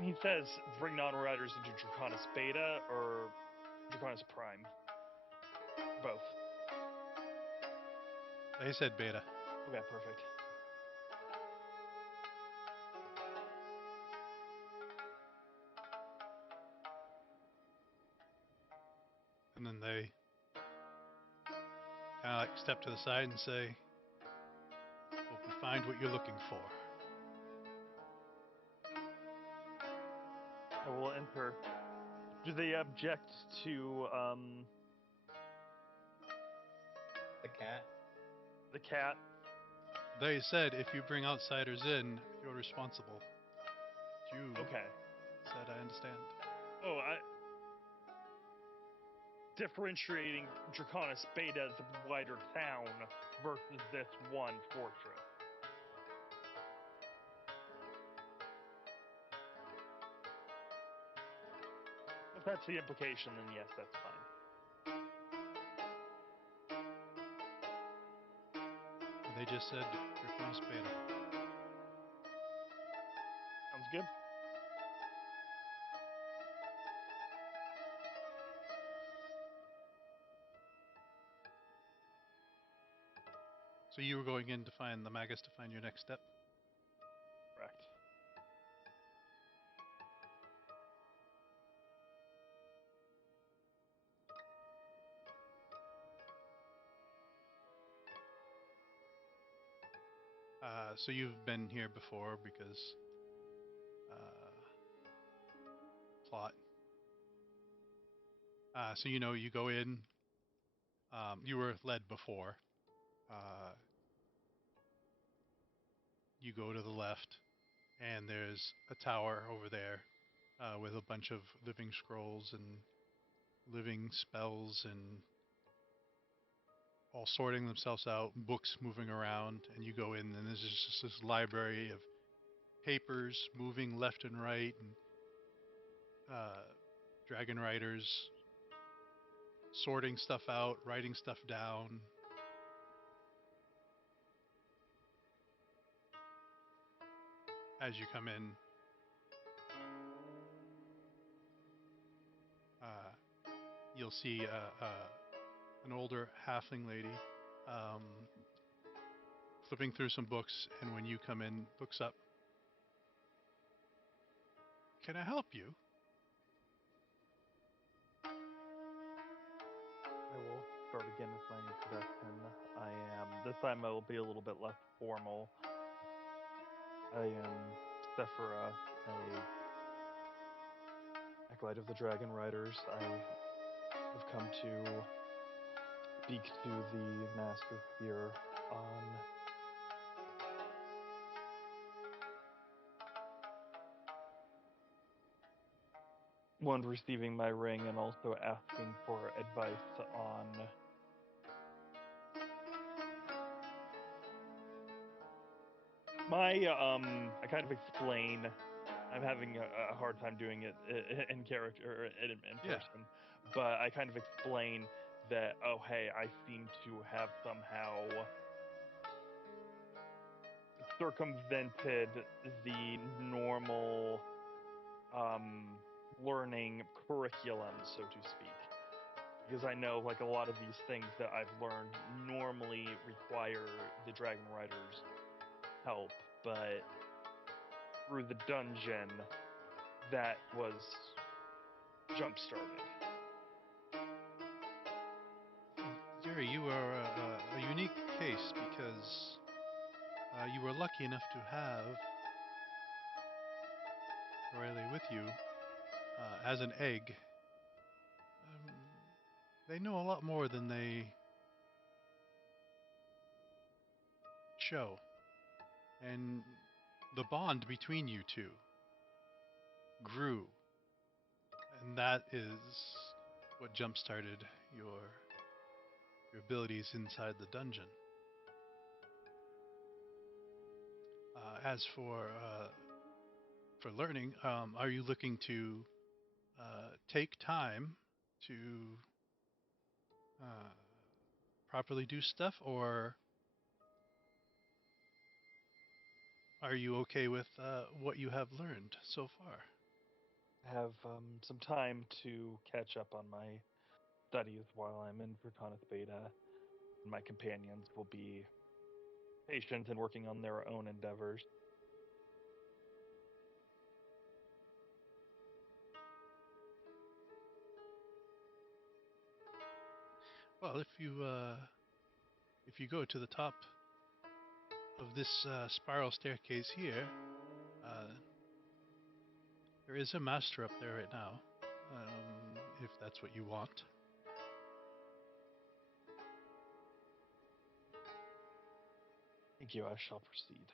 He says bring non-riders into Draconis Beta or Draconis Prime. Both. They said Beta. Okay, perfect. And then they kind of like step to the side and say, "Hope we find what you're looking for." I will enter. Do they object to The cat. the cat? They said if you bring outsiders in, you're responsible. You Okay. said, "I understand." Oh, differentiating Draconis Beta as a wider town versus this one fortress. If that's the implication, then yes, that's fine. And they just said Draconis Beta. Sounds good. So you were going in to find the Magus to find your next step? Correct. So you've been here before because plot. So you go in. You were led before. You go to the left, and there's a tower over there with a bunch of living scrolls and living spells and all sorting themselves out, books moving around, and you go in, and there's just this library of papers moving left and right, and dragon riders sorting stuff out, writing stuff down. As you come in, you'll see an older halfling lady flipping through some books, and when you come in, looks up. Can I help you? I will start again with my introduction. This time I will be a little bit less formal. I am Sephira, a acolyte of the Dragon Riders. I have come to speak to the master here on one, receiving my ring, and also asking for advice on my I kind of explain. I'm having a hard time doing it in character or in Yeah. person, but I kind of explain that, oh hey, I seem to have somehow circumvented the normal learning curriculum, so to speak. Because I know, like, a lot of these things that I've learned normally require the Dragon Riders' help, but through the dungeon, that was jump-started. Jerry, you are a unique case because you were lucky enough to have Riley with you as an egg. They know a lot more than they show. And the bond between you two grew. And that is what jump-started your abilities inside the dungeon. As for learning, are you looking to take time to properly do stuff, or are you okay with what you have learned so far? Have some time to catch up on my studies while I'm in Draconis Beta. My companions will be patient and working on their own endeavors. Well, if you go to the top of this spiral staircase here, there is a master up there right now, if that's what you want. Thank you, I shall proceed.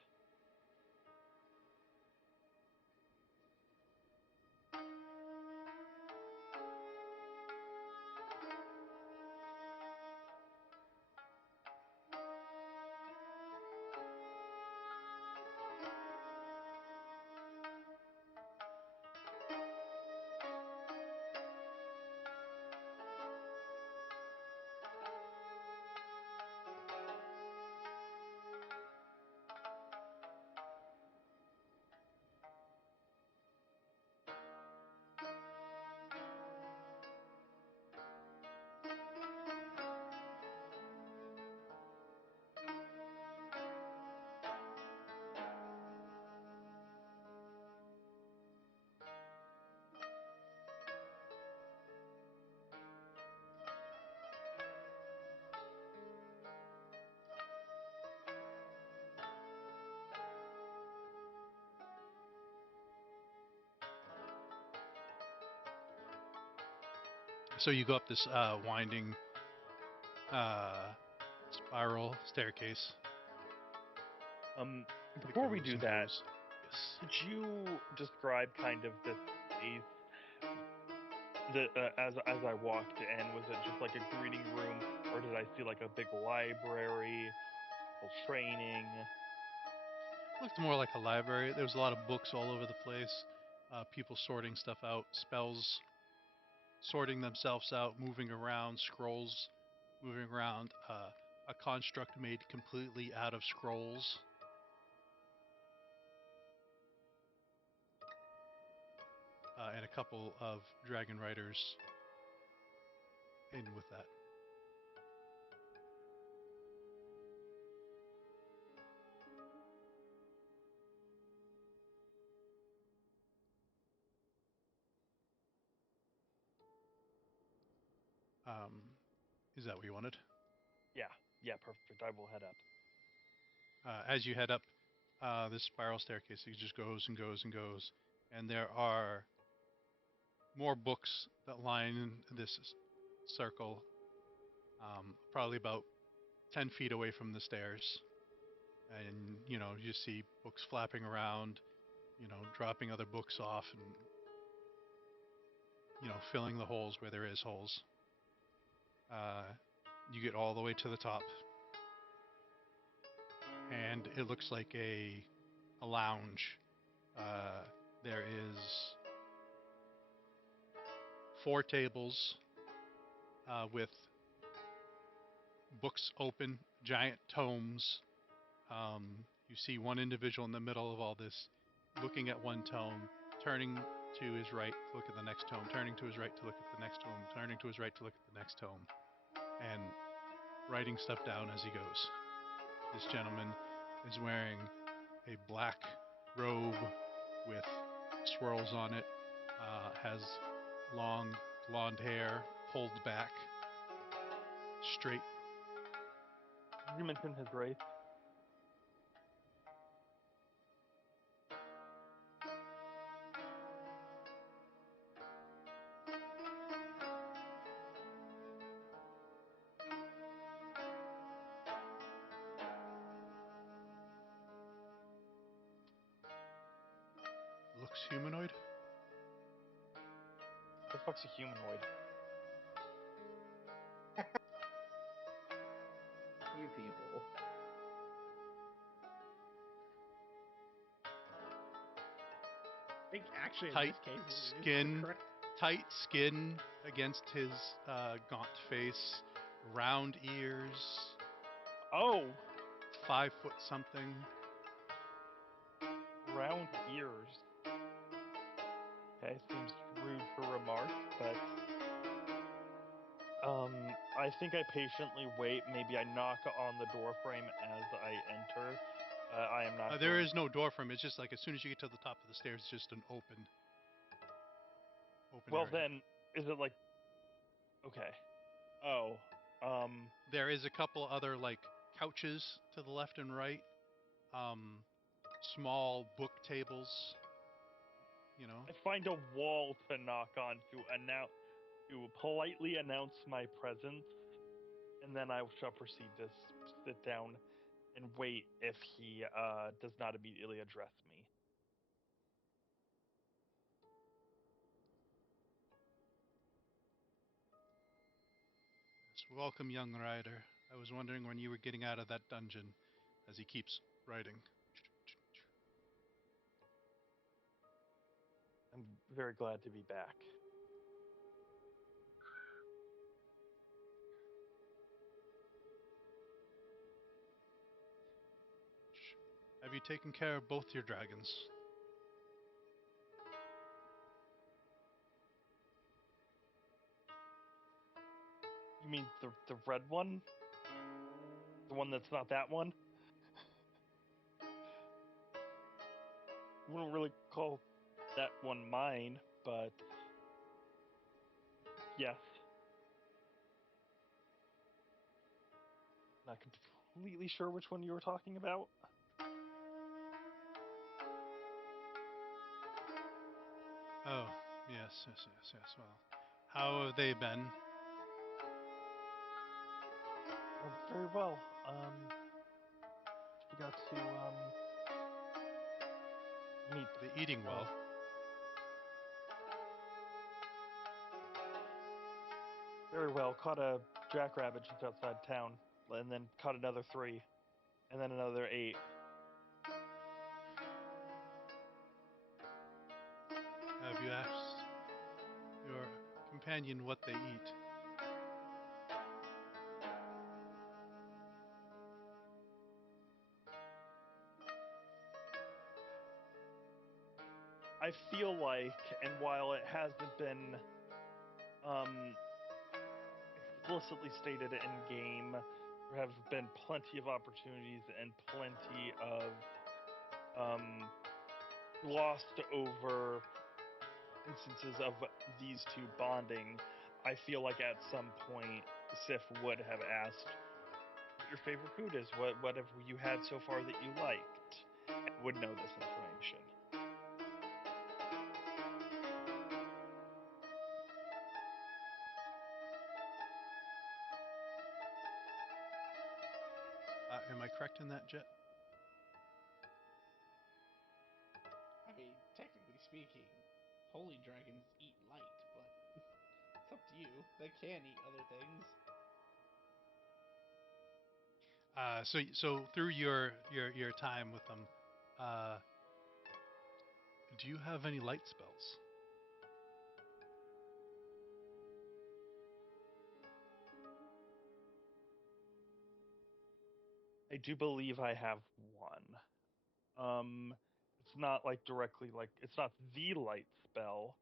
So you go up this winding spiral staircase. that Before we goes do and that, goes. Yes. could you describe kind of this space? As I walked in, was it just like a greeting room, or did I see like a big library, or training? Looked more like a library. There was a lot of books all over the place. People sorting stuff out, spells sorting themselves out, moving around, scrolls moving around. A construct made completely out of scrolls. And a couple of dragon riders in with that. Is that what you wanted? Yeah, perfect. I will head up. As you head up this spiral staircase, it just goes and goes and goes. And there are more books that line this circle, probably about 10 feet away from the stairs. And, you see books flapping around, dropping other books off and, filling the holes where there is holes. You get all the way to the top. And it looks like a lounge. There is 4 tables with books open, giant tomes. You see one individual in the middle of all this, looking at one tome, turning to his right to look at the next tome, turning to his right to look at the next tome, turning to his right to look at the next tome, and writing stuff down as he goes. This gentleman is wearing a black robe with swirls on it, has long blonde hair pulled back, straight. Did you mention his race? Looks humanoid. The fuck's a humanoid? You people. I think actually in Tight this case, it is the skin. correct. Tight skin against his gaunt face, round ears, Oh, 5 foot something. round ears. Okay, seems rude to remark, but I think I patiently wait. Maybe I knock on the door frame as I enter. I am not. There going- is no door frame. It's just like as soon as you get to the top of the stairs, it's just an open. Well, area. then, is it like? Okay. Oh. There is a couple other like couches to the left and right. Small book tables. I find a wall to knock on to politely announce my presence, and then I shall proceed to sit down and wait if he does not immediately address me. Yes, welcome, young rider. I was wondering when you were getting out of that dungeon, as he keeps writing. I'm very glad to be back. Have you taken care of both your dragons? You mean the red one? The one that's not that one? I wouldn't really call that one mine, but yes. Not completely sure which one you were talking about. Oh, yes. Well, How have they been? Very well. We got to meet. Are they eating well? Very well. Caught a jackrabbit just outside town, and then caught another 3, and then another 8. Have you asked your companion what they eat? I feel like, and while it hasn't been explicitly stated in game, there have been plenty of opportunities and plenty of glossed over instances of these two bonding. I feel like at some point Sif would have asked what your favorite food is. What have you had so far that you liked? And would know this information. Am I correct in that, Jet? I mean, technically speaking, holy dragons eat light, but it's up to you. They can eat other things. So through your time with them, do you have any light spells? I do believe I have one. It's not like directly like it's not the light spell.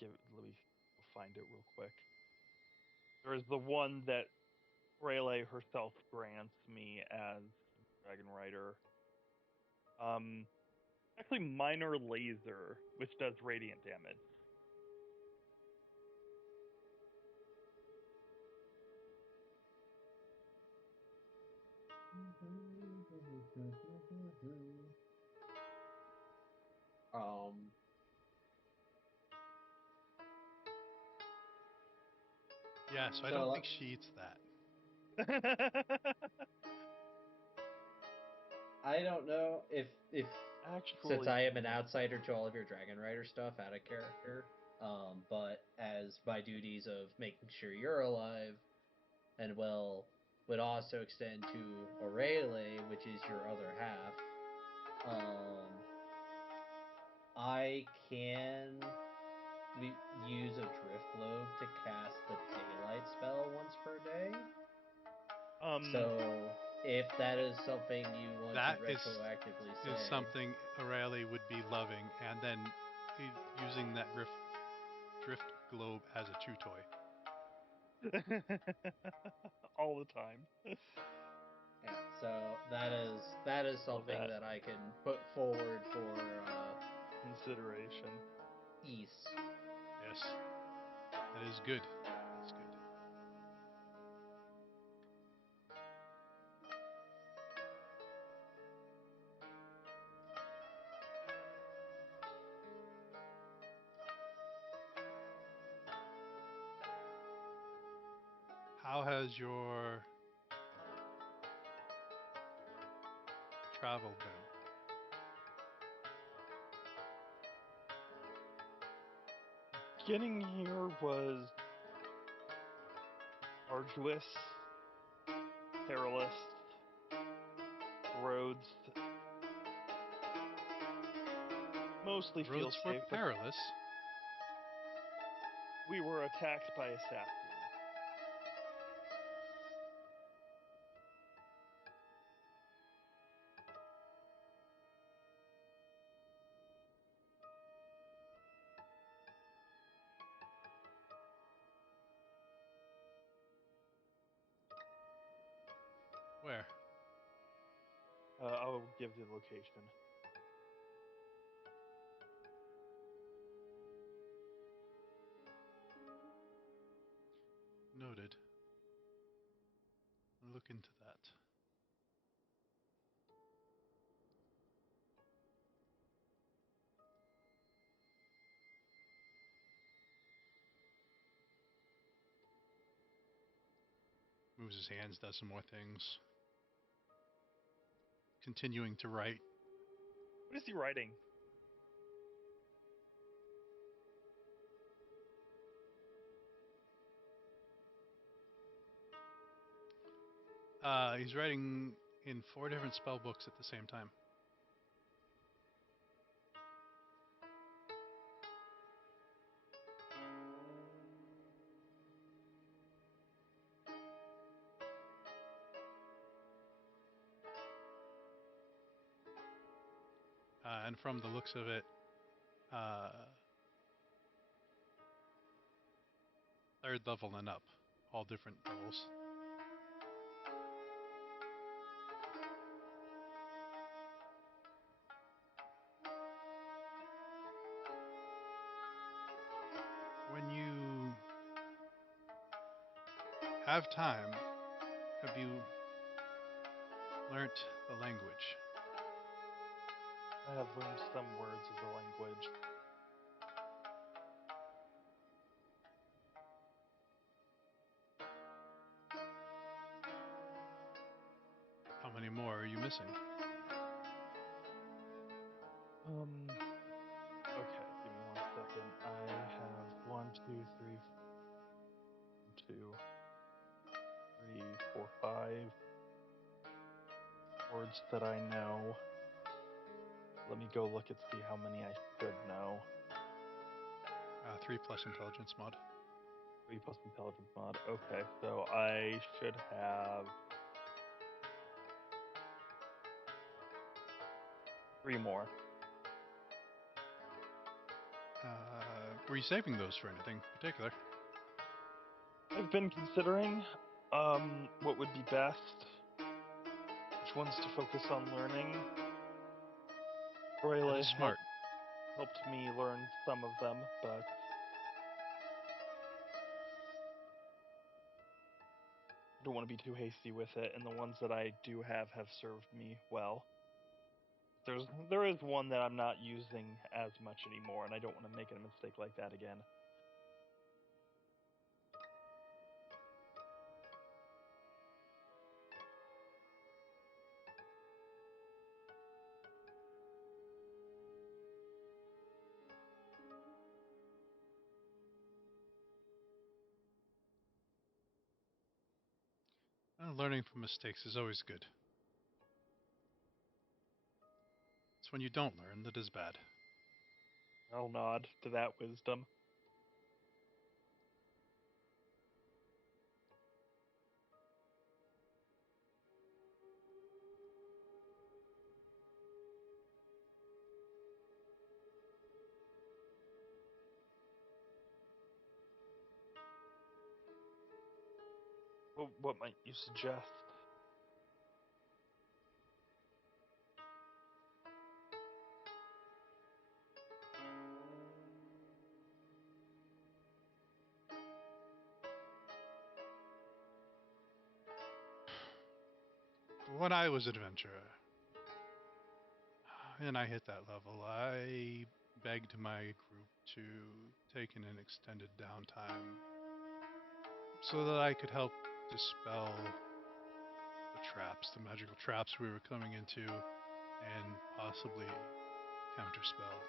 Let me find it real quick. There is the one that Rayleigh herself grants me as Dragon Rider. Actually, minor laser, which does radiant damage. Um, Yeah, so I So, don't think she eats that. I don't know if since Actually, I am an outsider to all of your Dragon Rider stuff out of character, but as my duties of making sure you're alive and well would also extend to Aurelie, which is your other half. I can use a drift globe to cast the daylight spell once per day. So if that is something you want That to retroactively say, is something Aurelie would be loving, and then using that drift globe as a chew toy. all the time. yeah. So that is something that I can put forward for Consideration. East. Yes, that is good. That's good. How has your travel been? Getting here was arduous, perilous. Roads mostly feel Roads were safe, but perilous. we were attacked by assassins. Where? I'll give the location. Noted. I'll look into that. moves his hands, does some more things. Continuing to write. What is he writing? He's writing in 4 different spell books at the same time. And from the looks of it, 3rd level and up. All different levels. When you have time, have you learnt the language? I have learned some words of the language. How many more are you missing? Okay, give me 1 second. I have 1, 2, 3, 2, 3, 4, 5 words that I know. Let me go look and see how many I should know. 3 plus intelligence mod. 3 plus intelligence mod. Okay, so I should have 3 more. Were you saving those for anything particular? I've been considering what would be best, which ones to focus on learning. That Braille is smart. helped me learn some of them, but I don't want to be too hasty with it, and the ones that I do have served me well. There is one that I'm not using as much anymore, and I don't want to make a mistake like that again. Learning from mistakes is always good. It's when you don't learn that is bad. I'll nod to that wisdom. Well, what might you suggest? When I was an adventurer, and I hit that level, I begged my group to take an extended downtime so that I could help dispel the traps, the magical traps we were coming into, and possibly counterspell.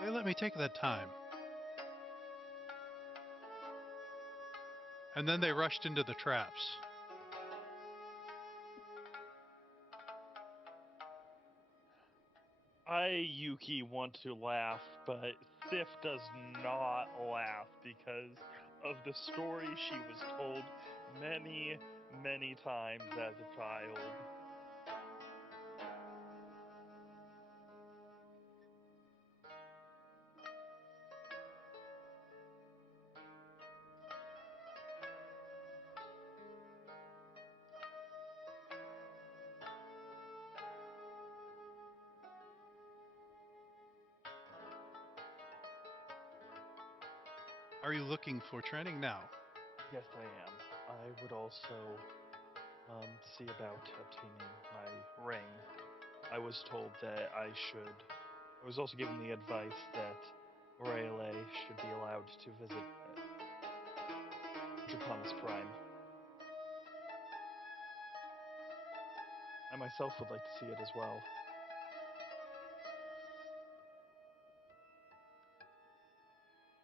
They let me take that time. And then they rushed into the traps. Yuki, want to laugh, but Sif does not laugh because of the story she was told many, many times as a child. Are you looking for training now? Yes, I am. I would also see about obtaining my ring. I was told that I was also given the advice that Rayleigh should be allowed to visit it. Draconis Prime. I myself would like to see it as well.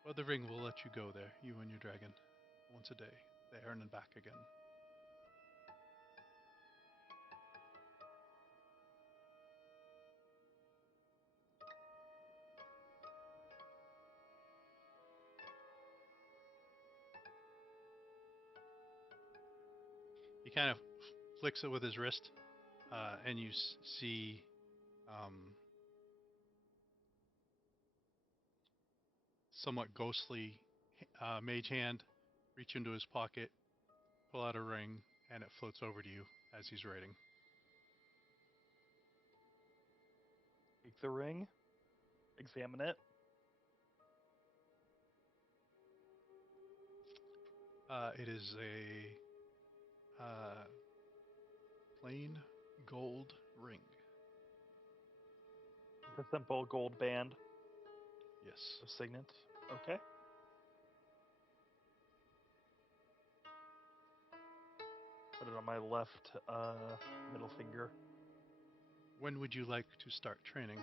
Well, the ring will let you go there, you and your dragon, once a day, there and back again. He kind of flicks it with his wrist, and you see somewhat ghostly mage hand reach into his pocket, pull out a ring, and it floats over to you as he's writing. Take the ring, examine it. It is a plain gold ring. The simple gold band Yes. of signet. Okay. Put it on my left middle finger. When would you like to start training?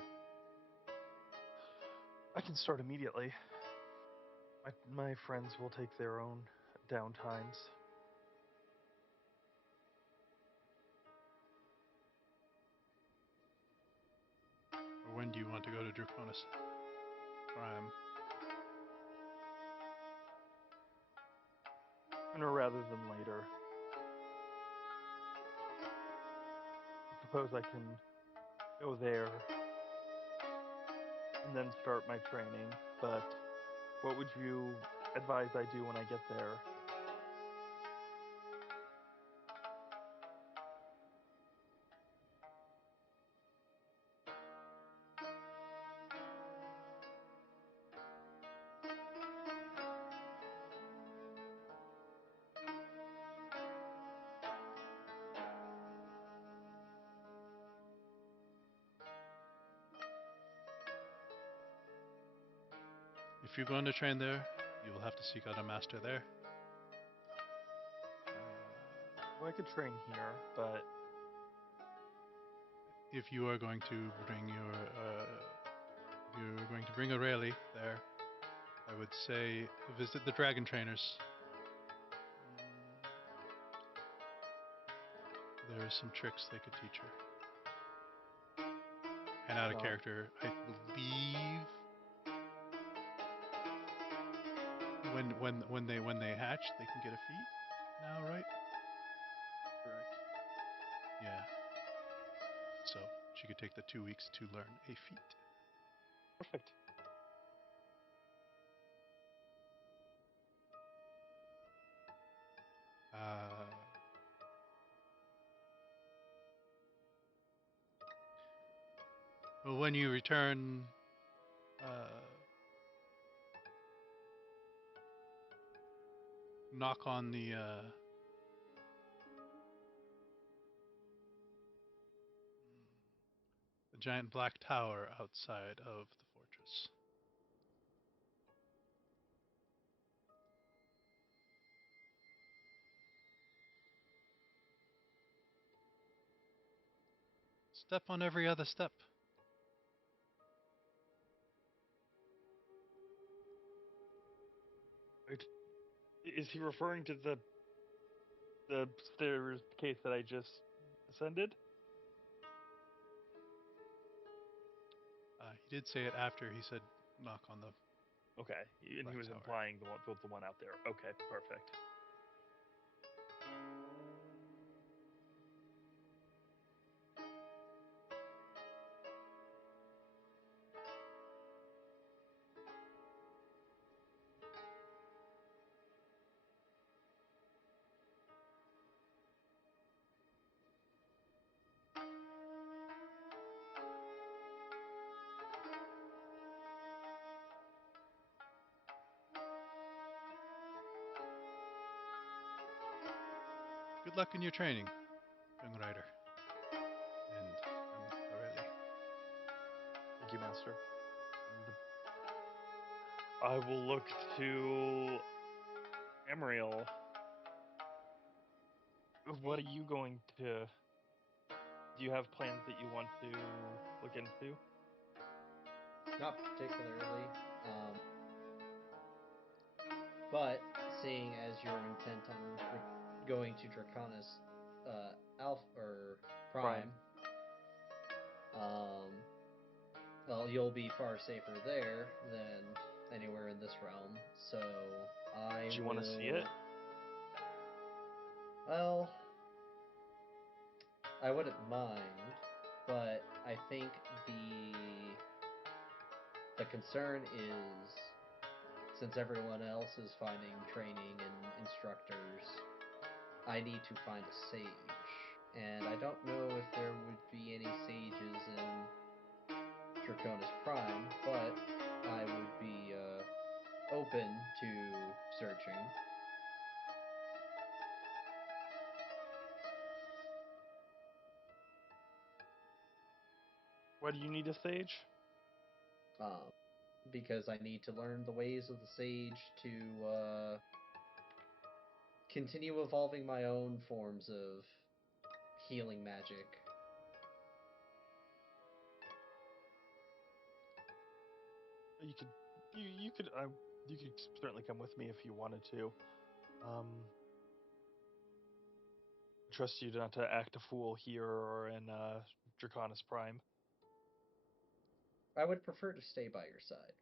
I can start immediately. My friends will take their own downtimes. Or when do you want to go to Draconis Prime? Sooner rather than later. I suppose I can go there and then start my training, but what would you advise I do when I get there? If you're going to train there, you will have to seek out a master there. Well, I could train here, but If you are going to bring Aurelie there, I would say visit the dragon trainers. There are some tricks they could teach her. And out of No. character, I believe when they hatch, they can get a feat now, right? correct. Yeah. So she could take the 2 weeks to learn a feat. Perfect. Well, when you return, knock on the giant black tower outside of the fortress. Step on every other step. Is he referring to the stairs case that I just ascended? He did say it after he said knock on the. Okay, and Black he was Tower. implying the one out there. Okay, perfect. Good luck in your training, young rider. And Aurelie. Thank you, Master. And I will look to Amriel what are you going to? Do you have plans that you want to look into? Not particularly. Um, but seeing as you're intent on going to Draconis Alpha or Prime, well, you'll be far safer there than anywhere in this realm. So I Do you will. want to see it? Well, I wouldn't mind, but I think the concern is, since everyone else is finding training and instructors, I need to find a sage. And I don't know if there would be any sages in Draconis Prime, but I would be open to searching. Why do you need a sage? Because I need to learn the ways of the sage to continue evolving my own forms of healing magic. You could, you could certainly come with me if you wanted to. Trust you not to act a fool here or in Draconis Prime. I would prefer to stay by your side.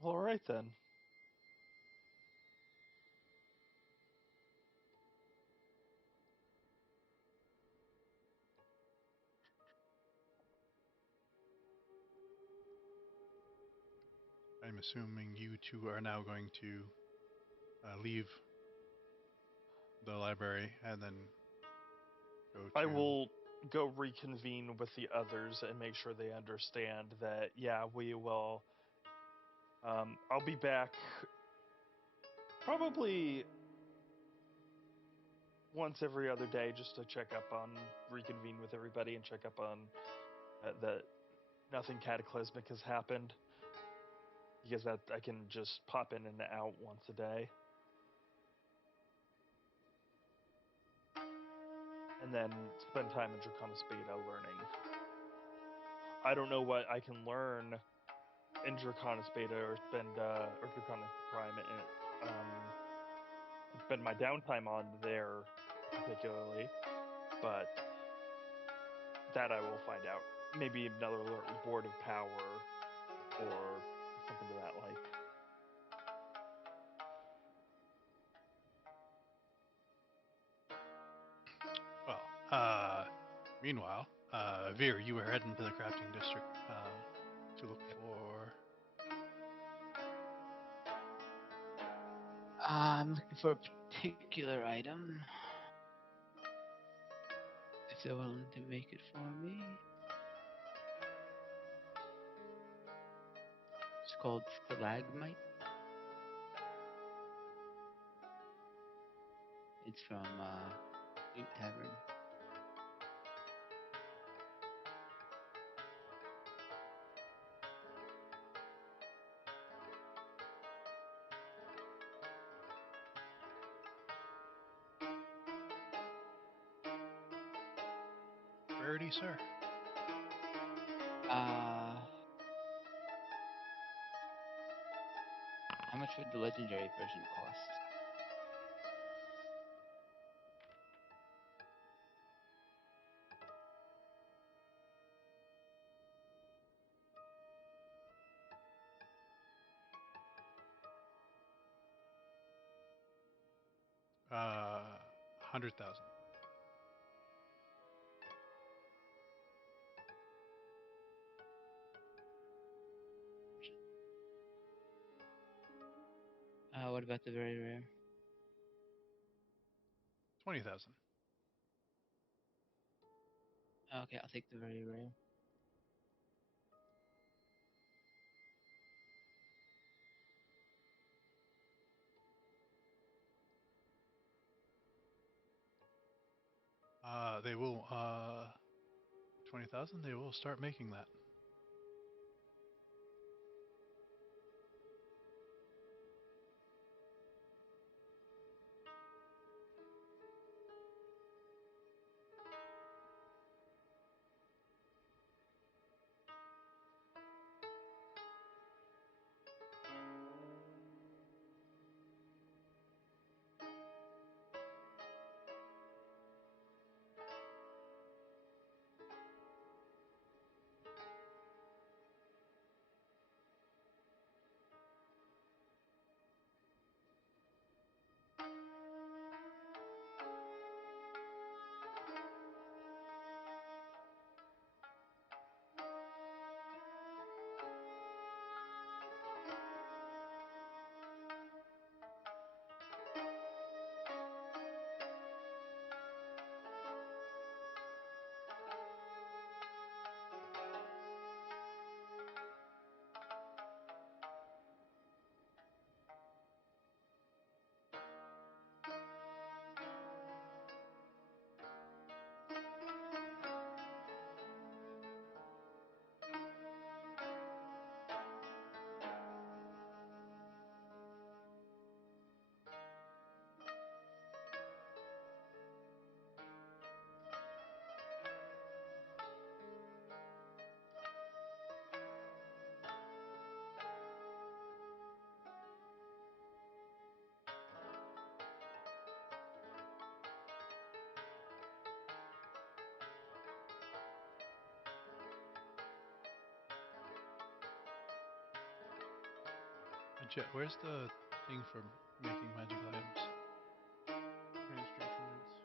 Well, all right then. I'm assuming you two are now going to leave the library and then go to. I will go reconvene with the others and make sure they understand that, yeah, we will. I'll be back probably once every other day just to check up on, reconvene with everybody and check up on that nothing cataclysmic has happened. Because that I can just pop in and out once a day. And then spend time in Draconis Beta learning. I don't know what I can learn in Draconis Beta or Draconis Prime and spend my downtime on there particularly, but that I will find out. Maybe another board of power or something to that like. Well, meanwhile, Veer, you were heading to the crafting district to look for. I'm looking for a particular item. If they're willing to make it for me. It's called Stalagmite. It's from Loot Tavern. Rarity, sir. How much would the legendary version cost? Uh, 100,000. What about the very rare? 20,000. Okay, I'll take the very rare. They will 20,000. They will start making that. Jet, where's the thing for making magical items? Administration notes.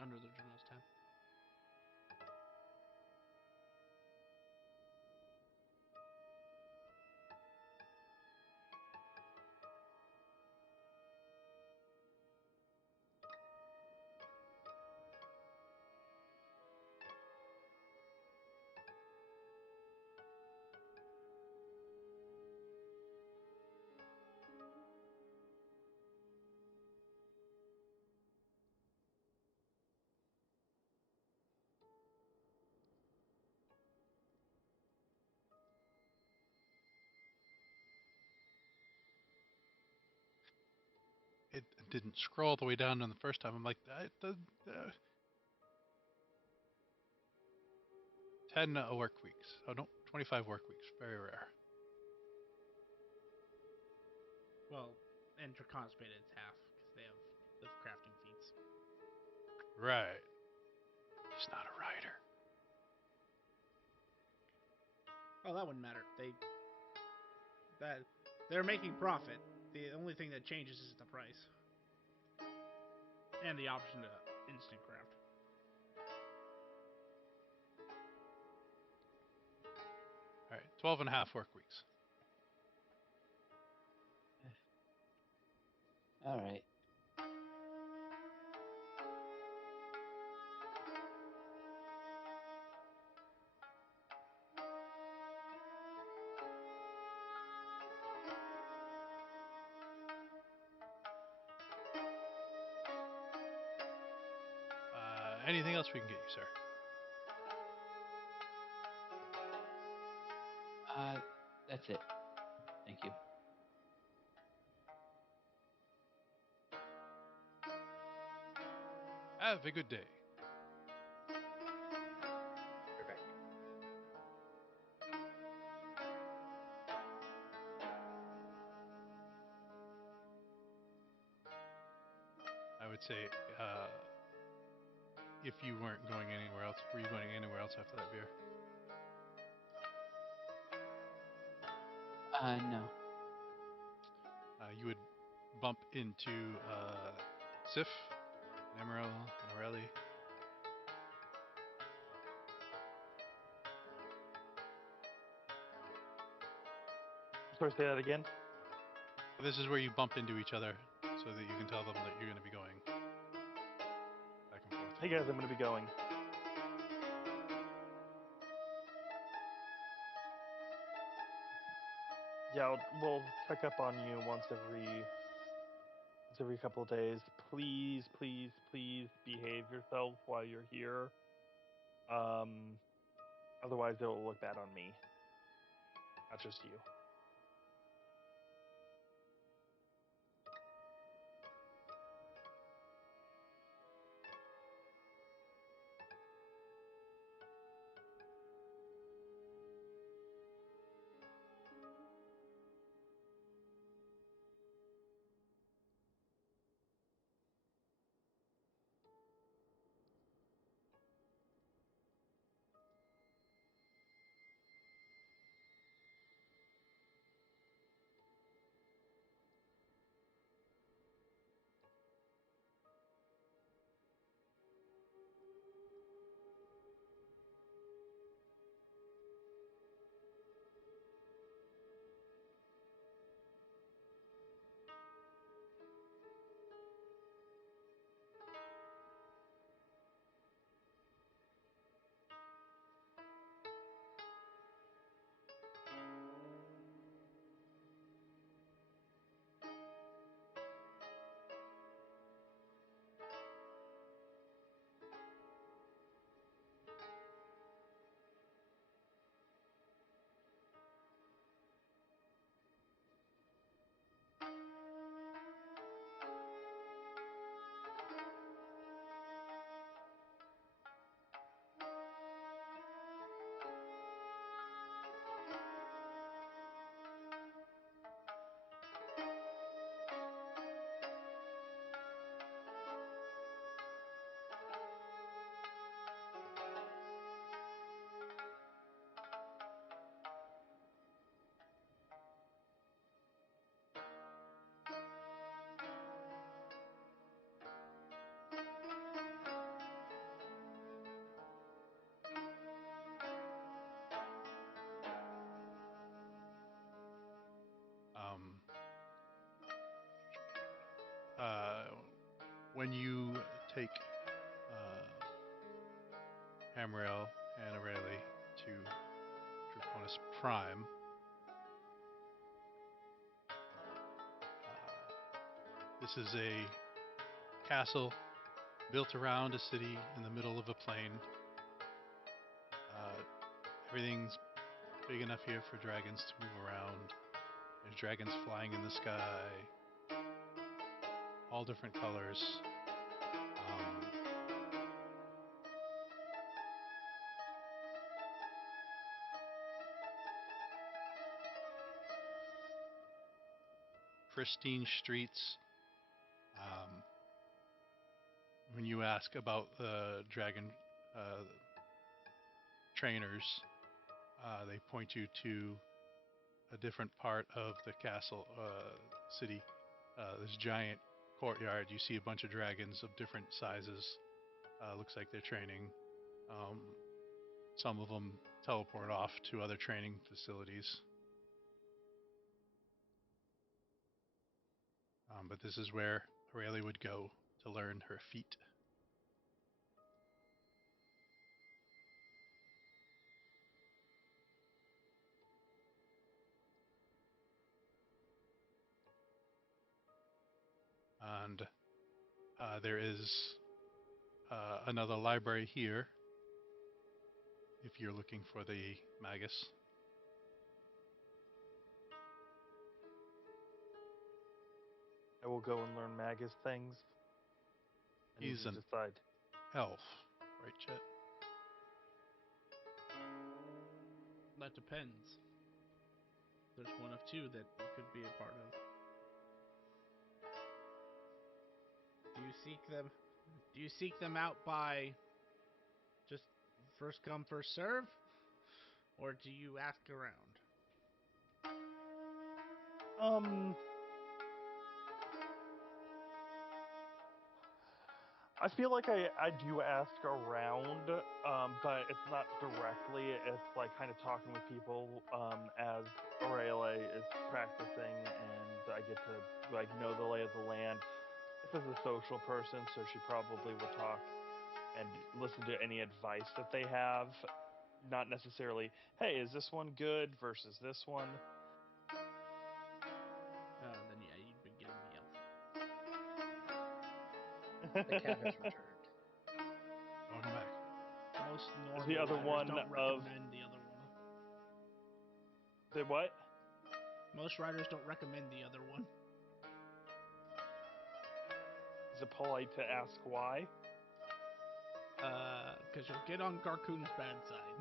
Under the journals tab. It didn't scroll all the way down on the first time. I'm like, 10 work weeks. Oh, no, 25 work weeks. Very rare. Well, and Draconis made it half because they have the crafting feats. Right. He's not a writer. Oh, that wouldn't matter. They're making profit. The only thing that changes is the price. And the option to instant craft. All right, 12 and a half work weeks. All right. Anything else we can get you, sir? That's it. Thank you. Have a good day. Perfect. I would say, if you weren't going anywhere else, were you going anywhere else after that beer? No. You would bump into Sif, and Emerald, and Aurelie. Sorry, say that again. This is where you bump into each other so that you can tell them that you're going to be going back and forth. Hey guys, I'm going to be going. Yeah, we'll check up on you once every couple of days. Please, please, please behave yourself while you're here. Otherwise, it will look bad on me, not just you. when you take Amrael and Aurelie to Draconis Prime, this is a castle built around a city in the middle of a plain. Everything's big enough here for dragons to move around. There's dragons flying in the sky, all different colors. Pristine streets. When you ask about the dragon trainers, they point you to a different part of the castle city. This giant courtyard. You see a bunch of dragons of different sizes. Looks like they're training. Some of them teleport off to other training facilities. But this is where Aurelie would go to learn her feat. And there is another library here if you're looking for the Magus. I will go and learn Magus things. I need He's to an decide. elf, right, Chet? That depends. There's one of two that you could be a part of. Do you seek them? Do you seek them out by just first come first serve, or do you ask around? I feel like I do ask around, but it's not directly. It's like kind of talking with people as Aurelie is practicing, and I get to like know the lay of the land. This is a social person, so she probably will talk and listen to any advice that they have. Not necessarily, hey, is this one good versus this one? Then yeah, you'd be getting the elf. The cat has returned. Welcome back. Most Is normal the other riders one don't of recommend the other one. the what? Most riders don't recommend the other one. Is it polite to ask why? Because you'll get on Garcoon's bad side.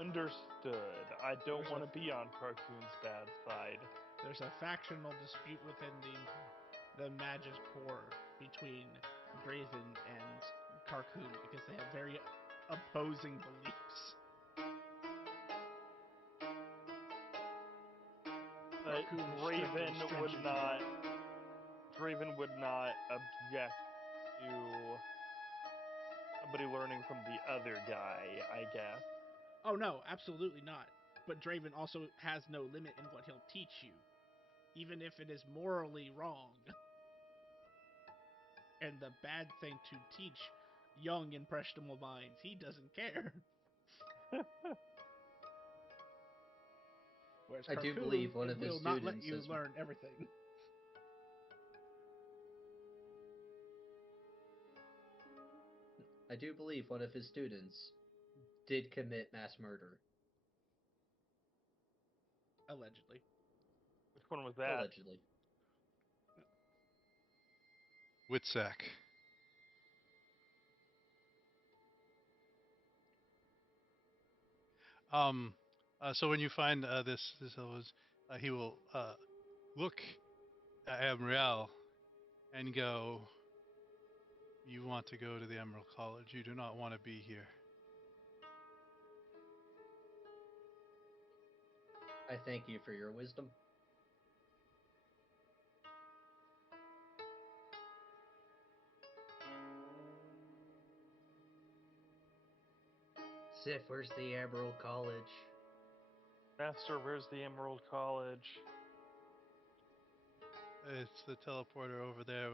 Understood. I don't want to be on Carcoon's bad side. There's a factional dispute within the Magus Corps between Draven and Carcoon because they have very opposing beliefs. Carcoon is strict and stringent. Draven would not object to somebody learning from the other guy, I guess. Oh no, absolutely not. But Draven also has no limit in what he'll teach you, even if it is morally wrong. And the bad thing to teach young, impressionable minds, he doesn't care. Whereas I do Carcoon believe one of his will not let students you is- learn everything. I do believe one of his students did commit mass murder. Allegedly. Which one was that? Allegedly. Witsack. So when you find this he will look at Amriel and go, "You want to go to the Emerald College. You do not want to be here." I thank you for your wisdom. Sif, where's the Emerald College? Master, where's the Emerald College? It's the teleporter over there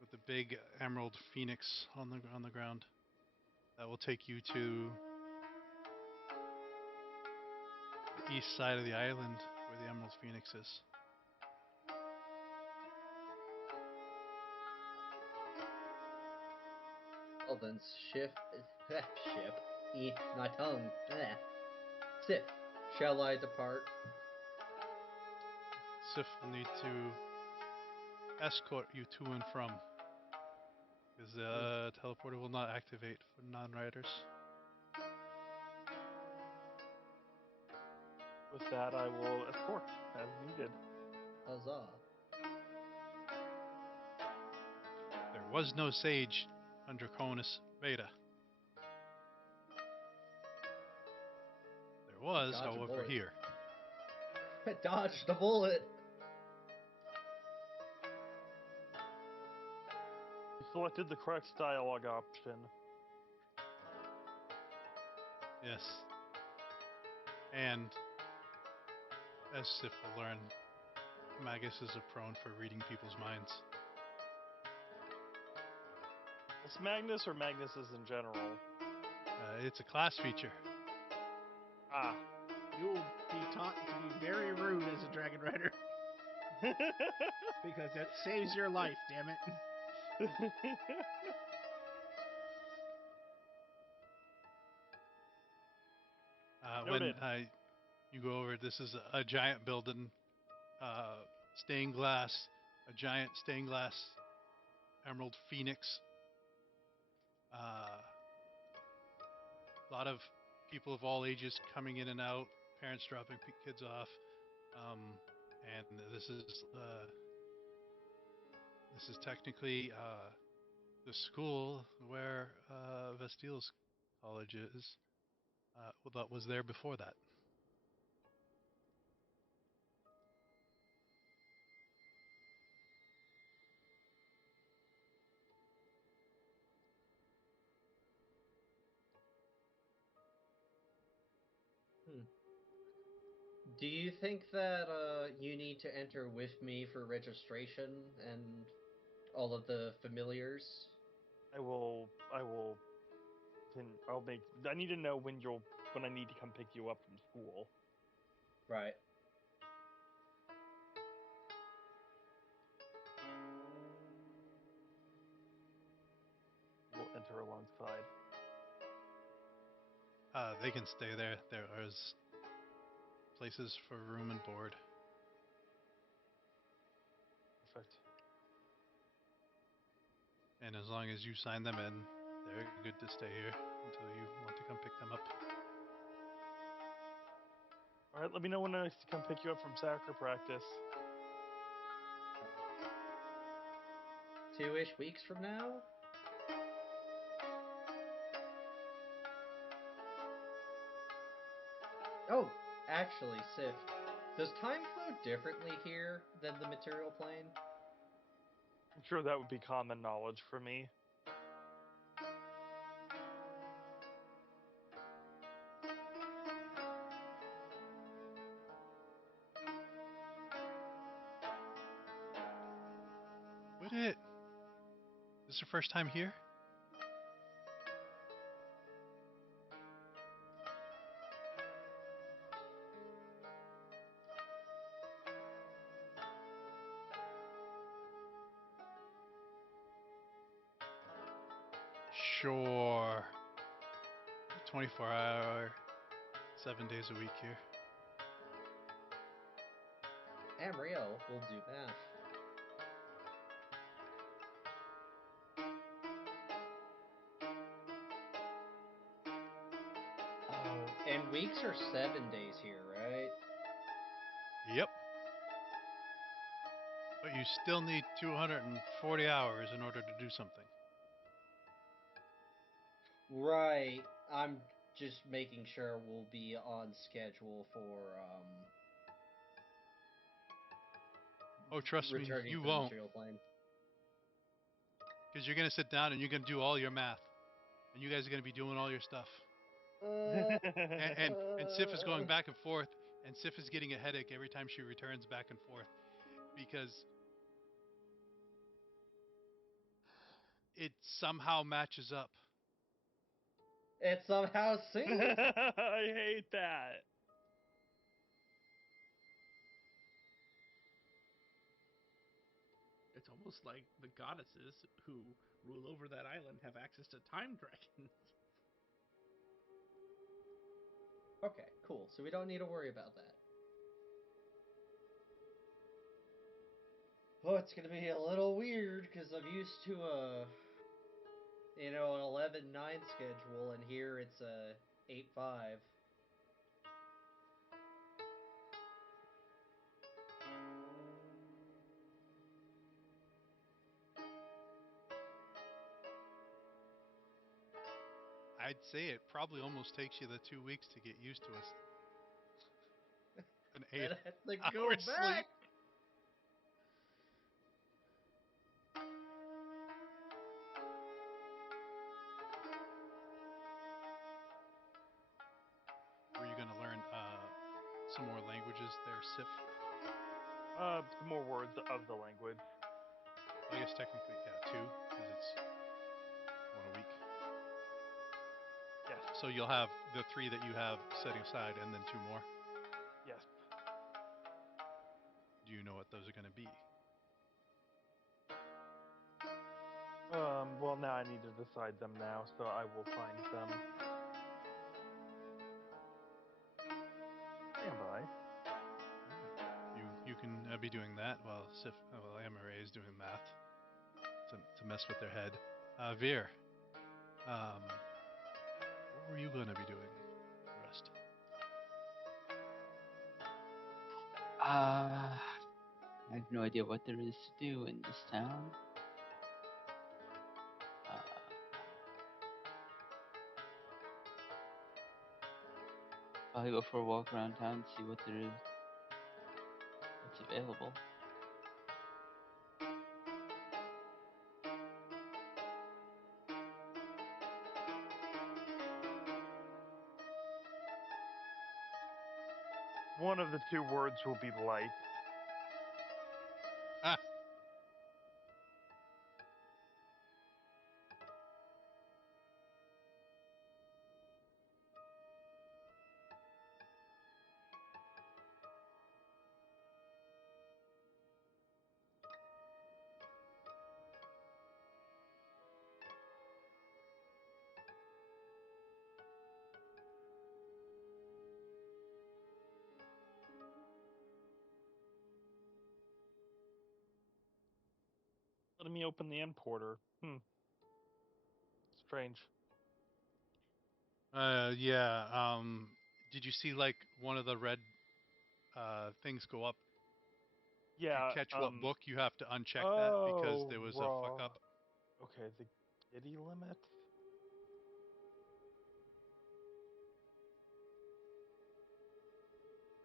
with the big emerald phoenix on the ground. That will take you to the east side of the island where the emerald phoenix is. Well then, my tongue. Sif, shall I depart? Sif will need to escort you to and from, because the teleporter will not activate for non-riders. With that, I will escort as needed. Huzzah. There was no sage on Draconis Beta. There was, Dodge a however, bullet. here. Dodged a bullet! You selected the correct dialogue option. Yes. And, as Sif will learn, Magus is prone for reading people's minds. Is Magnus or Magnuses in general? It's a class feature. Ah. You'll be taught to be very rude as a dragon rider because it saves your life. Damn it! When Noted. you go over, this is a giant building, stained glass, a giant stained glass emerald phoenix. A lot of people of all ages coming in and out, parents dropping kids off, and this is technically the school where Vestil's college is. That was there before that. Do you think that you need to enter with me for registration and all of the familiars? I'll make. I need to know when I need to come pick you up from school. Right. We'll enter alongside. They can stay there. There is places for room and board. Perfect. And as long as you sign them in, they're good to stay here until you want to come pick them up. All right, let me know when I can come pick you up from soccer practice. 2-ish weeks from now? Oh, actually, Sif, does time flow differently here than the material plane? I'm sure that would be common knowledge for me. Would it? This is your first time here? Sure. 24-hour, 7 days a week here. Amriel will do that. Oh, and weeks are 7 days here, right? Yep. But you still need 240 hours in order to do something. Right. I'm just making sure we'll be on schedule for Oh, trust me, returning you to the won't. material plane. Because you're going to sit down and you're going to do all your math. And you guys are going to be doing all your stuff. And Sif is going back and forth. And Sif is getting a headache every time she returns back and forth. Because It somehow matches up. It somehow sings. I hate that. It's almost like the goddesses who rule over that island have access to time dragons. Okay, cool. So we don't need to worry about that. Oh, it's gonna be a little weird because I'm used to an 11-9 schedule, and here it's a 8-5. I'd say it probably almost takes you the 2 weeks to get used to us. An Then I have to go hour back. sleep. Were you going to learn some more languages there, Sif? Some more words of the language. I guess technically, yeah, 2, because it's 1 a week. Yes. So you'll have the 3 that you have setting aside, and then 2 more. Yes. Do you know what those are going to be? Well, now I need to decide them now, so I will find them. Stand by. You can be doing that while MRA is doing math to mess with their head. Veer, what were you going to be doing the rest? I have no idea what there is to do in this town. Probably go for a walk around town, see what there is, what's available. One of the 2 words will be light. Ah, Letting me open the importer. Strange. yeah. Did you see like one of the red things go up? Yeah. To catch what book, you have to uncheck that because there was a fuck raw. up. Okay, the giddy limit.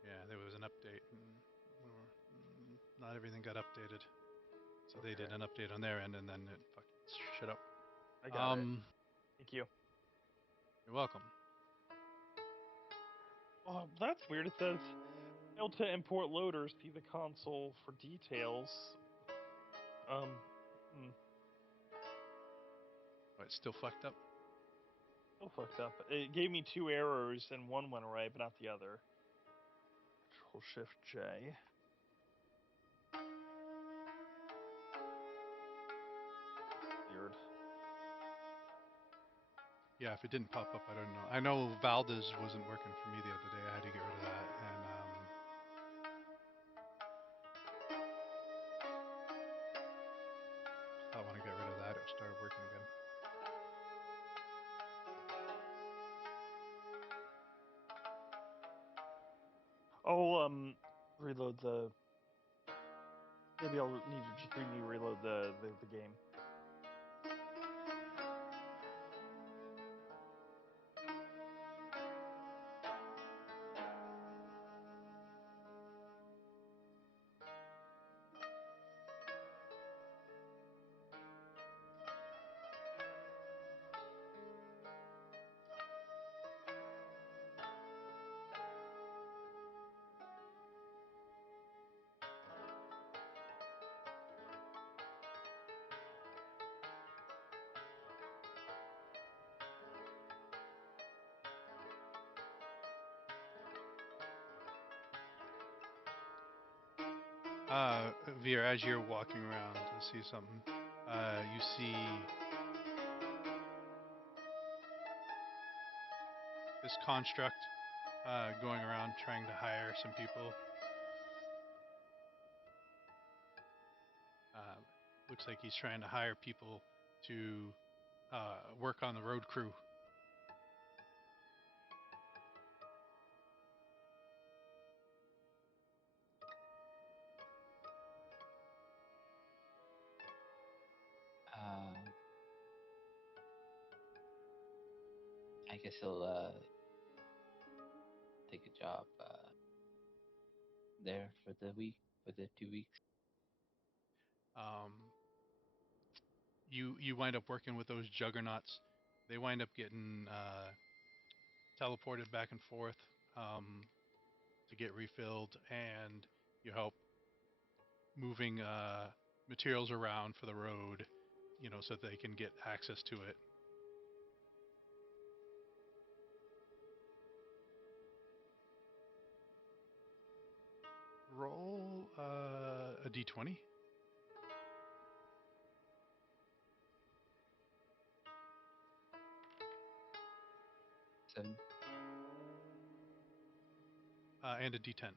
Yeah, there was an update. Not everything got updated. So they did Okay. an update on their end, and then it fucked shit up. I got it. Thank you. You're welcome. Oh, that's weird. It says, failed to import loader. See the console for details. Oh, it's still fucked up? Still fucked up. It gave me 2 errors, and one went right, but not the other. Control Shift J. Weird. Yeah, if it didn't pop up, I don't know. I know Valdez wasn't working for me the other day. I had to get rid of that. And I want to get rid of that. It started working again. I'll reload the. Maybe I'll need to just reload the game. Veer, as you're walking around to see something, you see this construct going around trying to hire some people. Looks like he's trying to hire people to work on the road crew. I guess he'll take a job there for the 2 weeks. You wind up working with those juggernauts. They wind up getting teleported back and forth to get refilled, and you help moving materials around for the road, so that they can get access to it. Roll a d20. 7. And a d10.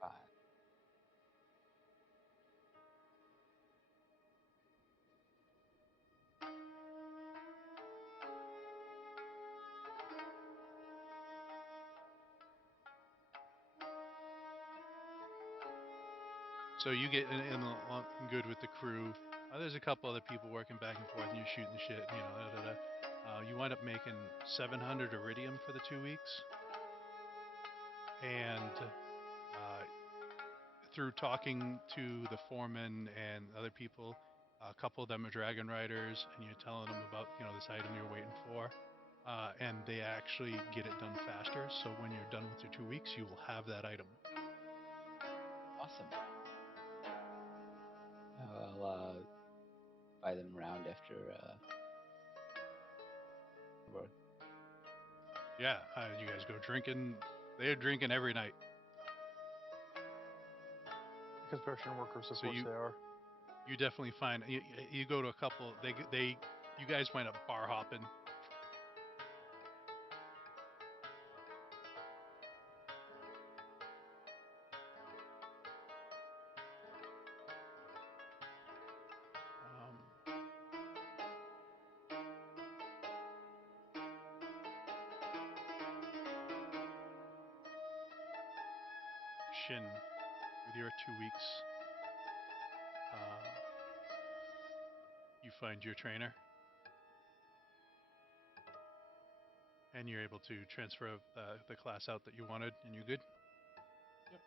5. So you get in good with the crew. There's a couple other people working back and forth, and you're shooting the shit. You wind up making 700 iridium for the 2 weeks, and through talking to the foreman and other people, a couple of them are dragon riders, and you're telling them about this item you're waiting for, and they actually get it done faster. So when you're done with your 2 weeks, you will have that item. Awesome. I'll buy them around after work. Yeah, you guys go drinking. They're drinking every night. Construction workers, of So course, they are. You definitely find you go to a couple. You guys wind up bar hopping. Shin, with your 2 weeks, you find your trainer, and you're able to transfer the class out that you wanted, and you're good. Yep.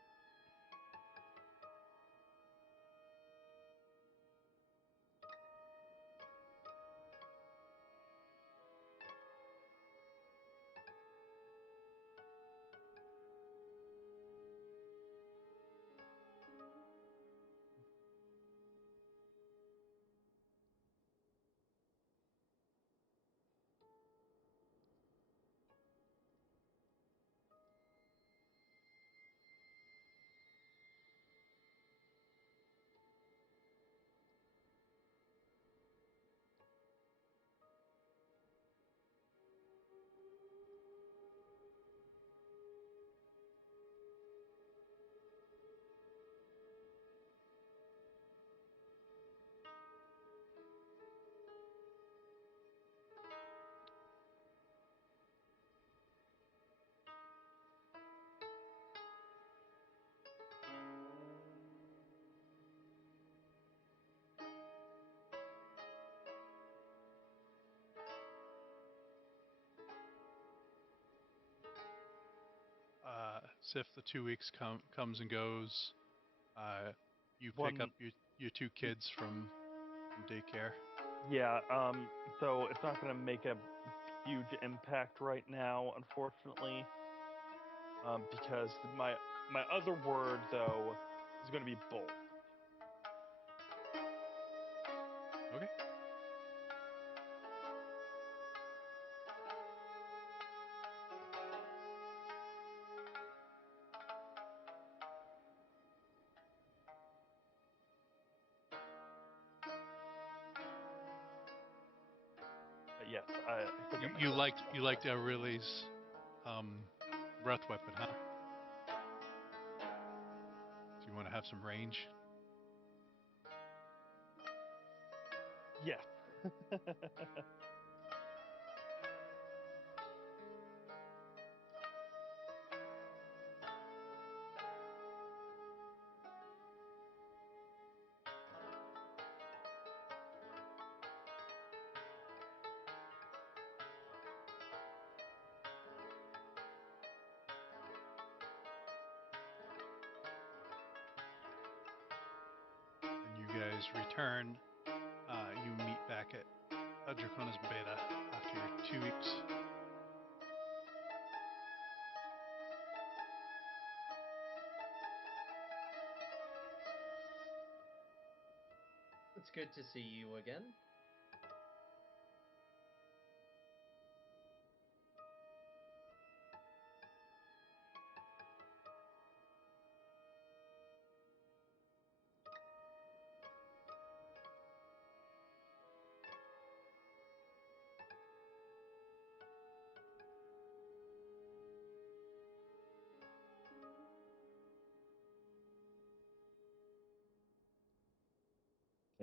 Sif, the 2 weeks comes and goes. You pick up your 2 kids from daycare. Yeah, so it's not going to make a huge impact right now, unfortunately, because my other word, though, is going to be bold. Okay. Yes, I think You, I you might liked you liked Aureli's breath weapon, huh? Do you want to have some range? Yeah. And you guys return. You meet back at Draconis Beta after your 2 weeks. It's good to see you again.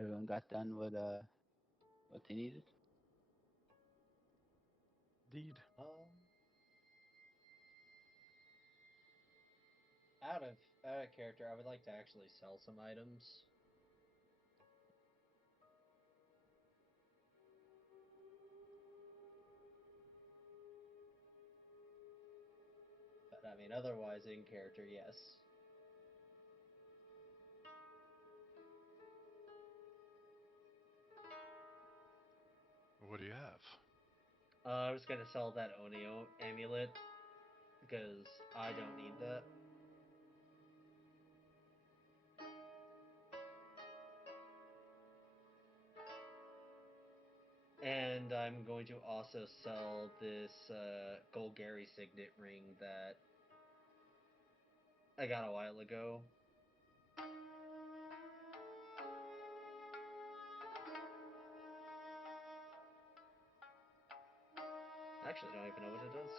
Everyone got done what they needed. Indeed. Out of character, I would like to actually sell some items. But I mean, otherwise in character, yes. What do you have? I was gonna sell that Onio amulet because I don't need that. And I'm going to also sell this Golgari signet ring that I got a while ago. Actually, I don't even know what it does.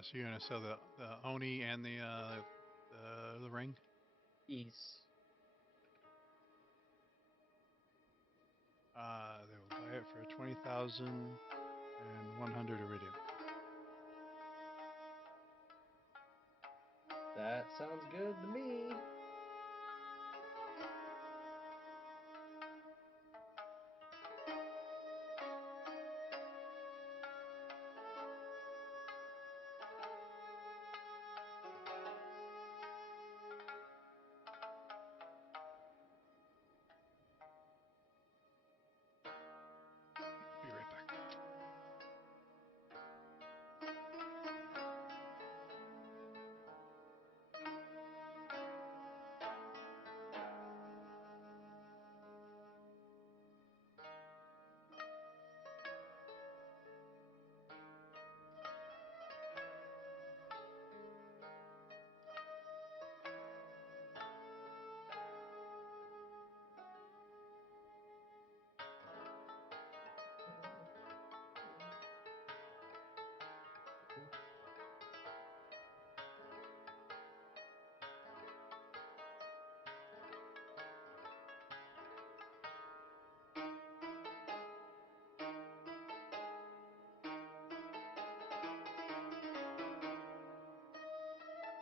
So you're gonna sell the Oni and the ring. East. They will buy it for 20,100 iridium. That sounds good to me. Be right back.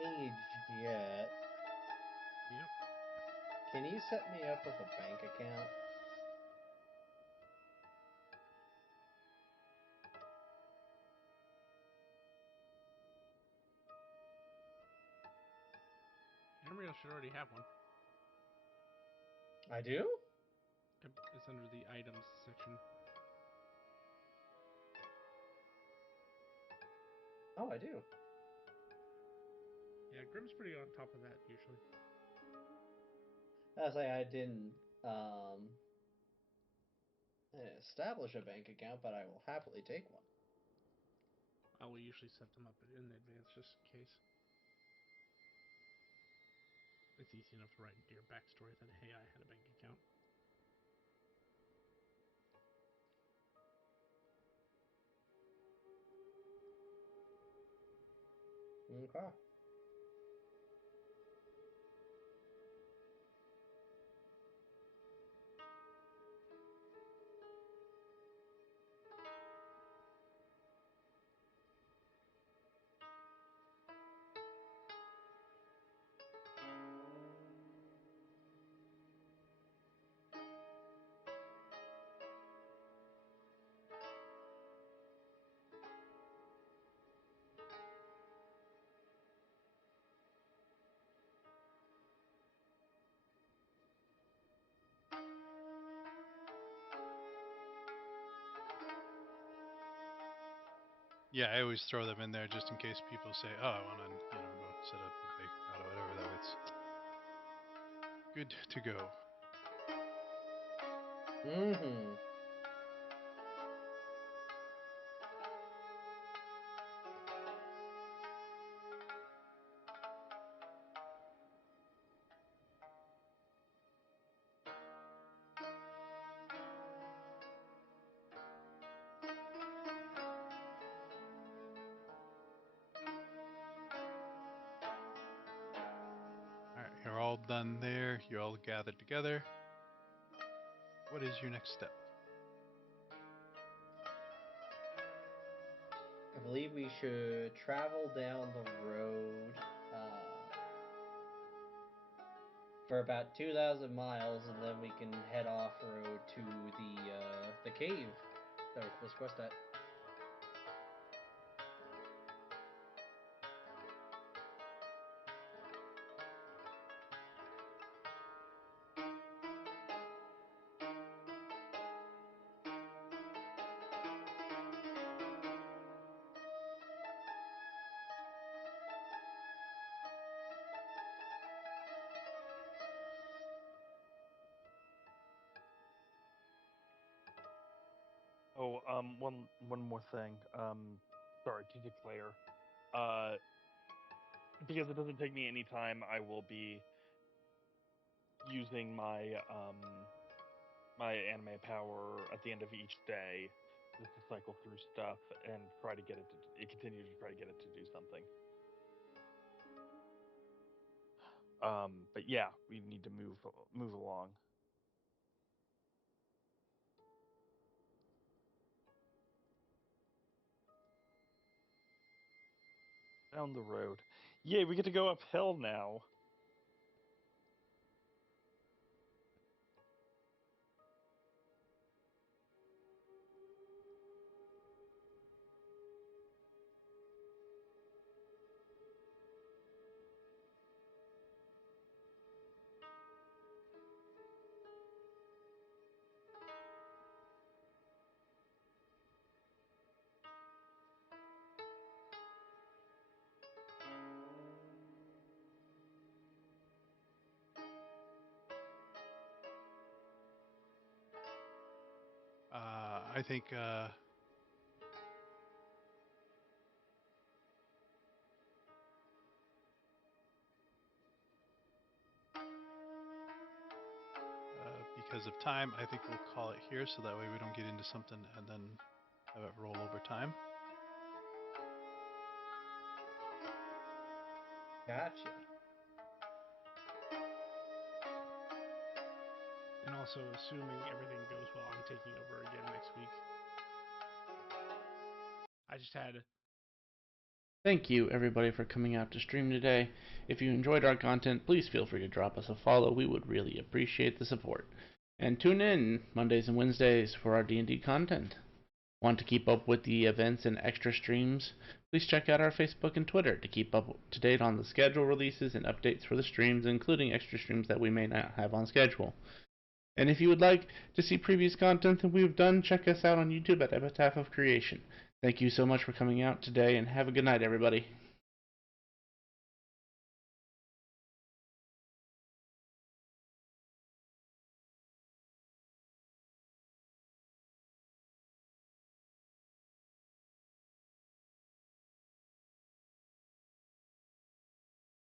Hey, Jet. Yep. Can you set me up with a bank account? Emerald should already have one. I do? It's under the items section. Oh, I do. Yeah, Grim's pretty on top of that usually. I was like, I didn't establish a bank account, but I will happily take one. I will usually set them up in advance just in case. It's easy enough to write into your backstory that, hey, I had a bank account. Okay. Yeah, I always throw them in there just in case people say, "Oh, I want to, go set up a bank account or whatever." That it's good to go. Mm-hmm. All right, you're all done there. You're all gathered together. What is your next step? I believe we should travel down the road for about 2,000 miles, and then we can head off road to the cave that we're supposed to quest at. Oh, one more thing. Sorry to declare. Because it doesn't take me any time, I will be using my my anime power at the end of each day to cycle through stuff and try to get it to continue to try to get it to do something. But yeah, we need to move along. Down the road. Yay, we get to go uphill now. I think because of time, I think we'll call it here so that way we don't get into something and then have it roll over time. Gotcha. And also, assuming everything goes well, I'm taking over again next week. I just had. Thank you, everybody, for coming out to stream today. If you enjoyed our content, please feel free to drop us a follow. We would really appreciate the support. And tune in Mondays and Wednesdays for our D&D content. Want to keep up with the events and extra streams? Please check out our Facebook and Twitter to keep up to date on the schedule releases and updates for the streams, including extra streams that we may not have on schedule. And if you would like to see previous content that we've done, check us out on YouTube at Epitaph of Creation. Thank you so much for coming out today, and have a good night, everybody.